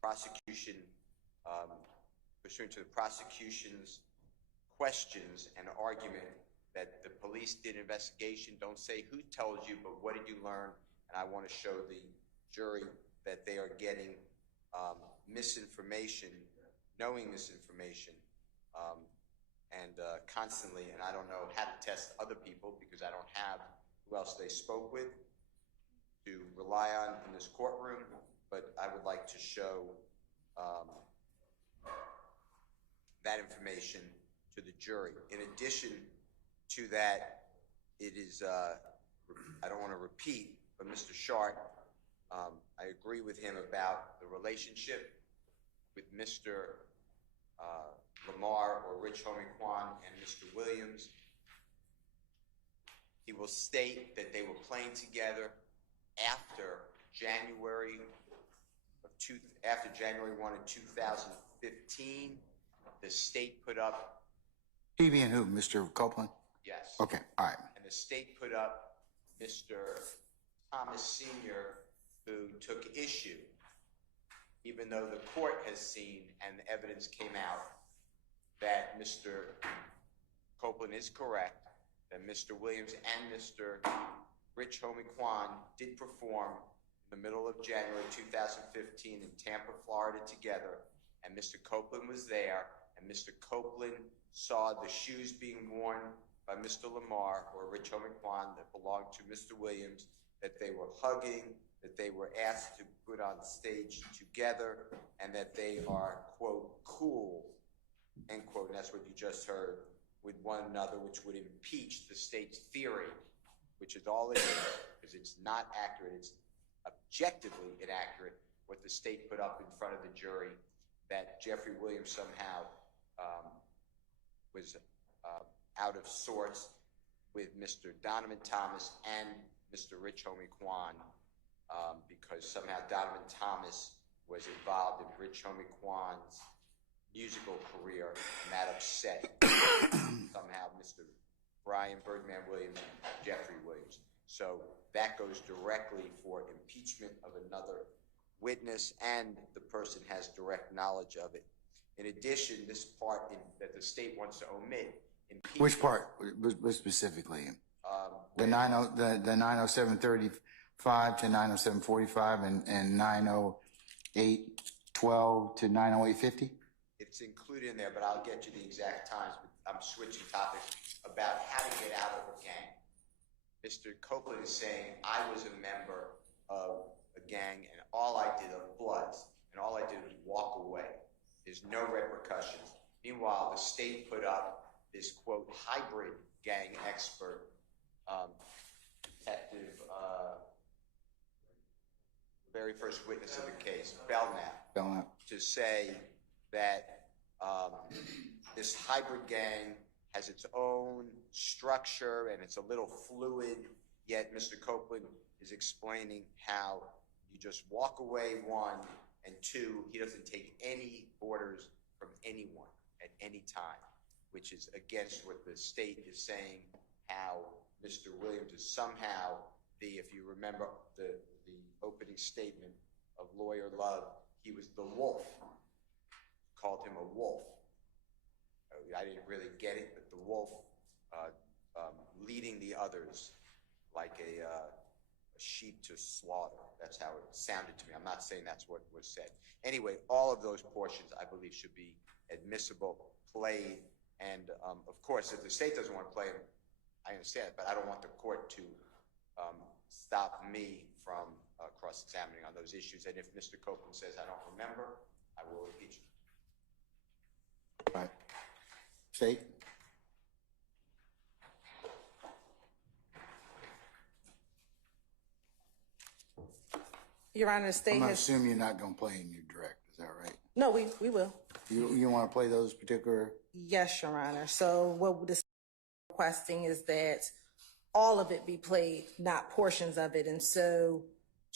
prosecution, pursuant to the prosecution's questions and argument that the police did investigation. Don't say who tells you, but what did you learn? And I want to show the jury that they are getting misinformation, knowing misinformation, and constantly, and I don't know how to test other people because I don't have who else they spoke with to rely on in this courtroom, but I would like to show that information to the jury. In addition to that, it is, I don't want to repeat, but Mr. Shart, I agree with him about the relationship with Mr. Lamar or Rich Homie Kwan and Mr. Williams. He will state that they were playing together after January 1 of 2015. The state put up. He being who, Mr. Copeland? Yes. Okay, all right. And the state put up Mr. Thomas Sr., who took issue, even though the court has seen and the evidence came out that Mr. Copeland is correct, that Mr. Williams and Mr. Rich Homie Kwan did perform in the middle of January 2015 in Tampa, Florida together, and Mr. Copeland was there, and Mr. Copeland saw the shoes being worn by Mr. Lamar or Rich Homie Kwan that belonged to Mr. Williams, that they were hugging, that they were asked to put on stage together, and that they are, quote, cool, end quote, and that's what you just heard, with one another, which would impeach the state's theory, which is all it is, because it's not accurate. It's objectively inaccurate what the state put up in front of the jury, that Jeffery Williams somehow was out of sorts with Mr. Donovan Thomas and Mr. Rich Homie Kwan, because somehow Donovan Thomas was involved in Rich Homie Kwan's musical career, and that upset somehow Mr. Brian Birdman Williams and Jeffery Williams. So that goes directly for impeachment of another witness, and the person has direct knowledge of it. In addition, this part that the state wants to omit. Which part specifically? The 90735 to 90745 and 90812 to 90850? It's included in there, but I'll get you the exact times. I'm switching topics about how to get out of a gang. Mr. Copeland is saying, I was a member of a gang and all I did of Bloods, and all I did was walk away. There's no repercussions. Meanwhile, the state put up this, quote, hybrid gang expert, Detective, very first witness of the case, Belknap, to say that this hybrid gang has its own structure and it's a little fluid, yet Mr. Copeland is explaining how you just walk away, one, and two, he doesn't take any orders from anyone at any time, which is against what the state is saying, how Mr. Williams is somehow if you remember the opening statement of Lawyer Love, he was the wolf, called him a wolf. I didn't really get it, but the wolf leading the others like a sheep to slaughter. That's how it sounded to me. I'm not saying that's what was said. Anyway, all of those portions I believe should be admissible, played, and of course, if the state doesn't want to play them, I understand it, but I don't want the court to stop me from cross-examining on those issues. And if Mr. Copeland says I don't remember, I will impeach him. Right. State? Your Honor, the state I'm going to has... assume you're not going to play in your direct. Is that right? No, we will. You want to play those particular? Yes, Your Honor. So what this requesting is that all of it be played, not portions of it. And so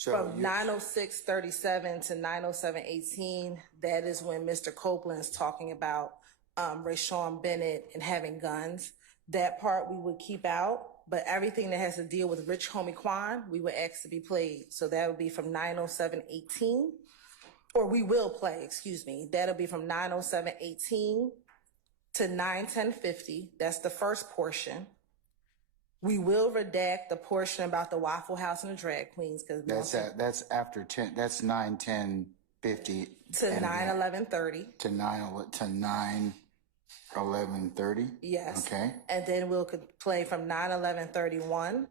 from 906:37 to 907:18, that is when Mr. Copeland is talking about Rayshawn Bennett and having guns. That part we would keep out, but everything that has to deal with Rich Homie Quan, we would ask to be played. So that would be from 907:18, or we will play, excuse me. That'll be from 907:18 to 910:50. That's the first portion. We will redact the portion about the Waffle House and the drag queens because that's after 10. That's 9:10:50 to 9:11:30 to 9:11:30. Yes. Okay. And then we'll play from 9:11:31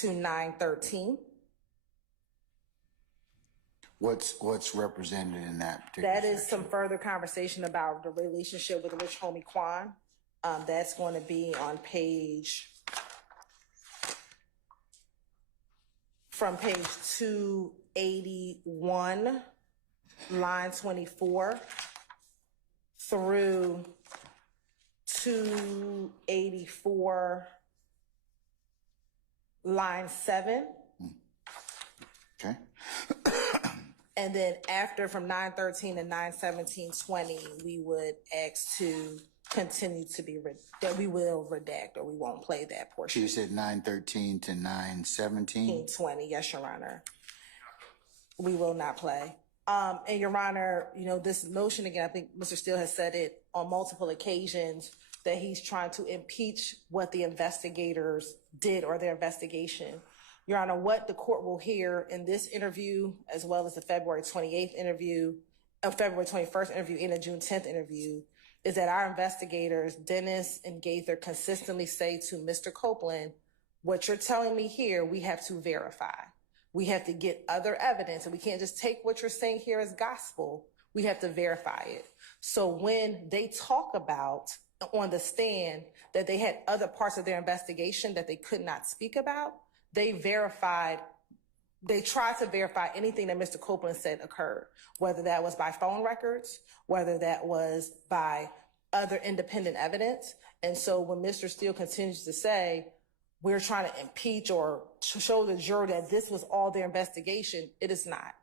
to 9:13. What's represented in that particular That is section? some further conversation about the relationship with Rich Homie Quan. That's going to be on from page 281, line 24, through 284, line 7. Okay. And then after from 9:13 to 9:17:20, we would ask to continue to be that we will redact or we won't play that portion. You said 9:13 to 9:17. 20, yes, Your Honor. We will not play. And Your Honor, this notion again, I think Mr. Steele has said it on multiple occasions that he's trying to impeach what the investigators did or their investigation. Your Honor, what the court will hear in this interview, as well as the February 28th interview, February 21st interview, and the June 10th interview, is that our investigators, Dennis and Gaither, consistently say to Mr. Copeland, what you're telling me here, we have to verify. We have to get other evidence, and we can't just take what you're saying here as gospel. We have to verify it. So when they talk about on the stand that they had other parts of their investigation that they could not speak about, they tried to verify anything that Mr. Copeland said occurred, whether that was by phone records, whether that was by other independent evidence. And so when Mr. Steele continues to say, we're trying to impeach or to show the jury that this was all their investigation, it is not.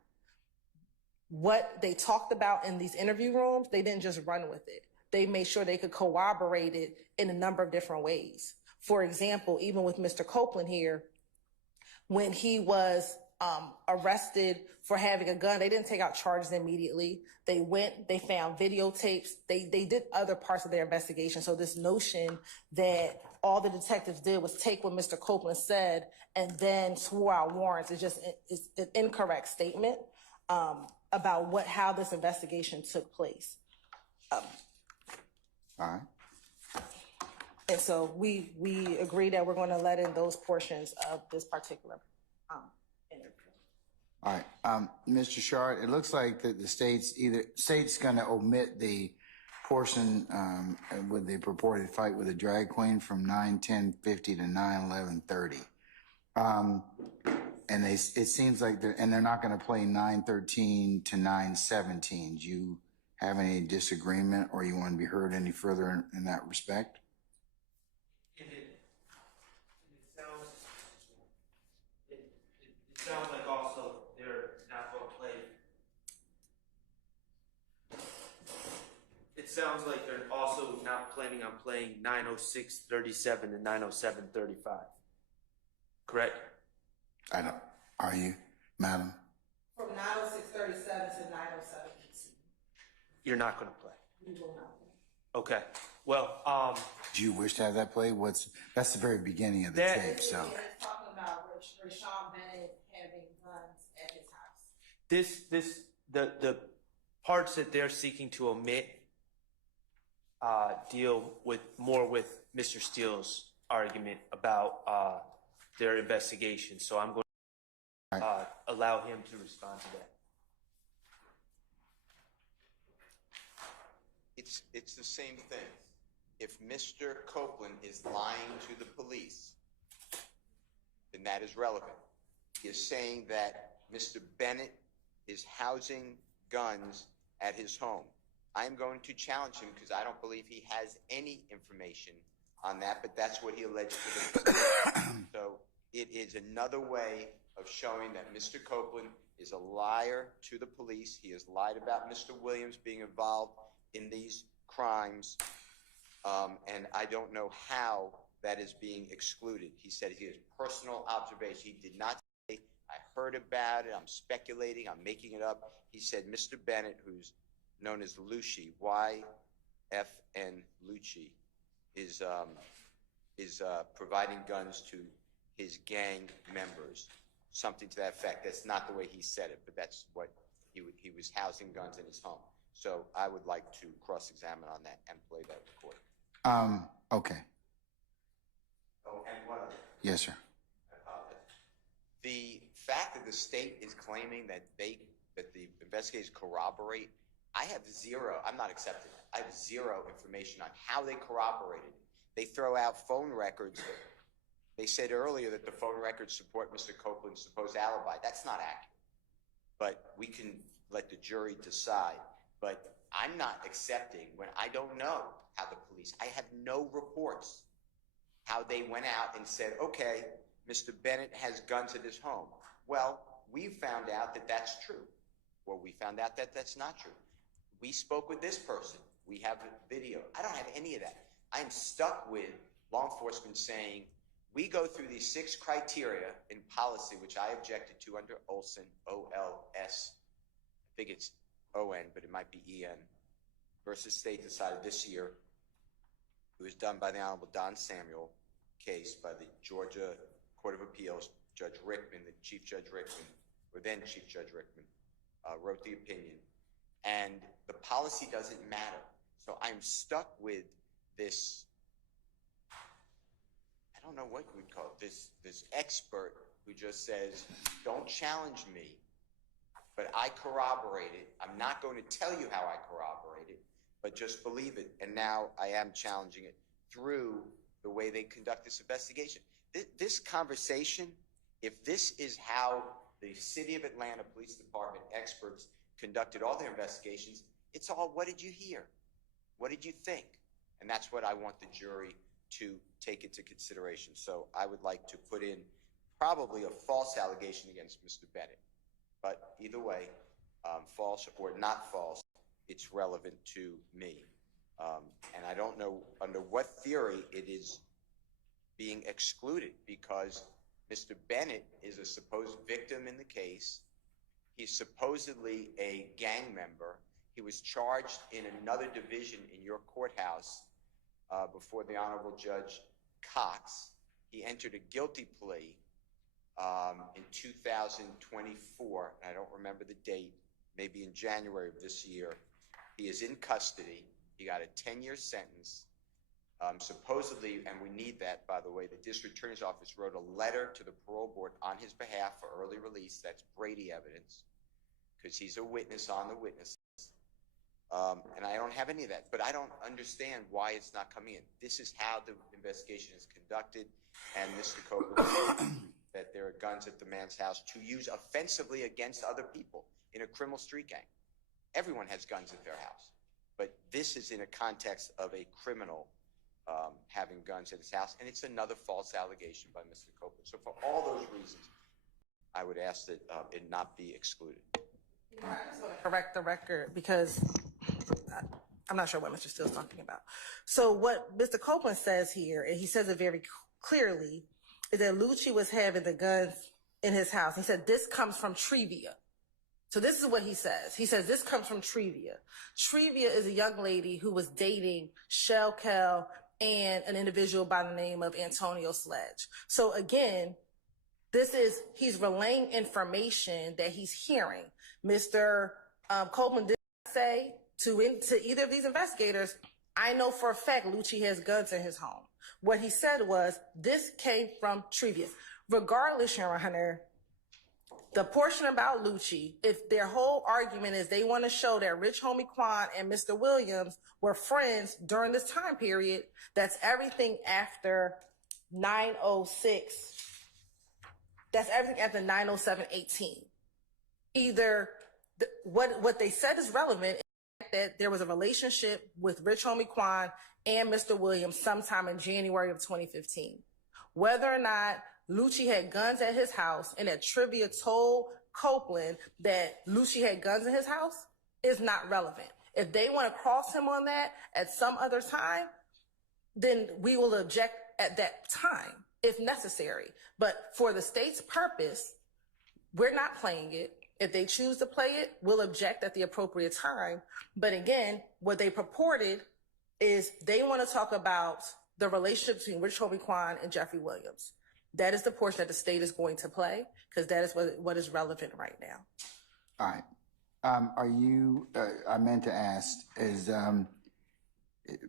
What they talked about in these interview rooms, they didn't just run with it. They made sure they could corroborate it in a number of different ways. For example, even with Mr. Copeland here, when he was arrested for having a gun, they didn't take out charges immediately. They went, they found videotapes. They did other parts of their investigation. So this notion that all the detectives did was take what Mr. Copeland said and then swore out warrants is just an incorrect statement about how this investigation took place. All right. And so we agree that we're going to let in those portions of this particular interview. All right. Mr. Shard, it looks like that the state's going to omit the portion with the purported fight with a drag queen from 9:10:50 to 9:11:30. And it seems like they're not going to play 9:13 to 9:17. Do you have any disagreement or you want to be heard any further in that respect? It sounds like also they're not going to play. It sounds like they're also not planning on playing 9:06:37 to 9:07:35. Correct? I don't. Are you, madam? From 9:06:37 to 9:07:18. You're not going to play. We will not play. Okay. Well, Do you wish to have that play? That's the very beginning of the tape. So It's talking about Rayshawn Bennett having guns at his house. the parts that they're seeking to omit deal more with Mr. Steele's argument about their investigation. So I'm going to allow him to respond to that. It's the same thing. If Mr. Copeland is lying to the police, then that is relevant. He is saying that Mr. Bennett is housing guns at his home. I'm going to challenge him because I don't believe he has any information on that, but that's what he alleged to the So it is another way of showing that Mr. Copeland is a liar to the police. He has lied about Mr. Williams being involved in these crimes, and I don't know how that is being excluded. He said he has personal observation. He did not say, I heard about it, I'm speculating, I'm making it up. He said Mr. Bennett, who's known as Lucci, YFN Lucci, is providing guns to his gang members, something to that effect. That's not the way he said it, but that's what he was housing guns in his home. So I would like to cross-examine on that and play that recording. Okay. Oh, and one other. Yes, sir. I apologize. The fact that the state is claiming that the investigators corroborate, I have zero. I'm not accepting it. I have zero information on how they corroborated. They throw out phone records. They said earlier that the phone records support Mr. Copeland's supposed alibi. That's not accurate. But we can let the jury decide. But I'm not accepting when I don't know how the police, I have no reports how they went out and said, okay, Mr. Bennett has guns at his home. Well, we found out that that's true. Well, we found out that that's not true. We spoke with this person. We have a video. I don't have any of that. I'm stuck with law enforcement saying, we go through these 6 criteria in policy, which I objected to under Olson, O-L-S. I think it's O-N, but it might be E-N, versus state decided this year. It was done by the Honorable Don Samuel case by the Georgia Court of Appeals. Judge Rickman, the Chief Judge Rickman, or then Chief Judge Rickman, wrote the opinion. And the policy doesn't matter. So I'm stuck with this, I don't know what we'd call it, this expert who just says, don't challenge me, but I corroborate it. I'm not going to tell you how I corroborate it, but just believe it. And now I am challenging it through the way they conduct this investigation. This conversation, if this is how the City of Atlanta Police Department experts conducted all their investigations, it's all, what did you hear? What did you think? And that's what I want the jury to take into consideration. So I would like to put in probably a false allegation against Mr. Bennett. But either way, false or not false, it's relevant to me. And I don't know under what theory it is being excluded, because Mr. Bennett is a supposed victim in the case. He's supposedly a gang member. He was charged in another division in your courthouse before the Honorable Judge Cox. He entered a guilty plea in 2024. I don't remember the date, maybe in January of this year. He is in custody. He got a 10-year sentence. Supposedly, and we need that, by the way, the district attorney's office wrote a letter to the parole board on his behalf for early release. That's Brady evidence, because he's a witness on the witness. And I don't have any of that, but I don't understand why it's not coming in. This is how the investigation is conducted, and Mr. Copeland said that there are guns at the man's house to use offensively against other people in a criminal street gang. Everyone has guns at their house, but this is in a context of a criminal having guns at his house, and it's another false allegation by Mr. Copeland. So for all those reasons, I would ask that it not be excluded. I just want to correct the record because I'm not sure what Mr. Steele's talking about. So what Mr. Copeland says here, and he says it very clearly, is that Lucci was having the guns in his house. He said, this comes from Trevia. So this is what he says. He says, this comes from Trevia. Trevia is a young lady who was dating Shell Kell and an individual by the name of Antonio Sledge. So again, he's relaying information that he's hearing. Mr. Copeland did say to either of these investigators, I know for a fact Lucci has guns in his home. What he said was, this came from Trevia. Regardless, Your Honor, the portion about Lucci, if their whole argument is they want to show that Rich Homie Quan and Mr. Williams were friends during this time period, that's everything after 906. That's everything after 907-18. Either what they said is relevant, fact that there was a relationship with Rich Homie Quan and Mr. Williams sometime in January of 2015. Whether or not Lucci had guns at his house and that Trivia told Copeland that Lucci had guns in his house is not relevant. If they want to cross him on that at some other time, then we will object at that time if necessary. But for the state's purpose, we're not playing it. If they choose to play it, we'll object at the appropriate time. But again, what they purported is they want to talk about the relationship between Rich Homie Quan and Jeffery Williams. That is the portion that the state is going to play because that is what is relevant right now. All right. Are you, I meant to ask, is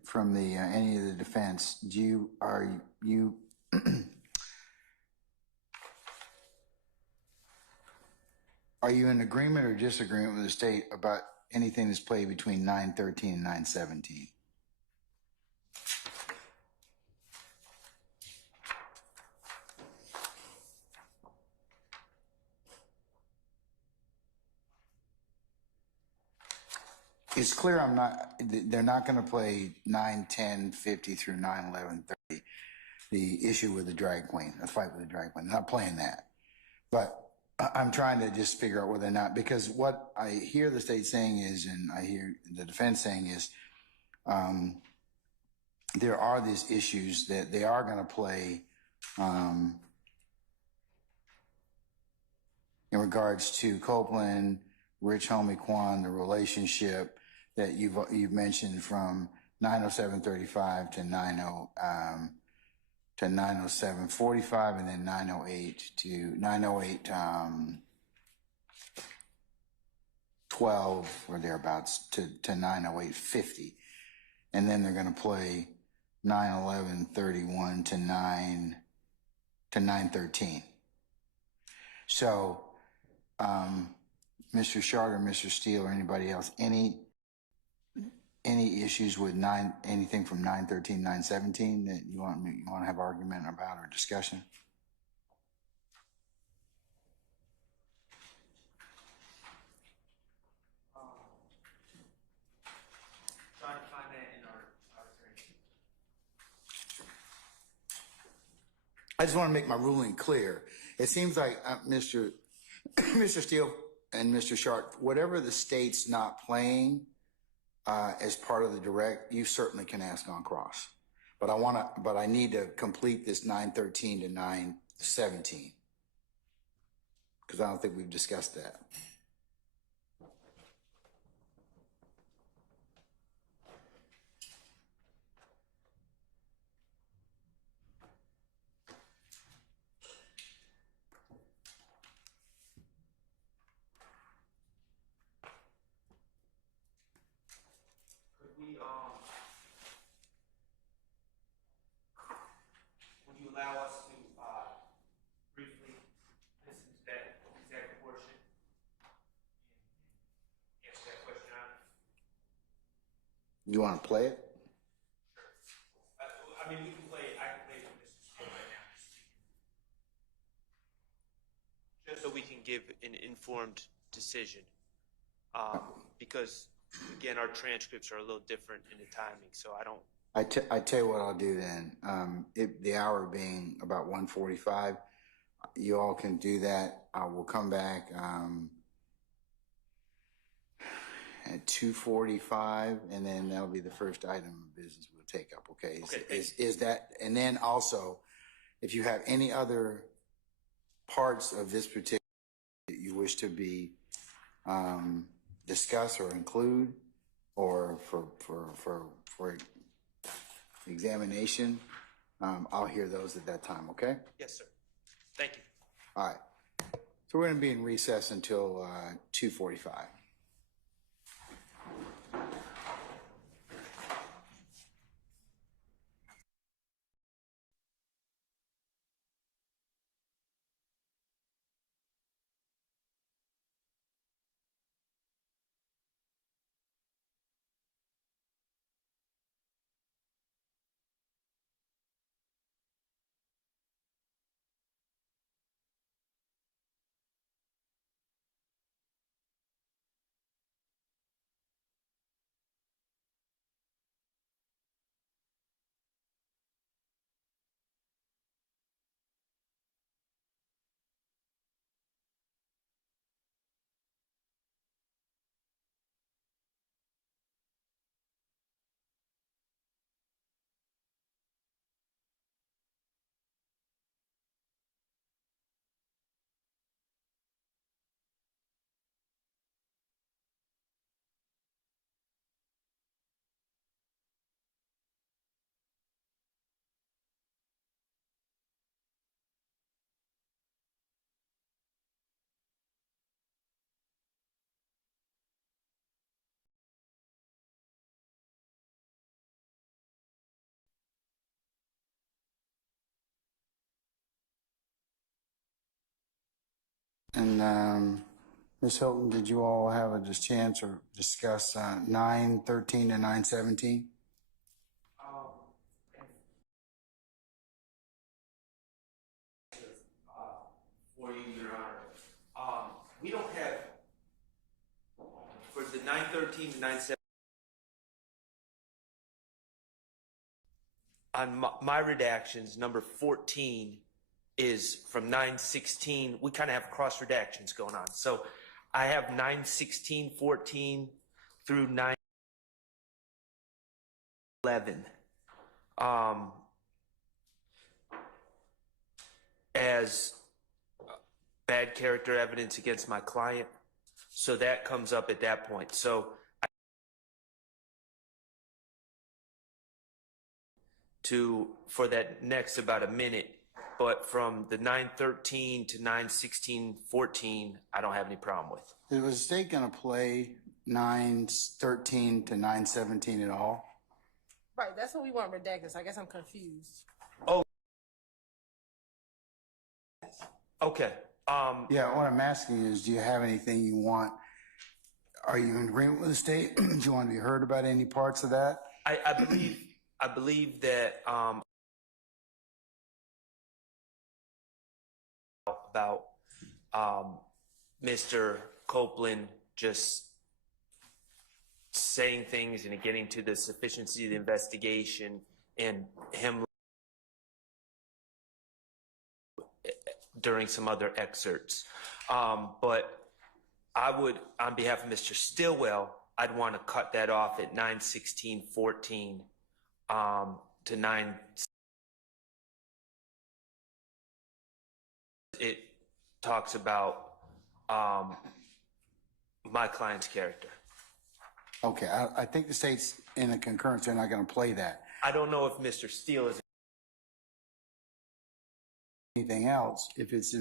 from the any of the defense, are you are you in agreement or disagreement with the state about anything that's played between 9/13 and 9/17? It's clear they're not going to play 9/10/50 through 9/11/30. The issue with the drag queen, the fight with the drag queen. They're not playing that. But I'm trying to just figure out whether or not, because what I hear the state saying is, and I hear the defense saying is, there are these issues that they are going to play in regards to Copeland, Rich Homie Quan, the relationship that you've mentioned from 907:35 to 907:45, and then 908 to 908:12 or thereabouts to 908:50, and then they're going to play 911:31 to 913. So, Mr. Shard or Mr. Steele or anybody else, any issues with anything from 913, 917 that you want to have argument about or discussion? Trying to find that in our attorney. I just want to make my ruling clear. It seems like Mr. Steele and Mr. Sharp, whatever the state's not playing as part of the direct, you certainly can ask on cross. But I need to complete this 913 to 917 because I don't think we've discussed that. Would you allow us to briefly listen to that exact portion and answer that question out? You want to play it? I mean, we can play. I can play with Mr. Steele right now, just so we can give an informed decision. Because again, our transcripts are a little different in the timing, so I don't. I tell you what I'll do then. The hour being about 1:45, you all can do that. I will come back at 2:45, and then that'll be the first item of business we'll take up. Okay? Is that? And then also, if you have any other parts of this particular that you wish to be discuss or include, or for examination, I'll hear those at that time, okay? Yes, sir. Thank you. All right. So we're going to be in recess until 2:45. And Ms. Hilton, did you all have a chance or discuss 913 and 917? For you, Your Honor, we don't have, for the 913 to 917, on my redactions, number 14 is from 916. We kind of have cross redactions going on. So I have 916, 14 through 911 as bad character evidence against my client. So that comes up at that point. So for that next about a minute, but from the 913 to 916-14, I don't have any problem with. Was the state going to play 913 to 917 at all? Right, that's what we want redacted. So I guess I'm confused. Oh, okay. Yeah, what I'm asking you is, do you have anything you want? Are you in agreement with the state? Do you want to be heard about any parts of that? I believe that about Mr. Copeland just saying things and getting to the sufficiency of the investigation and him during some other excerpts. But I would, on behalf of Mr. Stillwell, I'd want to cut that off at 916-14 to 9. It talks about my client's character. Okay, I think the state's in a concurrence. They're not going to play that. I don't know if Mr. Steele is anything else. If it's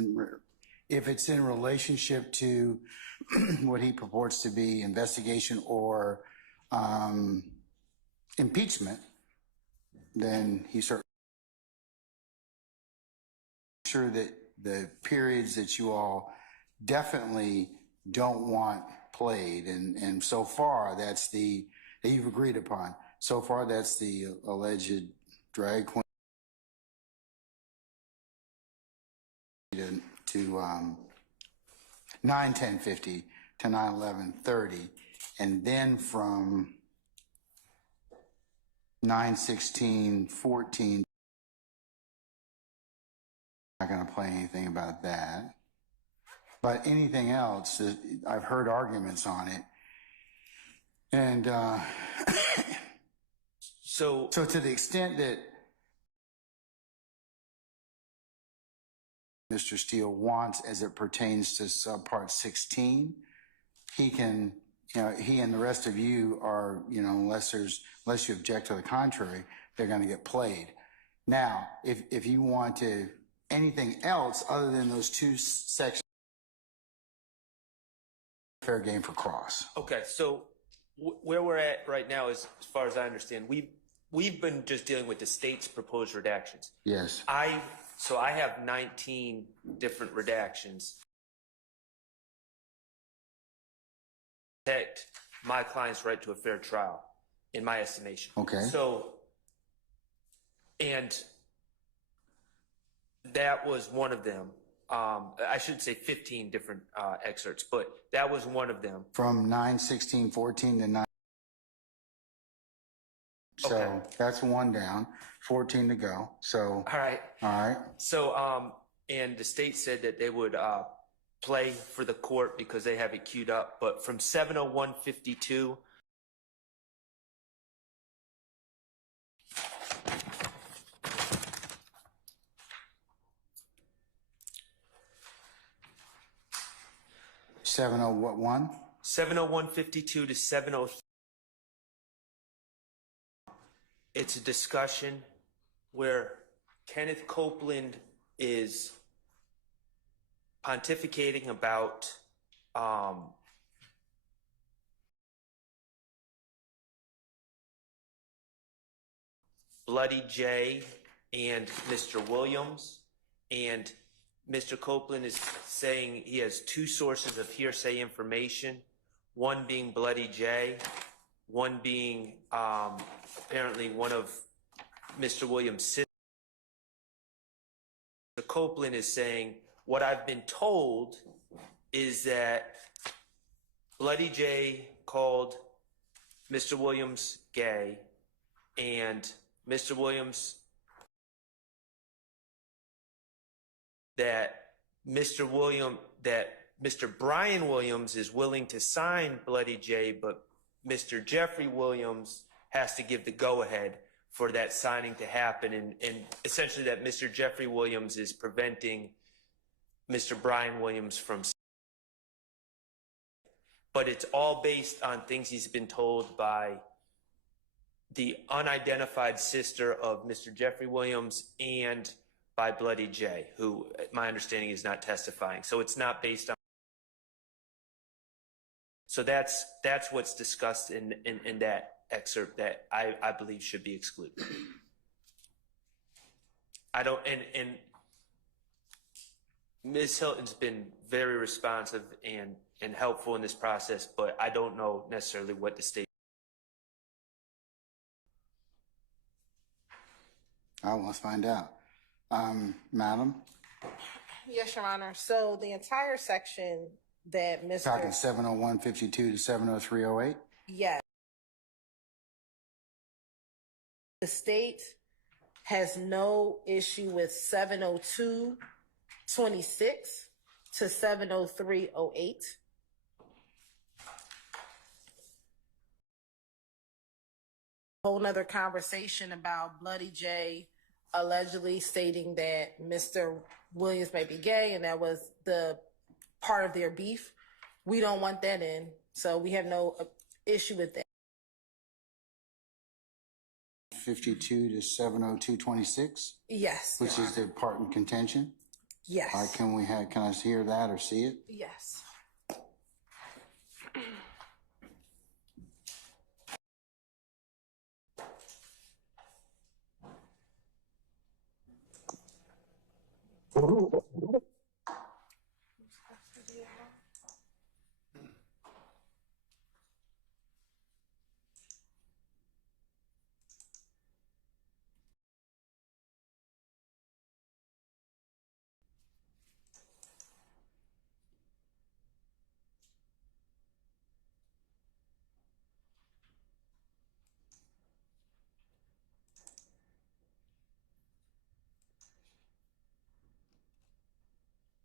in relationship to what he purports to be investigation or impeachment, then he certainly sure that the periods that you all definitely don't want played, and so far that's that you've agreed upon. So far that's the alleged drag queen to 9:10:50 to 9:11:30, and then from 9:16:14. Not going to play anything about that, but anything else, I've heard arguments on it, and so to the extent that Mr. Steele wants, as it pertains to subpart 16, he can, he and the rest of you are, unless you object to the contrary, they're going to get played. Now, if you want to anything else other than those two sections, fair game for cross. Okay, so where we're at right now is, as far as I understand, we've been just dealing with the state's proposed redactions. Yes. So I have 19 different redactions. Protect my client's right to a fair trial, in my estimation. Okay. So, and that was one of them. I should say 15 different excerpts, but that was one of them. From 9:16:14 to 9. So okay. That's one down, 14 to go. So all right. So and the state said that they would play for the court because they have it queued up. But from 701:52. What one? 701:52 to 703. It's a discussion where Kenneth Copeland is pontificating about Bloody J and Mr. Williams, and Mr. Copeland is saying he has two sources of hearsay information, one being Bloody J, one being apparently one of Mr. Williams' sisters. Mr. Copeland is saying, what I've been told is that Bloody J called Mr. Williams gay, and Mr. Williams, that Mr. Brian Williams is willing to sign Bloody J, but Mr. Jeffery Williams has to give the go-ahead for that signing to happen, and essentially that Mr. Jeffery Williams is preventing Mr. Brian Williams from. But it's all based on things he's been told by the unidentified sister of Mr. Jeffery Williams and by Bloody J, who my understanding is not testifying. So it's not based on. So that's what's discussed in that excerpt that I believe should be excluded. I don't, and Ms. Hilton's been very responsive and helpful in this process, but I don't know necessarily what the state. I want to find out. Madam? Yes, Your Honor. So the entire section that Mr. Talking 701.52 to 703.08? Yes. The state has no issue with 702.26 to 703.08. Whole nother conversation about Bloody J allegedly stating that Mr. Williams may be gay and that was the part of their beef. We don't want that in, so we have no issue with that. 52 to 702.26? Yes. Which is the part in contention? Yes. All right, can I hear that or see it? Yes.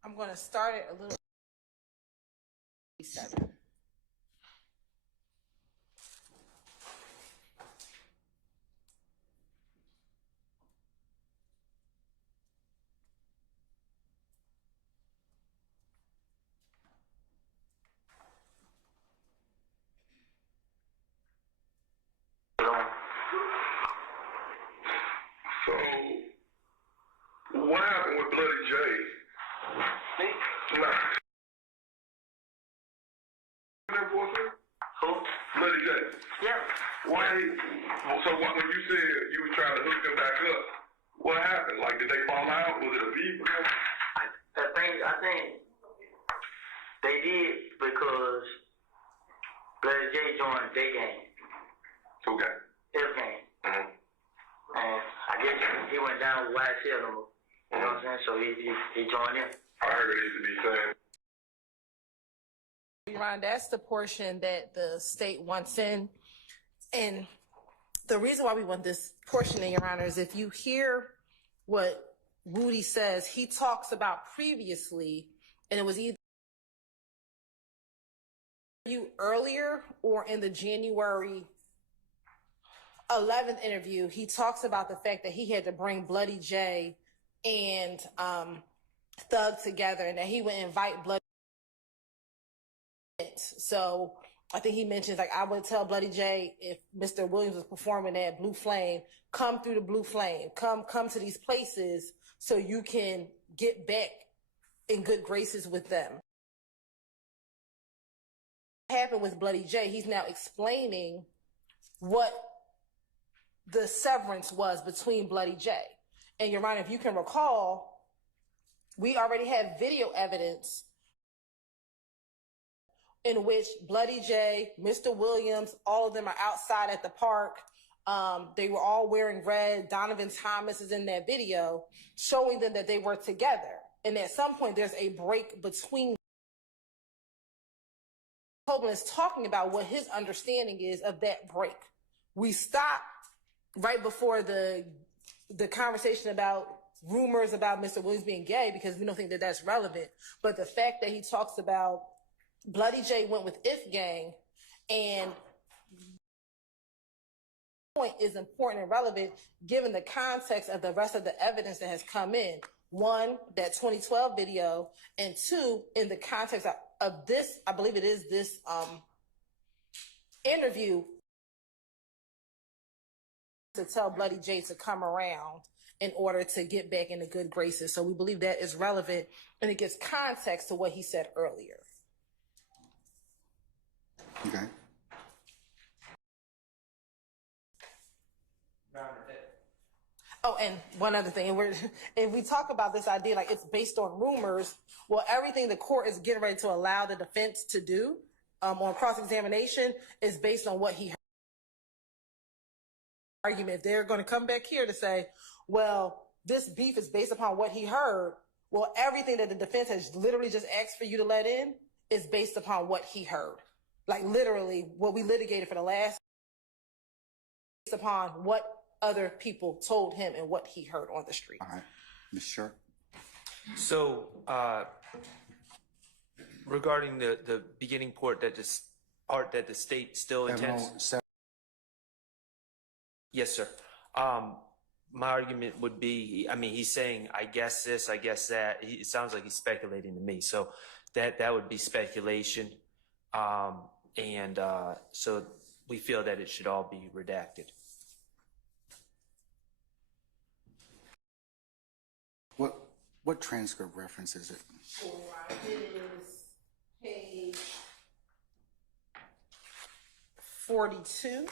I'm going to start it a little. 7. So, what happened with Bloody J? Nah. Who? Bloody J. Yeah. Why? So when you said you were trying to hook them back up, what happened? Like, did they fall out? Was it a beef? I think they did because Bloody J joined their game. Okay. His game. Mm-hmm. And I guess he went down with YSL. You know what I'm saying? So he joined in. I heard it used to be saying. Ron, that's the portion that the state wants in. And the reason why we want this portion in, Your Honor, is if you hear what Woody says, he talks about previously, and it was either you earlier or in the January 11th interview, he talks about the fact that he had to bring Bloody J and Thug together and that he would invite Bloody. So I think he mentions, like, I would tell Bloody J if Mr. Williams was performing at Blue Flame, come through the Blue Flame, come to these places so you can get back in good graces with them. What happened with Bloody J, he's now explaining what the severance was between Bloody J. And Your Honor, if you can recall, We already have video evidence in which Bloody J, Mr. Williams, all of them are outside at the park. They were all wearing red. Donovan Thomas is in that video, showing them that they were together. And at some point, there's a break between. Copeland is talking about what his understanding is of that break. We stopped right before the conversation about rumors about Mr. Williams being gay because we don't think that that's relevant. But the fact that he talks about Bloody J went with If Gang and point is important and relevant given the context of the rest of the evidence that has come in. One, that 2012 video, and two, in the context of this, I believe it is this interview to tell Bloody J to come around in order to get back into good graces. So we believe that is relevant and it gives context to what he said earlier. Okay. Oh, and one other thing, and we talk about this idea like it's based on rumors. Well, everything the court is getting ready to allow the defense to do on cross-examination is based on what he heard. Argument. They're going to come back here to say, well, this beef is based upon what he heard. Well, everything that the defense has literally just asked for you to let in is based upon what he heard. Like literally what we litigated for the last based upon what other people told him and what he heard on the street. All right. Ms. Short. So, regarding the beginning part that the state still intends. Yes, sir. My argument would be, I mean, he's saying, I guess this, I guess that. It sounds like he's speculating to me. So that would be speculation. So we feel that it should all be redacted. What transcript reference is it? It is page 42.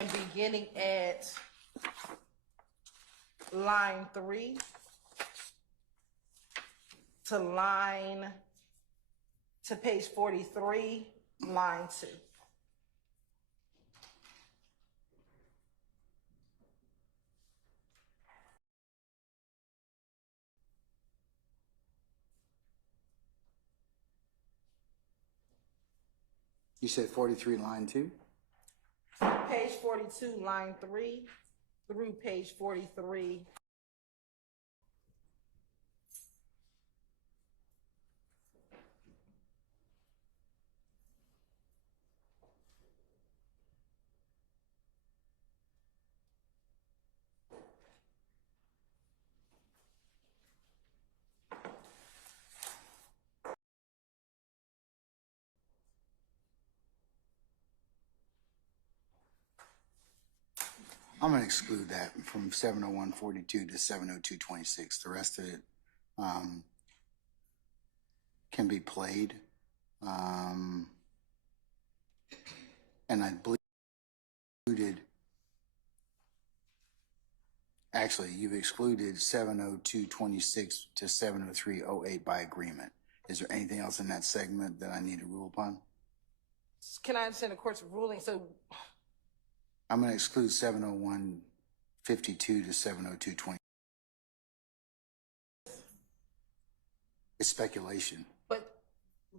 And beginning at line 3 to page 43, line 2. You said 43, line 2? Page 42, line 3 through page 43. I'm going to exclude that from 701.42 to 702.26. The rest of it can be played. And I believe actually, you've excluded 702.26 to 703.08 by agreement. Is there anything else in that segment that I need to rule upon? Can I understand the court's ruling? So I'm going to exclude 701.52 to 702.20. It's speculation. But,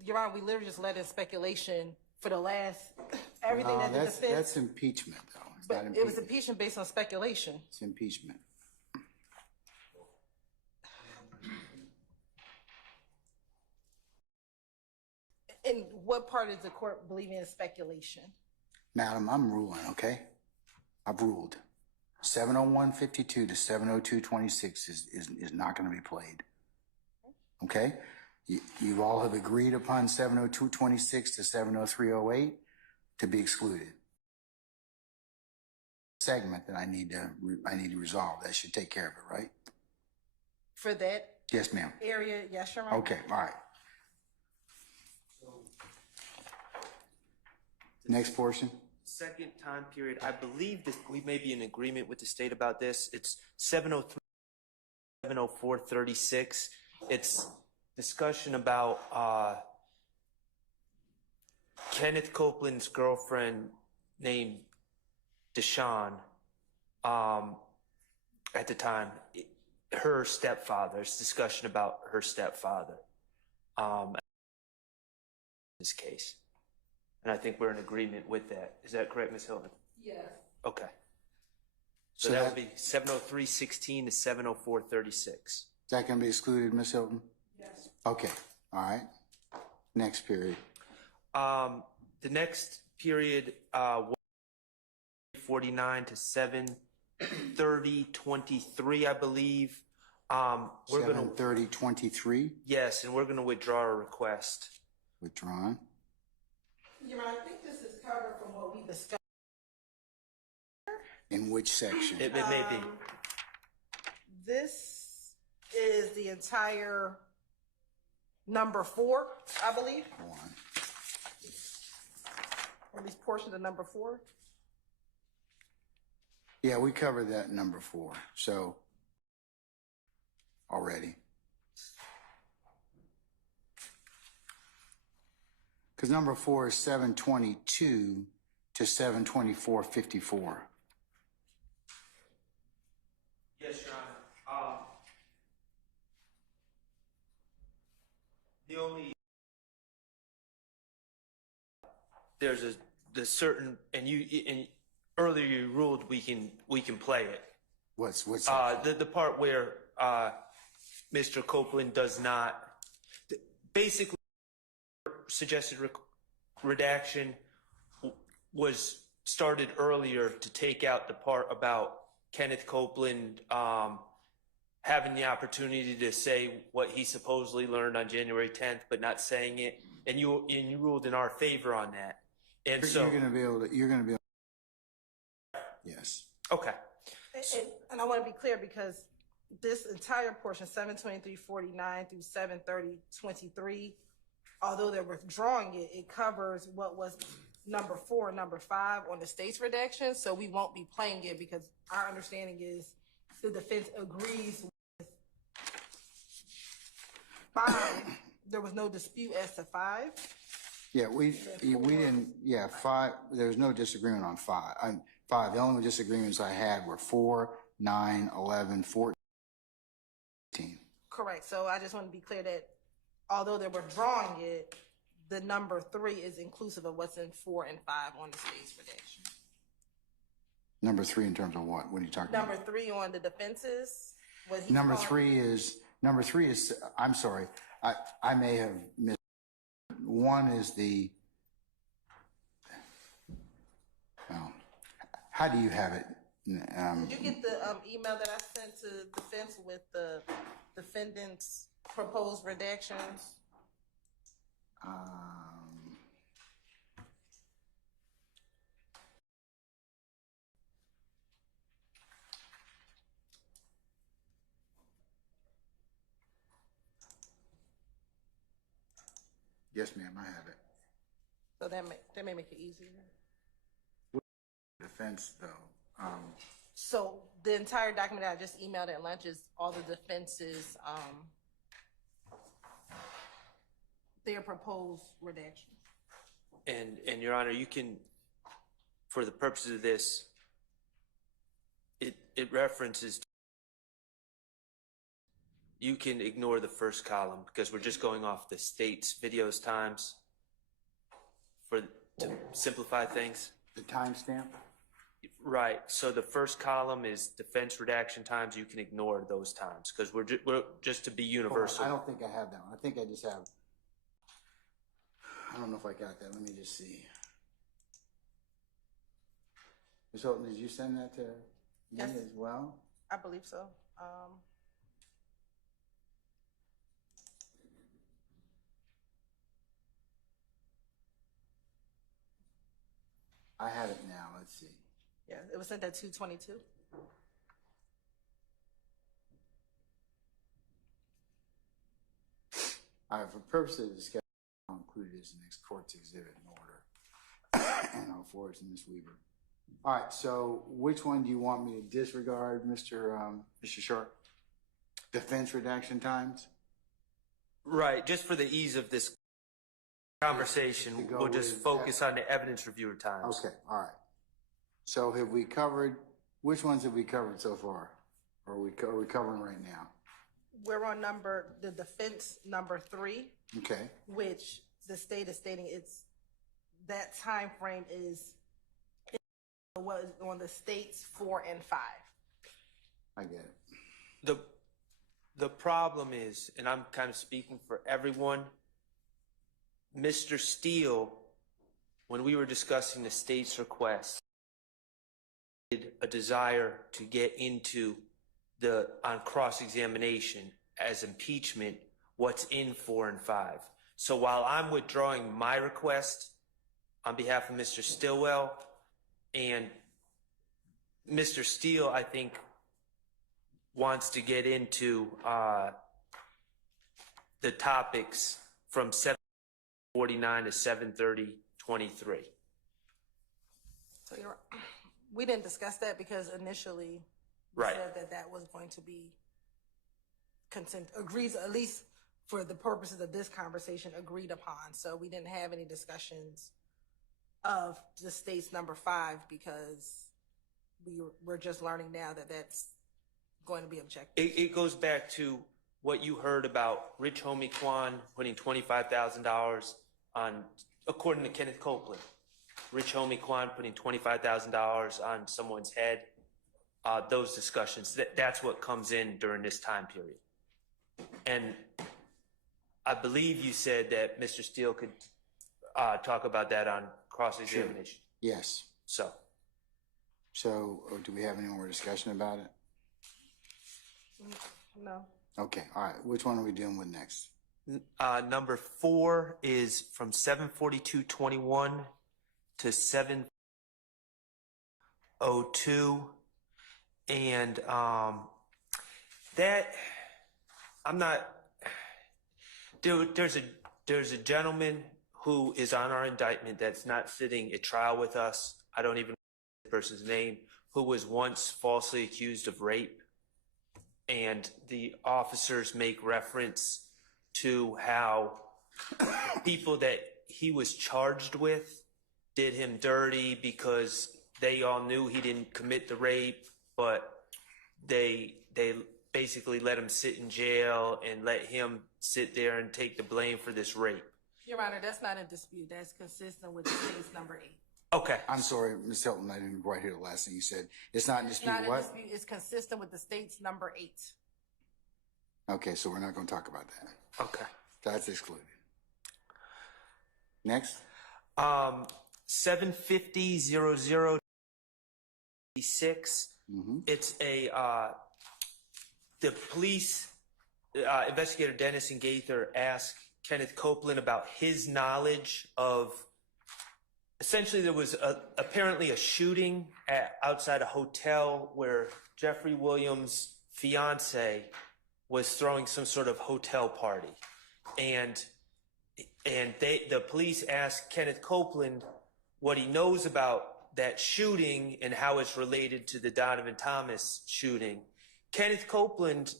Your Honor, we literally just let in speculation for the last, everything that the defense. That's impeachment, though. It's but not impeachment. It was impeachment based on speculation. It's impeachment. And what part is the court believing in speculation? Madam, I'm ruling, okay? I've ruled. 701.52 to 702.26 is not going to be played. Okay? You all have agreed upon 702.26 to 703.08 to be excluded. Segment that I need to resolve. That should take care of it, right? For that Yes, ma'am. area, yes, Your Honor. Okay, all right. Next portion. second time period, I believe that we may be in agreement with the state about this. It's 703, 704-36. It's discussion about Kenneth Copeland's girlfriend named Deshawn. At the time, her stepfather. It's discussion about her stepfather. In this case. And I think we're in agreement with that. Is that correct, Ms. Hilton? Yes. Okay. So So that that- would be 703-16 to 704-36. Is that going to be excluded, Ms. Hilton? Yes. Okay, all right. Next period. The next period, 49 to 730-23, I believe. We're going to 730-23, yes, and we're going to withdraw our request. withdrawn. Your Honor, I think this is covered from what we discussed. In which section? It may be. This is the entire number 4, I believe, One. or at least portions of number 4. Yeah, we covered that number 4, so already. Because number 4 is 722 to 724-54. Yes, Your Honor. The only there's the certain and earlier you ruled we can play it. What's The part where Mr. Copeland does not basically suggested redaction was started earlier to take out the part about Kenneth Copeland having the opportunity to say what he supposedly learned on January 10th, but not saying it, and you ruled in our favor on that. And so you're going to be able to. Yes. okay. And I want to be clear because this entire portion, 723-49 through 730-23, although they're withdrawing it, it covers what was number 4 and number 5 on the state's redaction. So we won't be playing it because our understanding is the defense agrees with 5. There was no dispute as to 5. Yeah, we didn't. Yeah, 5. There was no disagreement on 5. 5. The only disagreements I had were 4, 9, 11, 14. Correct. So I just want to be clear that although they're withdrawing it, the number 3 is inclusive of what's in 4 and 5 on the state's redaction. Number 3 in terms of what? What are you talking Number about? 3 on the defenses. Number 3 is. I'm sorry. I may have missed. 1 is the. Well, how do you have it? Did you get the email that I sent to defense with the defendant's proposed redactions? Yes, ma'am, I have it. So that may make it easier. Defense, though. So the entire document that I just emailed at lunch is all the defense's their proposed redaction. And Your Honor, you can, for the purposes of this, it references. You can ignore the first column because we're just going off the state's videos times to simplify things. The timestamp? Right. So the first column is defense redaction times. You can ignore those times because we're just to be universal. I don't think I have that one. I think I just have. I don't know if I got that. Let me just see. Ms. Hilton, did you send that to me Yes. as well? I believe so. I have it now. Let's see. Yeah, it was sent at 2:22. For purposes of discussion, I'll include it as the next court's exhibit in order. And for it's Ms. Weaver. All right, so which one do you want me to disregard, Mr. Sharp? Defense redaction times? Right, just for the ease of this conversation, we'll just focus on the evidence reviewer times. Okay, all right. So have we covered, which ones have we covered so far? Or are we covering right now? We're on the defense number 3. Okay. Which the state is stating that time frame was on the states 4 and 5. I get it. The problem is, and I'm kind of speaking for everyone, Mr. Steele, when we were discussing the state's request, a desire to get into on cross-examination as impeachment what's in 4 and 5. So while I'm withdrawing my request on behalf of Mr. Stillwell, and Mr. Steele, I think, wants to get into the topics from 7:49 to 7:30:23. So we didn't discuss that because initially we said that was going to be agrees, at least for the purposes of this conversation, agreed upon. So we didn't have any discussions of the state's number 5 because we're just learning now that that's going to be objective. It goes back to what you heard about Rich Homie Quan putting $25,000 on, according to Kenneth Copeland, Rich Homie Quan putting $25,000 on someone's head. Those discussions, that's what comes in during this time period. And I believe you said that Mr. Steele could talk about that on cross-examination. Sure. Yes. So do we have any more discussion about it? No. Okay, all right. Which one are we dealing with next? Number 4 is from 7:42:21 to 7:02, and that I'm not. There's a gentleman who is on our indictment that's not sitting at trial with us. I don't even know the person's name, who was once falsely accused of rape. And the officers make reference to how people that he was charged with did him dirty because they all knew he didn't commit the rape, but they basically let him sit in jail and let him sit there and take the blame for this rape. Your Honor, that's not in dispute. That's consistent with the state's number 8. Okay. I'm sorry, Ms. Hilton, I didn't quite hear the last thing you said. It's not in dispute. It's not what? in dispute. It's consistent with the state's number 8. Okay, so we're not going to talk about that. Okay. That's excluded. Next. 7:50:00. It's the police investigator Dennis and Gaither asked Kenneth Copeland about his knowledge of. Essentially, there was apparently a shooting outside a hotel where Jeffery Williams' fiance was throwing some sort of hotel party, and the police asked Kenneth Copeland what he knows about that shooting and how it's related to the Donovan Thomas shooting. Kenneth Copeland,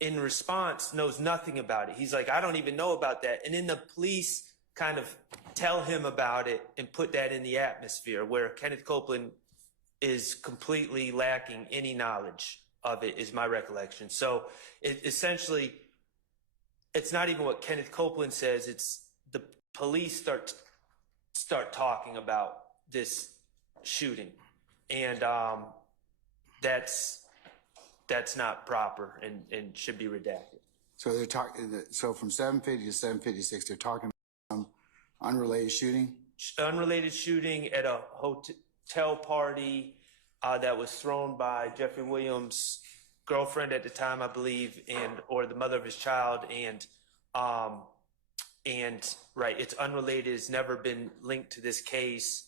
in response, knows nothing about it. He's like, I don't even know about that. And then the police kind of tell him about it and put that in the atmosphere, where Kenneth Copeland is completely lacking any knowledge of it, is my recollection. So essentially, it's not even what Kenneth Copeland says. It's the police start talking about this shooting, and that's not proper and should be redacted. So they're talking. So from 7:50 to 7:56, they're talking about some unrelated shooting. Unrelated shooting at a hotel party that was thrown by Jeffery Williams' girlfriend at the time, I believe, or the mother of his child, and right, it's unrelated. It's never been linked to this case,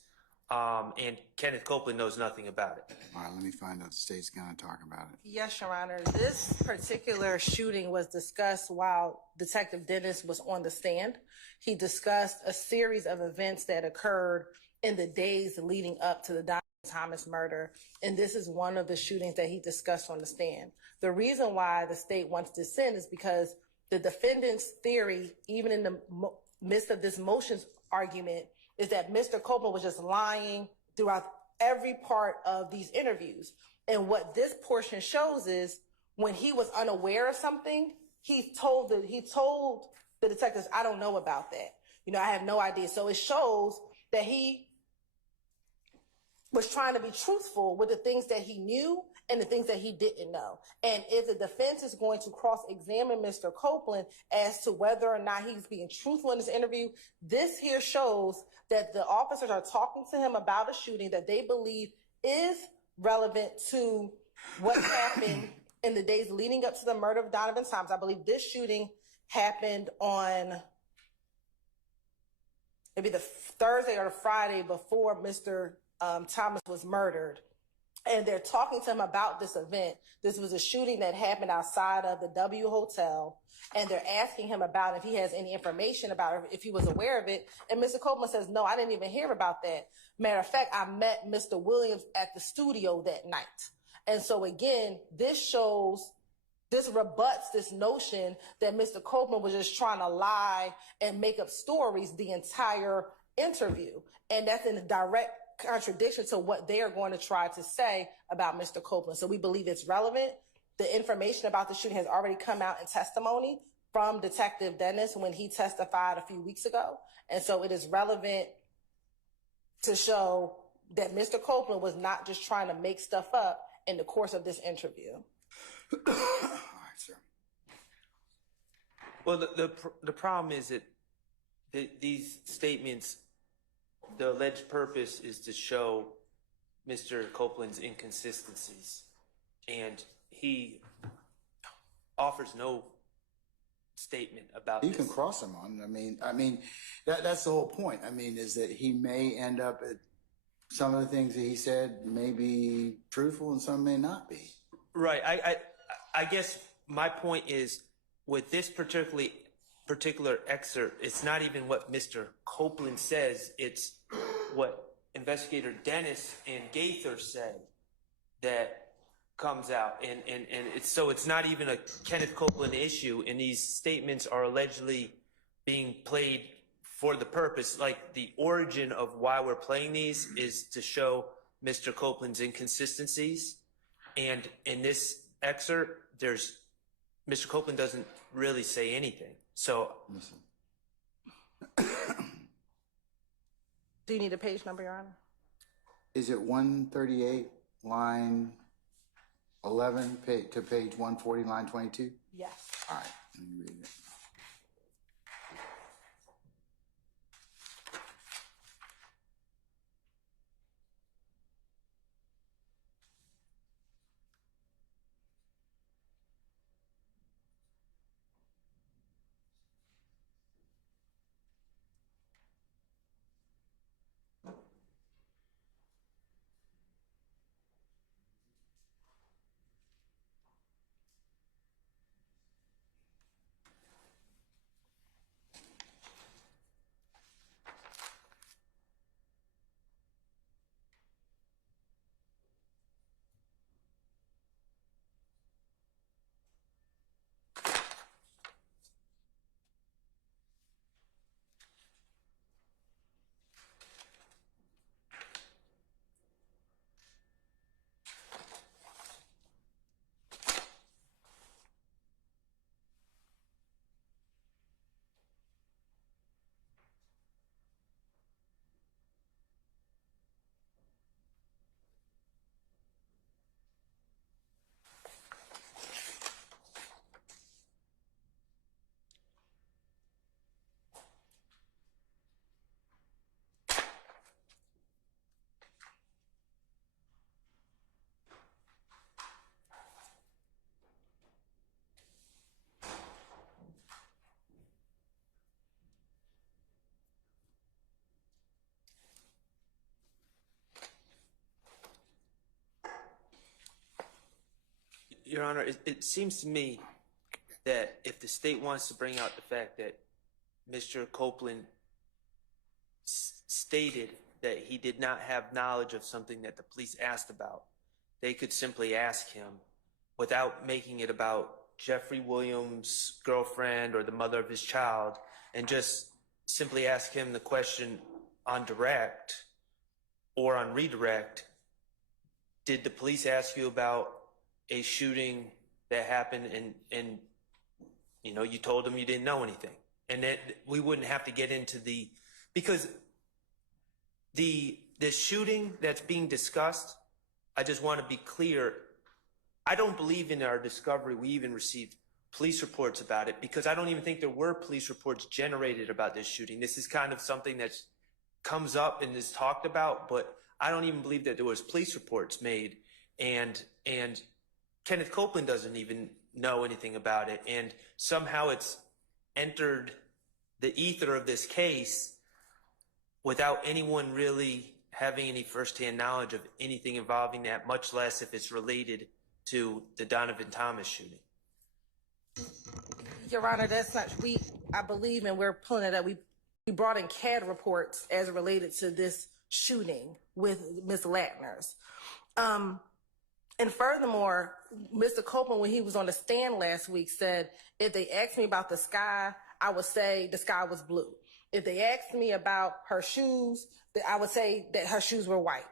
and Kenneth Copeland knows nothing about it. All right, let me find out the state's going to talk about it. Yes, Your Honor. This particular shooting was discussed while Detective Dennis was on the stand. He discussed a series of events that occurred in the days leading up to the Donovan Thomas murder. And this is one of the shootings that he discussed on the stand. The reason why the state wants this in is because the defendant's theory, even in the midst of this motions argument, is that Mr. Copeland was just lying throughout every part of these interviews. And what this portion shows is when he was unaware of something, he told the detectives, I don't know about that. You know, I have no idea. So it shows that he was trying to be truthful with the things that he knew and the things that he didn't know. And if the defense is going to cross-examine Mr. Copeland as to whether or not he's being truthful in this interview, this here shows that the officers are talking to him about a shooting that they believe is relevant to what happened in the days leading up to the murder of Donovan Thomas. I believe this shooting happened on maybe the Thursday or the Friday before Mr. Thomas was murdered. And they're talking to him about this event. This was a shooting that happened outside of the W Hotel. And they're asking him about if he has any information about it, if he was aware of it. And Mr. Copeland says, no, I didn't even hear about that. Matter of fact, I met Mr. Williams at the studio that night. And so again, this rebuts this notion that Mr. Copeland was just trying to lie and make up stories the entire interview. And that's in direct contradiction to what they are going to try to say about Mr. Copeland. So we believe it's relevant. The information about the shooting has already come out in testimony from Detective Dennis when he testified a few weeks ago. And so it is relevant to show that Mr. Copeland was not just trying to make stuff up in the course of this interview. All right, sir. Well, the problem is that these statements, the alleged purpose is to show Mr. Copeland's inconsistencies, and he offers no statement about You this. can cross him on. I mean, that's the whole point. I mean, is that he may end up at some of the things that he said may be truthful and some may not be. Right. I guess my point is with this particular excerpt, it's not even what Mr. Copeland says. It's what Investigator Dennis and Gaither said that comes out. And it's not even a Kenneth Copeland issue. And these statements are allegedly being played for the purpose, like the origin of why we're playing these is to show Mr. Copeland's inconsistencies. And in this excerpt, Mr. Copeland doesn't really say anything. So, Do you need a page number, Your Honor? Is it 138, line 11 to page 140, line 22? Yes. All right, let me read it. Your Honor, it seems to me that if the state wants to bring out the fact that Mr. Copeland stated that he did not have knowledge of something that the police asked about, they could simply ask him without making it about Jeffery Williams' girlfriend or the mother of his child, and just simply ask him the question on direct or on redirect. Did the police ask you about a shooting that happened and you know, you told them you didn't know anything? And that we wouldn't have to get into because the shooting that's being discussed, I just want to be clear, I don't believe in our discovery we even received police reports about it, because I don't even think there were police reports generated about this shooting. This is kind of something that comes up and is talked about, but I don't even believe that there was police reports made, and Kenneth Copeland doesn't even know anything about it, and somehow it's entered the ether of this case without anyone really having any firsthand knowledge of anything involving that, much less if it's related to the Donovan Thomas shooting. Your Honor, that's not, I believe, and we're pulling it up, we brought in CAD reports as related to this shooting with Ms. Latner's. And furthermore, Mr. Copeland, when he was on the stand last week, said, if they asked me about the sky, I would say the sky was blue. If they asked me about her shoes, I would say that her shoes were white.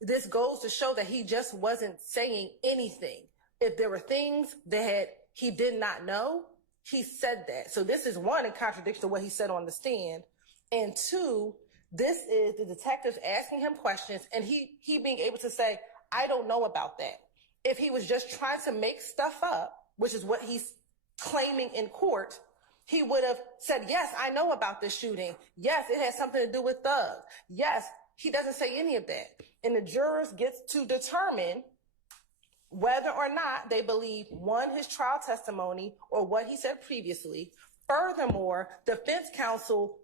This goes to show that he just wasn't saying anything. If there were things that he did not know, he said that. So this is one, in contradiction to what he said on the stand. And two, this is the detectives asking him questions and he being able to say, I don't know about that. If he was just trying to make stuff up, which is what he's claiming in court, he would have said, yes, I know about this shooting. Yes, it has something to do with Thug. Yes, he doesn't say any of that. And the jurors get to determine whether or not they believe, one, his trial testimony or what he said previously. Furthermore, defense counsel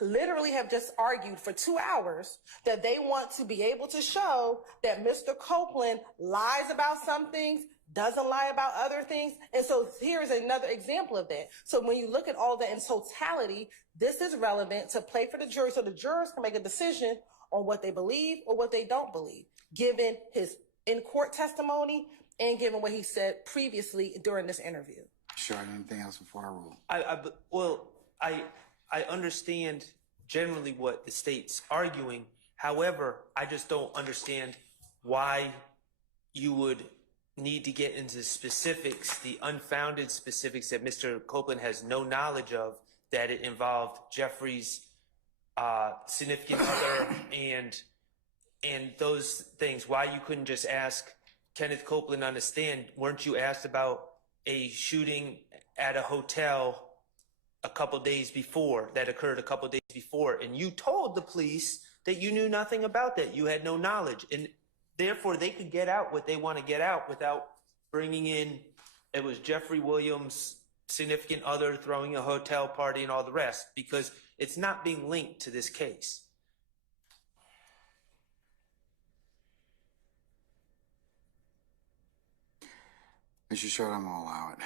literally have just argued for 2 hours that they want to be able to show that Mr. Copeland lies about some things, doesn't lie about other things. And so here's another example of that. So when you look at all that in totality, this is relevant to play for the jury so the jurors can make a decision on what they believe or what they don't believe, given his in-court testimony and given what he said previously during this interview. Sure, anything else before I rule? Well, I understand generally what the state's arguing. However, I just don't understand why you would need to get into specifics, the unfounded specifics that Mr. Copeland has no knowledge of, that it involved Jeffrey's significant other and those things. Why you couldn't just ask Kenneth Copeland on the stand, weren't you asked about a shooting at a hotel a couple days before, that occurred a couple days before, and you told the police that you knew nothing about that, you had no knowledge, and therefore they could get out what they want to get out without bringing in, it was Jeffery Williams' significant other throwing a hotel party and all the rest, because it's not being linked to this case. Mr. Short, I'm gonna allow it.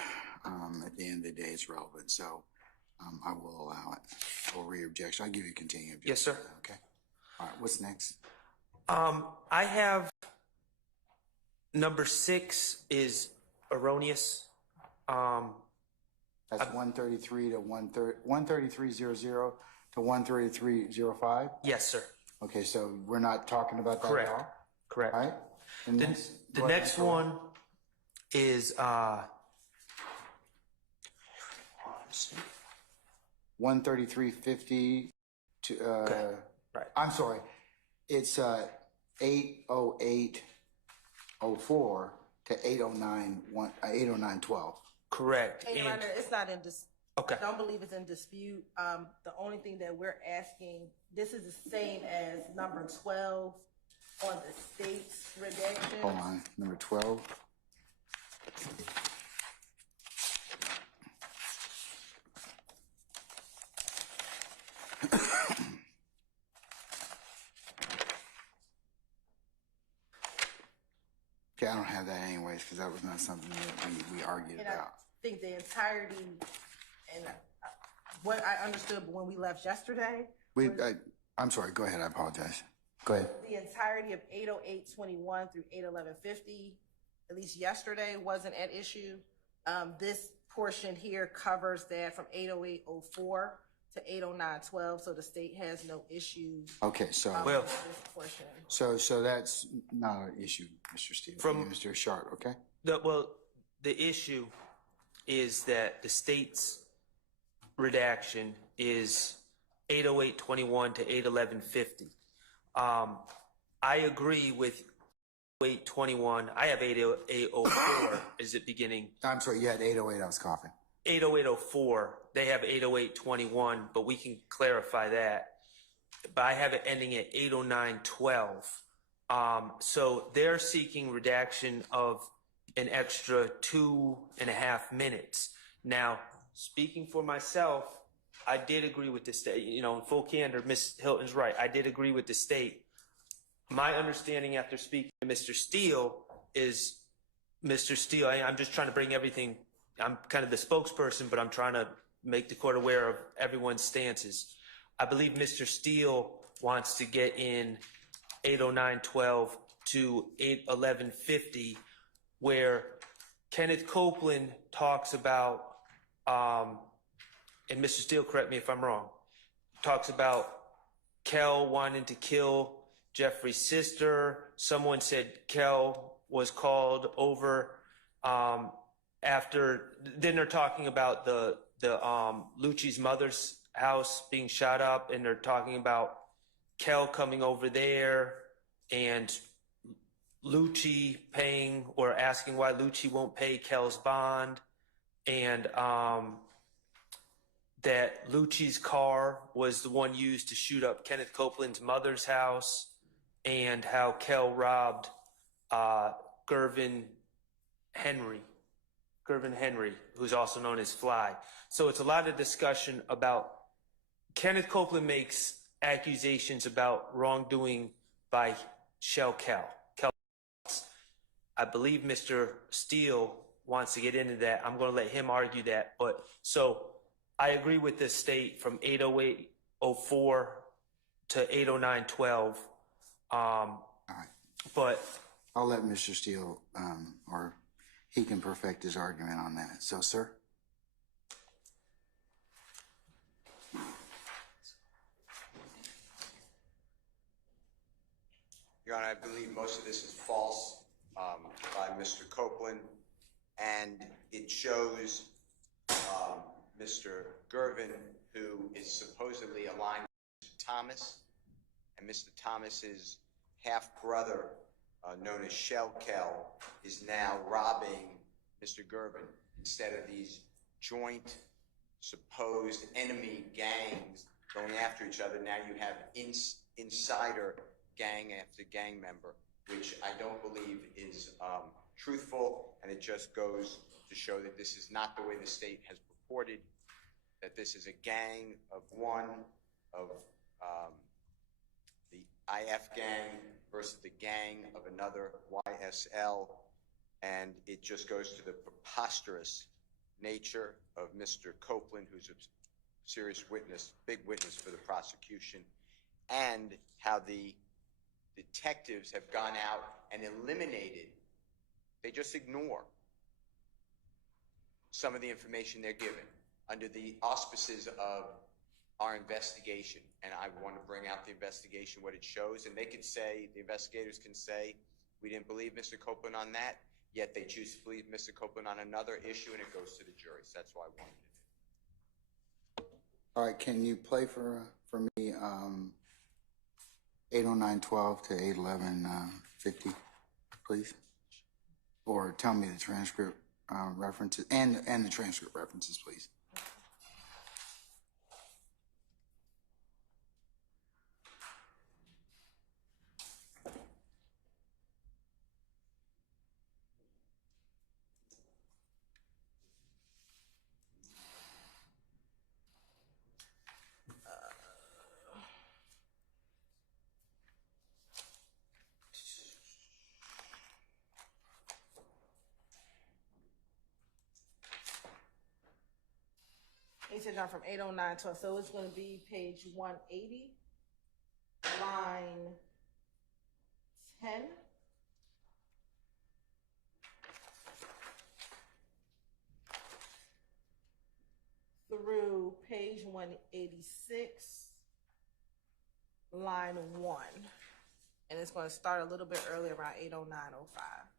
At the end of the day, it's relevant, so I will allow it. For re-objection, I'll give you a continued objection. Yes, sir. Okay. All right, what's next? I have number 6 is erroneous. That's 133 to 133.00 to 133.05? Yes, sir. Okay, so we're not talking about that Correct. at all? Correct. All right? The next one is 133.50 to right. I'm sorry. It's 808.04 to 809.12. Correct. Hey, Your Honor, it's not in dispute. Okay. I don't believe it's in dispute. The only thing that we're asking, this is the same as number 12 on the state's redaction. Hold on, number 12. Okay, I don't have that anyways, because that was not something that we argued And about. I think the entirety, and what I understood when we left yesterday, I'm sorry, go ahead, I apologize. Go ahead. The entirety of 80821 through 81150, at least yesterday, wasn't at issue. This portion here covers that from 80804 to 80912, so the state has no issue. Okay, so Well, with this portion. so that's not an issue, Mr. Steele. From- Mr. Sharp, okay? The issue is that the state's redaction is 80821 to 81150. I agree with 821. I have 80804 is it beginning. I'm sorry, you had 808, I was coughing. 80804, they have 80821, but we can clarify that. But I have it ending at 80912. So they're seeking redaction of an extra 2.5 minutes. Now, speaking for myself, I did agree with the state. You know, in full candor, Ms. Hilton's right. I did agree with the state. My understanding after speaking to Mr. Steele is, Mr. Steele, I'm just trying to bring everything, I'm kind of the spokesperson, but I'm trying to make the court aware of everyone's stances. I believe Mr. Steele wants to get in 80912 to 81150, where Kenneth Copeland talks about, and Mr. Steele, correct me if I'm wrong, talks about Kel wanting to kill Jeffrey's sister. Someone said Kel was called over after. Then they're talking about the Lucci's mother's house being shot up, and they're talking about Kel coming over there and Lucci paying or asking why Lucci won't pay Kel's bond, and that Lucci's car was the one used to shoot up Kenneth Copeland's mother's house, and how Kel robbed Gervin Henry, who's also known as Fly. So it's a lot of discussion about Kenneth Copeland makes accusations about wrongdoing by Kel. I believe Mr. Steele wants to get into that. I'm going to let him argue that. But so I agree with the state from 80804 to 80912. All right. But I'll let Mr. Steele, or he can perfect his argument on that. So, sir? Your Honor, I believe most of this is false by Mr. Copeland, and it shows Mr. Gervin, who is supposedly aligned with Mr. Thomas, and Mr. Thomas's half-brother, known as Shell Kel, is now robbing Mr. Gervin. Instead of these joint, supposed enemy gangs going after each other, now you have insider gang after gang member, which I don't believe is truthful, and it just goes to show that this is not the way the state has purported, that this is a gang of one, of the IF gang versus the gang of another, YSL, and it just goes to the preposterous nature of Mr. Copeland, who's a serious witness, big witness for the prosecution, and how the detectives have gone out and eliminated, they just ignore some of the information they're given under the auspices of our investigation. And I want to bring out the investigation, what it shows, and they can say, the investigators can say, we didn't believe Mr. Copeland on that, yet they choose to believe Mr. Copeland on another issue, and it goes to the jury. So that's why I wanted to do. All right, can you play for me 80912 to 81150, please? Or tell me the transcript references and the transcript references, please. He said from 80912, so it's going to be page 180, line 10 through page 186, line 1. And it's going to start a little bit earlier, around 8:09:05.